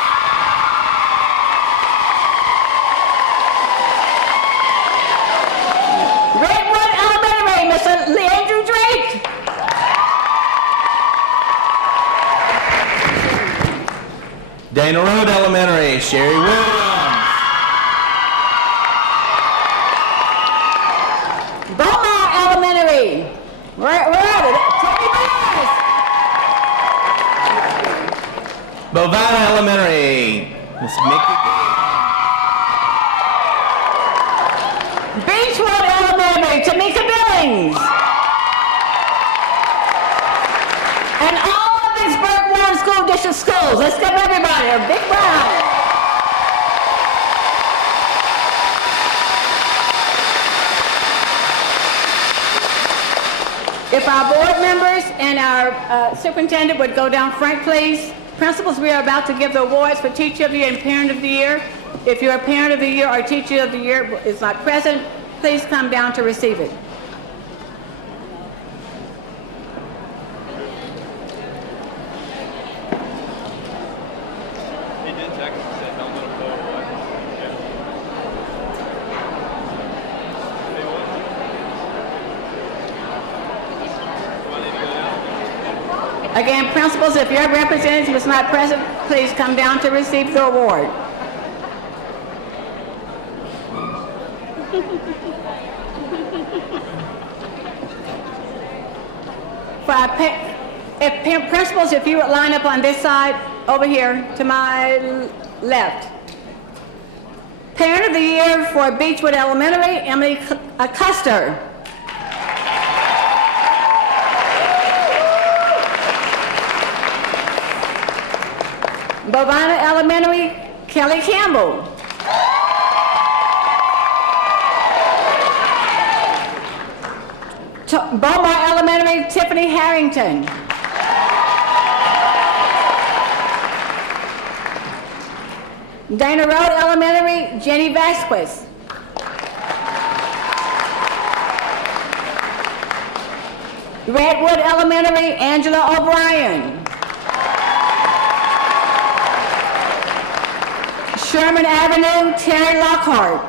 Redwood Elementary, Mr. Leandrew Drake. Dana Road Elementary, Sherry Williams. Beaumont Elementary. Where are they? Tony Myers. Bovina Elementary, Miss Mickey. Beechwood Elementary, Tamika Billings. And all of Vicksburg Warren School District schools. Let's give everybody a big round. If our board members and our superintendent would go down front, please. Principals, we are about to give the awards for Teacher of the Year and Parent of the Year. If your Parent of the Year or Teacher of the Year is not present, please come down to receive it. Again, principals, if your representative is not present, please come down to receive the award. For our principals, if you would line up on this side, over here to my left. Parent of the Year for Beechwood Elementary, Emily Custer. Bovina Elementary, Kelly Campbell. Beaumont Elementary, Tiffany Harrington. Dana Road Elementary, Jenny Vasquez. Redwood Elementary, Angela O'Brien. Sherman Avenue, Terry Lockhart.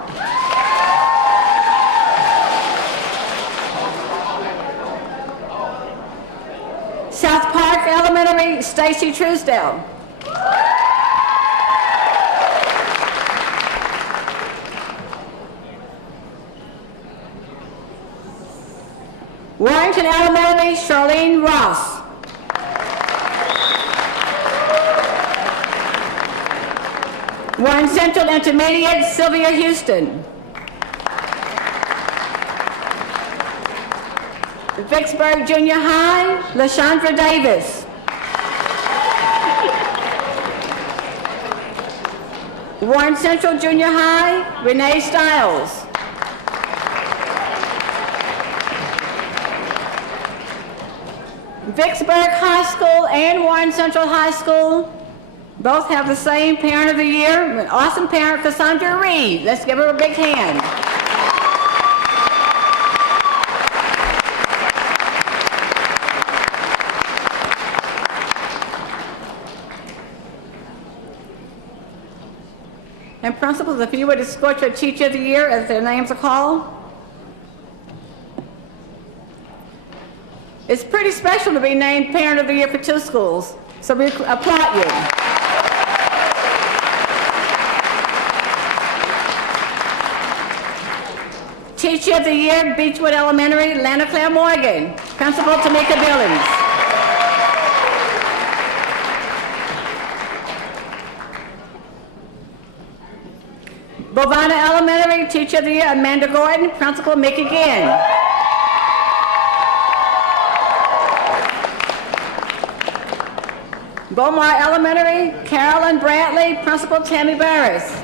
South Park Elementary, Stacy Truesdale. Warrington Elementary, Charlene Ross. Warren Central Intermediate, Sylvia Houston. Vicksburg Junior High, LaShondra Davis. Warren Central Junior High, Renee Stiles. Vicksburg High School and Warren Central High School both have the same Parent of the Year, an awesome parent, Cassandra Reed. Let's give her a big hand. And principals, if you would escort your Teacher of the Year as their names are called. It's pretty special to be named Parent of the Year for 2 schools, so we applaud you. Teacher of the Year, Beechwood Elementary, Lana Claire Morgan. Principal, Tamika Billings. Bovina Elementary, Teacher of the Year, Amanda Gordon. Principal, Mickey Ginn. Beaumont Elementary, Carolyn Brantley. Principal, Tammy Barris.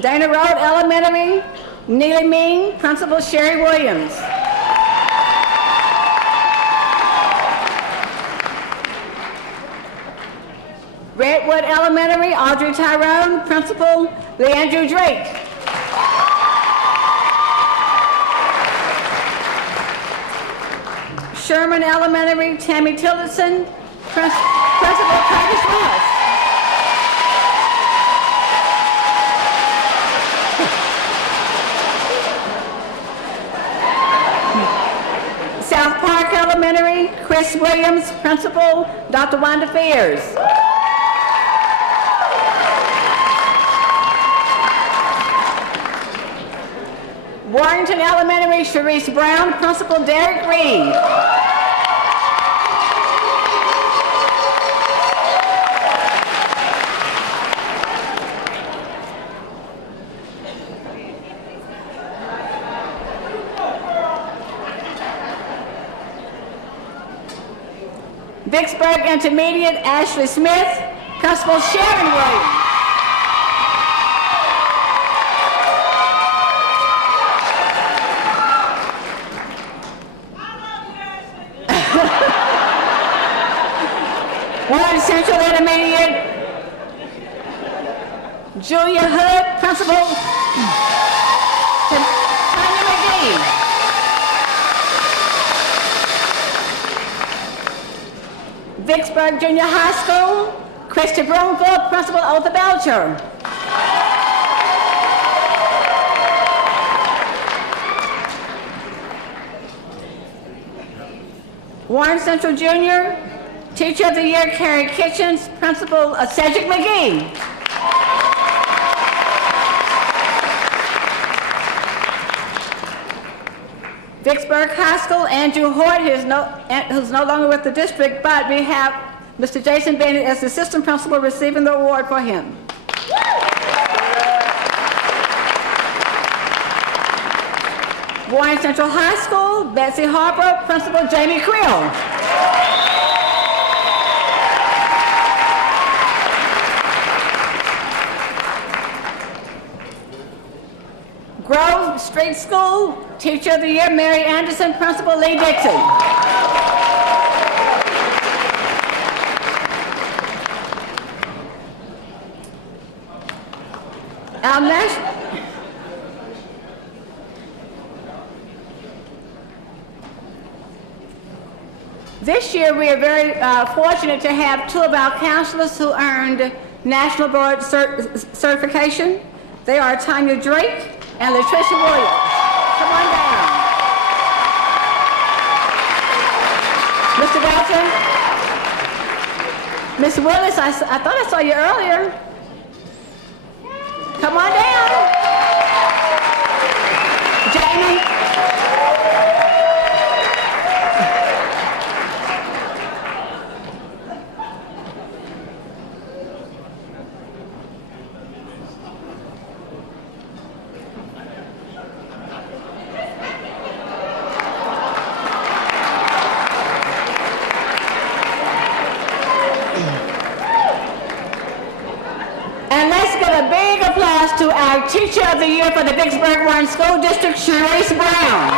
Dana Road Elementary, Neely Ming. Principal, Sherry Williams. Redwood Elementary, Audrey Tyrone. Principal, Leandrew Drake. Sherman Elementary, Tammy Tillotson. Principal, Curtis Ross. South Park Elementary, Chris Williams. Principal, Dr. Wanda Fears. Warrington Elementary, Sharice Brown. Principal, Derek Reed. Vicksburg Intermediate, Ashley Smith. Principal Sharon Williams. Warren Central Intermediate, Julia Hood, Principal Tanya McGee. Vicksburg Junior High School, Krista Broomfield, Principal Otha Belcher. Warren Central Junior, Teacher of the Year, Carrie Kitchens, Principal Cedric McGee. Vicksburg High School, Andrew Hoyt, who's no longer with the district, but we have Mr. Jason Bennett as the assistant principal receiving the award for him. Warren Central High School, Betsy Harper, Principal Jamie Creel. Grove Street School, Teacher of the Year, Mary Anderson, Principal Lee Dixon. This year we are very fortunate to have two of our counselors who earned National Board certification. They are Tanya Drake and Latricia Williams. Come on down. Mr. Belton, Miss Willis, I thought I saw you earlier. Come on down. Jamie. To our Teacher of the Year for the Vicksburg Warren School District, Sharice Brown.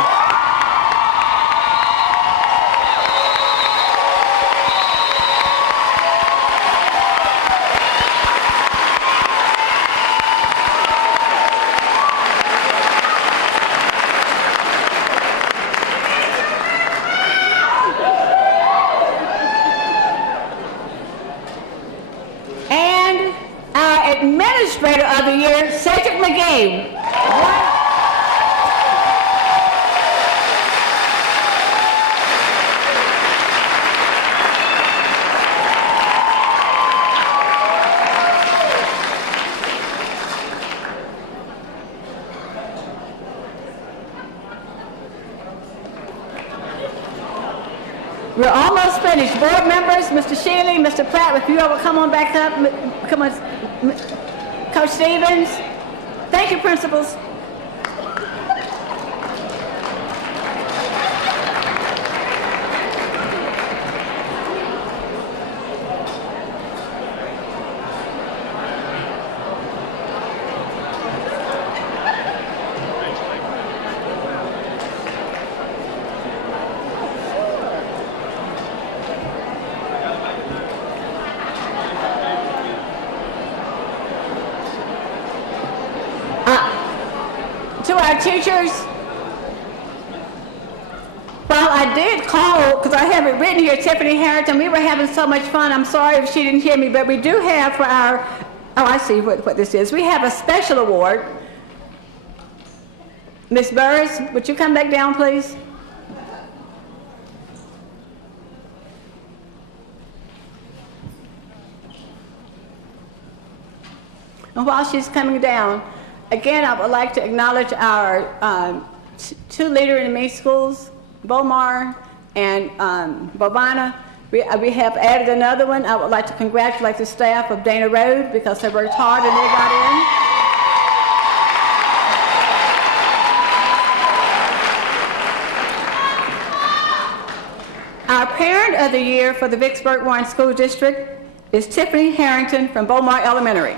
And our Administrator of the Year, Cedric McGee. We're almost finished. Board members, Mr. Shealy, Mr. Pratt, if you all will come on back up. Come on, Coach Stevens. Thank you, principals. To our teachers, well, I did call, because I have it written here, Tiffany Harrington. We were having so much fun. I'm sorry if she didn't hear me, but we do have for our, oh, I see what this is. We have a special award. Miss Burris, would you come back down, please? And while she's coming down, again, I would like to acknowledge our two Leader in Me schools, Bomar and Bobana. We have added another one. I would like to congratulate the staff of Dana Road because they worked hard and they got in. Our Parent of the Year for the Vicksburg Warren School District, is Tiffany Harrington from Beaumont Elementary.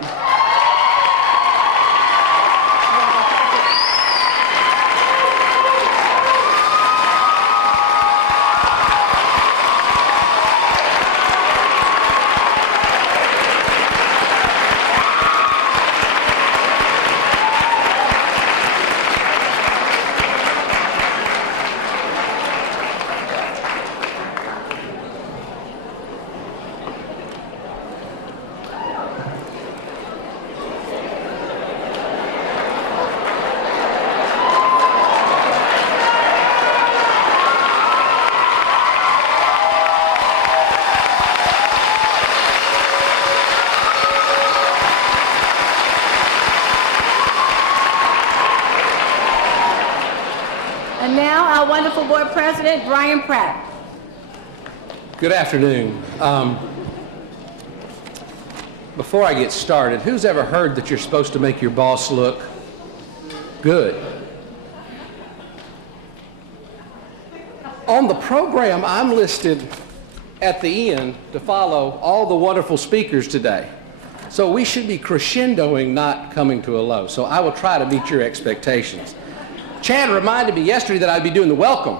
And now our wonderful board president, Brian Pratt. Good afternoon. Before I get started, who's ever heard that you're supposed to make your boss look good? On the program, I'm listed at the end to follow all the wonderful speakers today. So we should be crescendoing, not coming to a low. So I will try to meet your expectations. Chad reminded me yesterday that I'd be doing the welcome.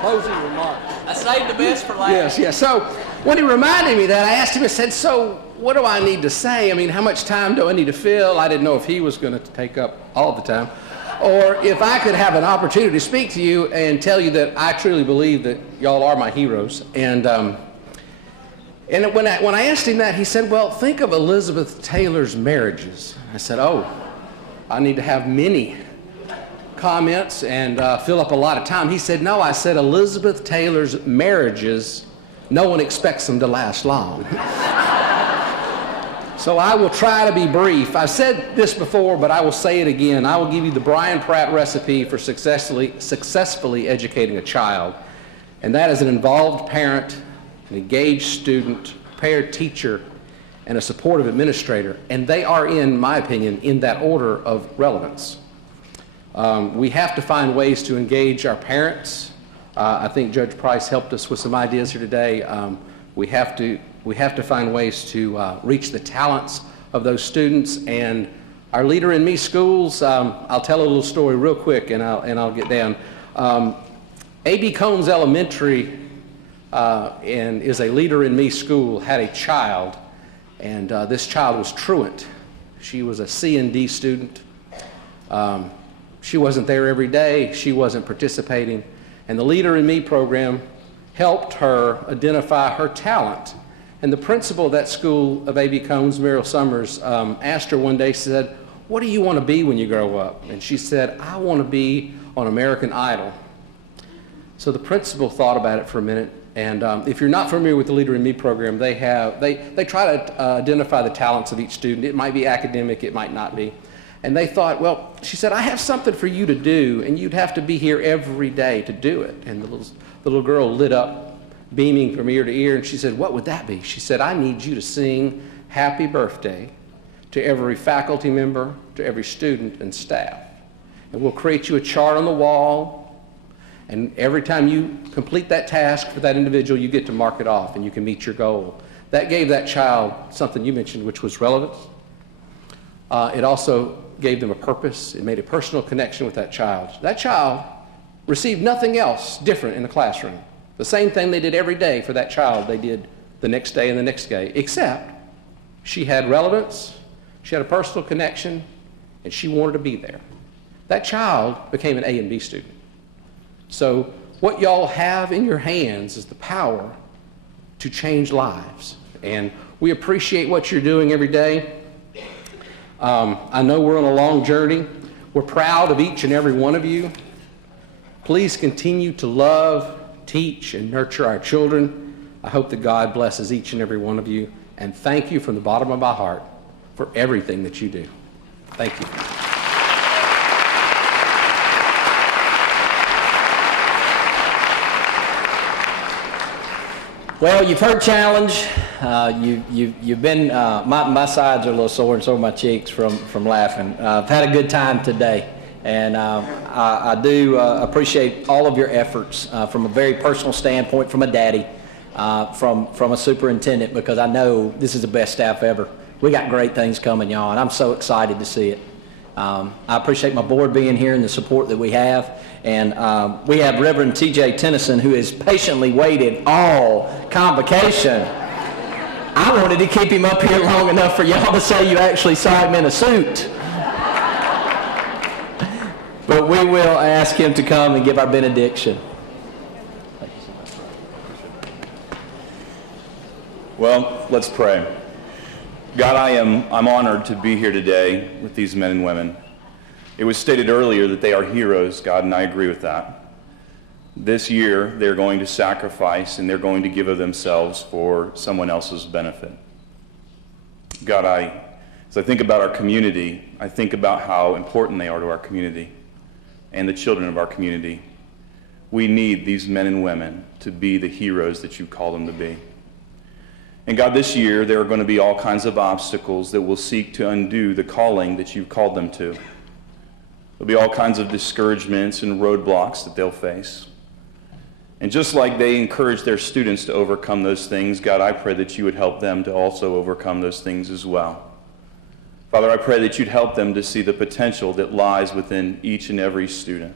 Closing remarks. I saved the best for last. Yes, yes. So when he reminded me that, I asked him, I said, so what do I need to say? I mean, how much time do I need to fill? I didn't know if he was going to take up all the time, or if I could have an opportunity to speak to you and tell you that I truly believe that y'all are my heroes. And when I asked him that, he said, well, think of Elizabeth Taylor's marriages. I said, oh, I need to have many comments and fill up a lot of time. He said, no, I said Elizabeth Taylor's marriages, no one expects them to last long. So I will try to be brief. I've said this before, but I will say it again. I will give you the Brian Pratt recipe for successfully educating a child. And that is an involved parent, an engaged student, prepared teacher, and a supportive administrator. And they are, in my opinion, in that order of relevance. We have to find ways to engage our parents. I think Judge Price helped us with some ideas here today. We have to find ways to reach the talents of those students. And our Leader in Me schools, I'll tell a little story real quick and I'll get down. A.B. Combs Elementary and is a Leader in Me school, had a child, and this child was truant. She was a C and D student. She wasn't there every day. She wasn't participating. And the Leader in Me program helped her identify her talent. And the principal of that school of A.B. Combs, Muriel Summers, asked her one day, she said, what do you want to be when you grow up? And she said, I want to be on American Idol. So the principal thought about it for a minute. And if you're not familiar with the Leader in Me program, they try to identify the talents of each student. It might be academic, it might not be. And they thought, well, she said, I have something for you to do, and you'd have to be here every day to do it. And the little girl lit up, beaming from ear to ear, and she said, what would that be? She said, I need you to sing happy birthday to every faculty member, to every student and staff. And we'll create you a chart on the wall, and every time you complete that task for that individual, you get to mark it off, and you can meet your goal. That gave that child something you mentioned, which was relevance. It also gave them a purpose. It made a personal connection with that child. That child received nothing else different in the classroom. The same thing they did every day for that child, they did the next day and the next day, except she had relevance, she had a personal connection, and she wanted to be there. That child became an A and B student. So what y'all have in your hands is the power to change lives. And we appreciate what you're doing every day. I know we're on a long journey. We're proud of each and every one of you. Please continue to love, teach, and nurture our children. I hope that God blesses each and every one of you. And thank you from the bottom of my heart for everything that you do. Thank you. Well, you've heard challenge. You've been, my sides are a little sore and so are my cheeks from laughing. I've had a good time today. And I do appreciate all of your efforts from a very personal standpoint, from a daddy, from a superintendent, because I know this is the best staff ever. We got great things coming, y'all, and I'm so excited to see it. I appreciate my board being here and the support that we have. And we have Reverend T.J. Tennyson, who has patiently waited all convocation. I wanted to keep him up here long enough for y'all to say you actually saw him in a suit. But we will ask him to come and give our benediction. Well, let's pray. God, I'm honored to be here today with these men and women. It was stated earlier that they are heroes, God, and I agree with that. This year, they're going to sacrifice and they're going to give of themselves for someone else's benefit. God, as I think about our community, I think about how important they are to our community and the children of our community. We need these men and women to be the heroes that you call them to be. And God, this year, there are going to be all kinds of obstacles that will seek to undo the calling that you've called them to. There'll be all kinds of discouragements and roadblocks that they'll face. And just like they encourage their students to overcome those things, God, I pray that you would help them to also overcome those things as well. Father, I pray that you'd help them to see the potential that lies within each and every student.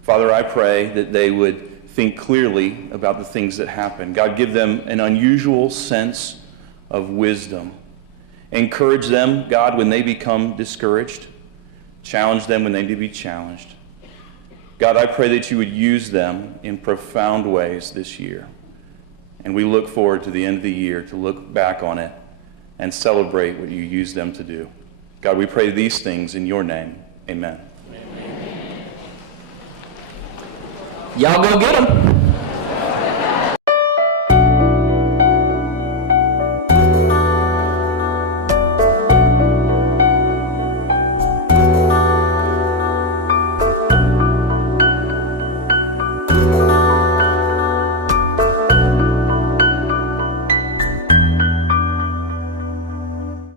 Father, I pray that they would think clearly about the things that happen. God, give them an unusual sense of wisdom. Encourage them, God, when they become discouraged. Challenge them when they need to be challenged. God, I pray that you would use them in profound ways this year. And we look forward to the end of the year to look back on it and celebrate what you use them to do. God, we pray these things in your name. Amen. Y'all go get them.